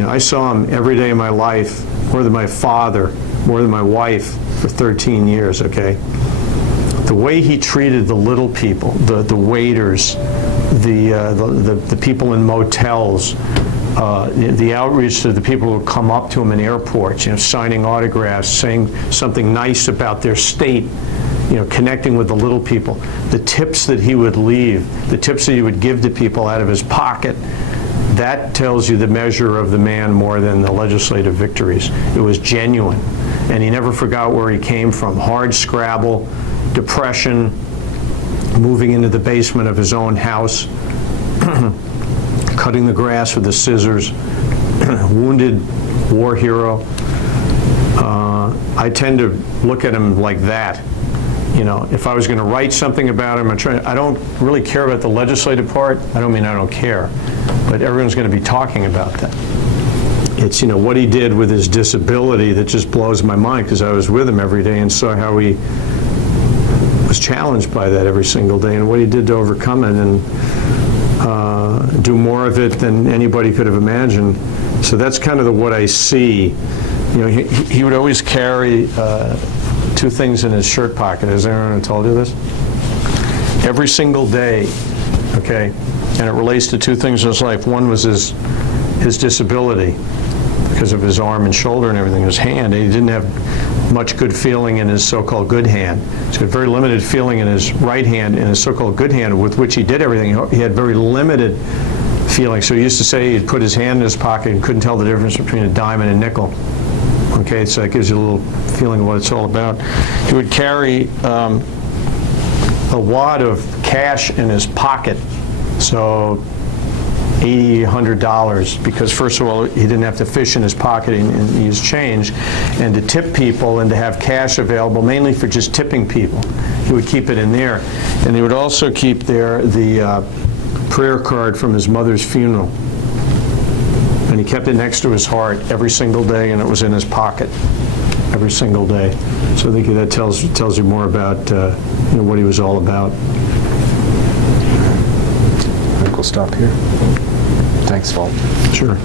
I saw him every day of my life, more than my father, more than my wife, for 13 years, okay? The way he treated the little people, the waiters, the people in motels, the outreach to the people who come up to him in airports, signing autographs, saying something nice about their state, connecting with the little people, the tips that he would leave, the tips that he would give to people out of his pocket, that tells you the measure of the man more than the legislative victories. It was genuine, and he never forgot where he came from. Hard scrabble, depression, moving into the basement of his own house, cutting the grass with the scissors, wounded war hero. I tend to look at him like that, if I was going to write something about him, I don't really care about the legislative part. I don't mean I don't care, but everyone's going to be talking about that. It's, what he did with his disability that just blows my mind, because I was with him every day and saw how he was challenged by that every single day, and what he did to overcome it and do more of it than anybody could have imagined. So that's kind of what I see. He would always carry two things in his shirt pocket. Has anyone told you this? Every single day, okay? And it relates to two things in his life. One was his disability because of his arm and shoulder and everything, his hand. And he didn't have much good feeling in his so-called good hand. So he had very limited feeling in his right hand and his so-called good hand with which he did everything. He had very limited feeling. So he used to say he'd put his hand in his pocket and couldn't tell the difference between a dime and a nickel. Okay, so that gives you a little feeling of what it's all about. He would carry a wad of cash in his pocket, so $80, $100, because first of all, he didn't have to fish in his pocket and use change, and to tip people and to have cash available, mainly for just tipping people. He would keep it in there. And he would also keep there the prayer card from his mother's funeral. And he kept it next to his heart every single day, and it was in his pocket every single day. So I think that tells you more about what he was all about. I think we'll stop here. Thanks, Walt. Sure.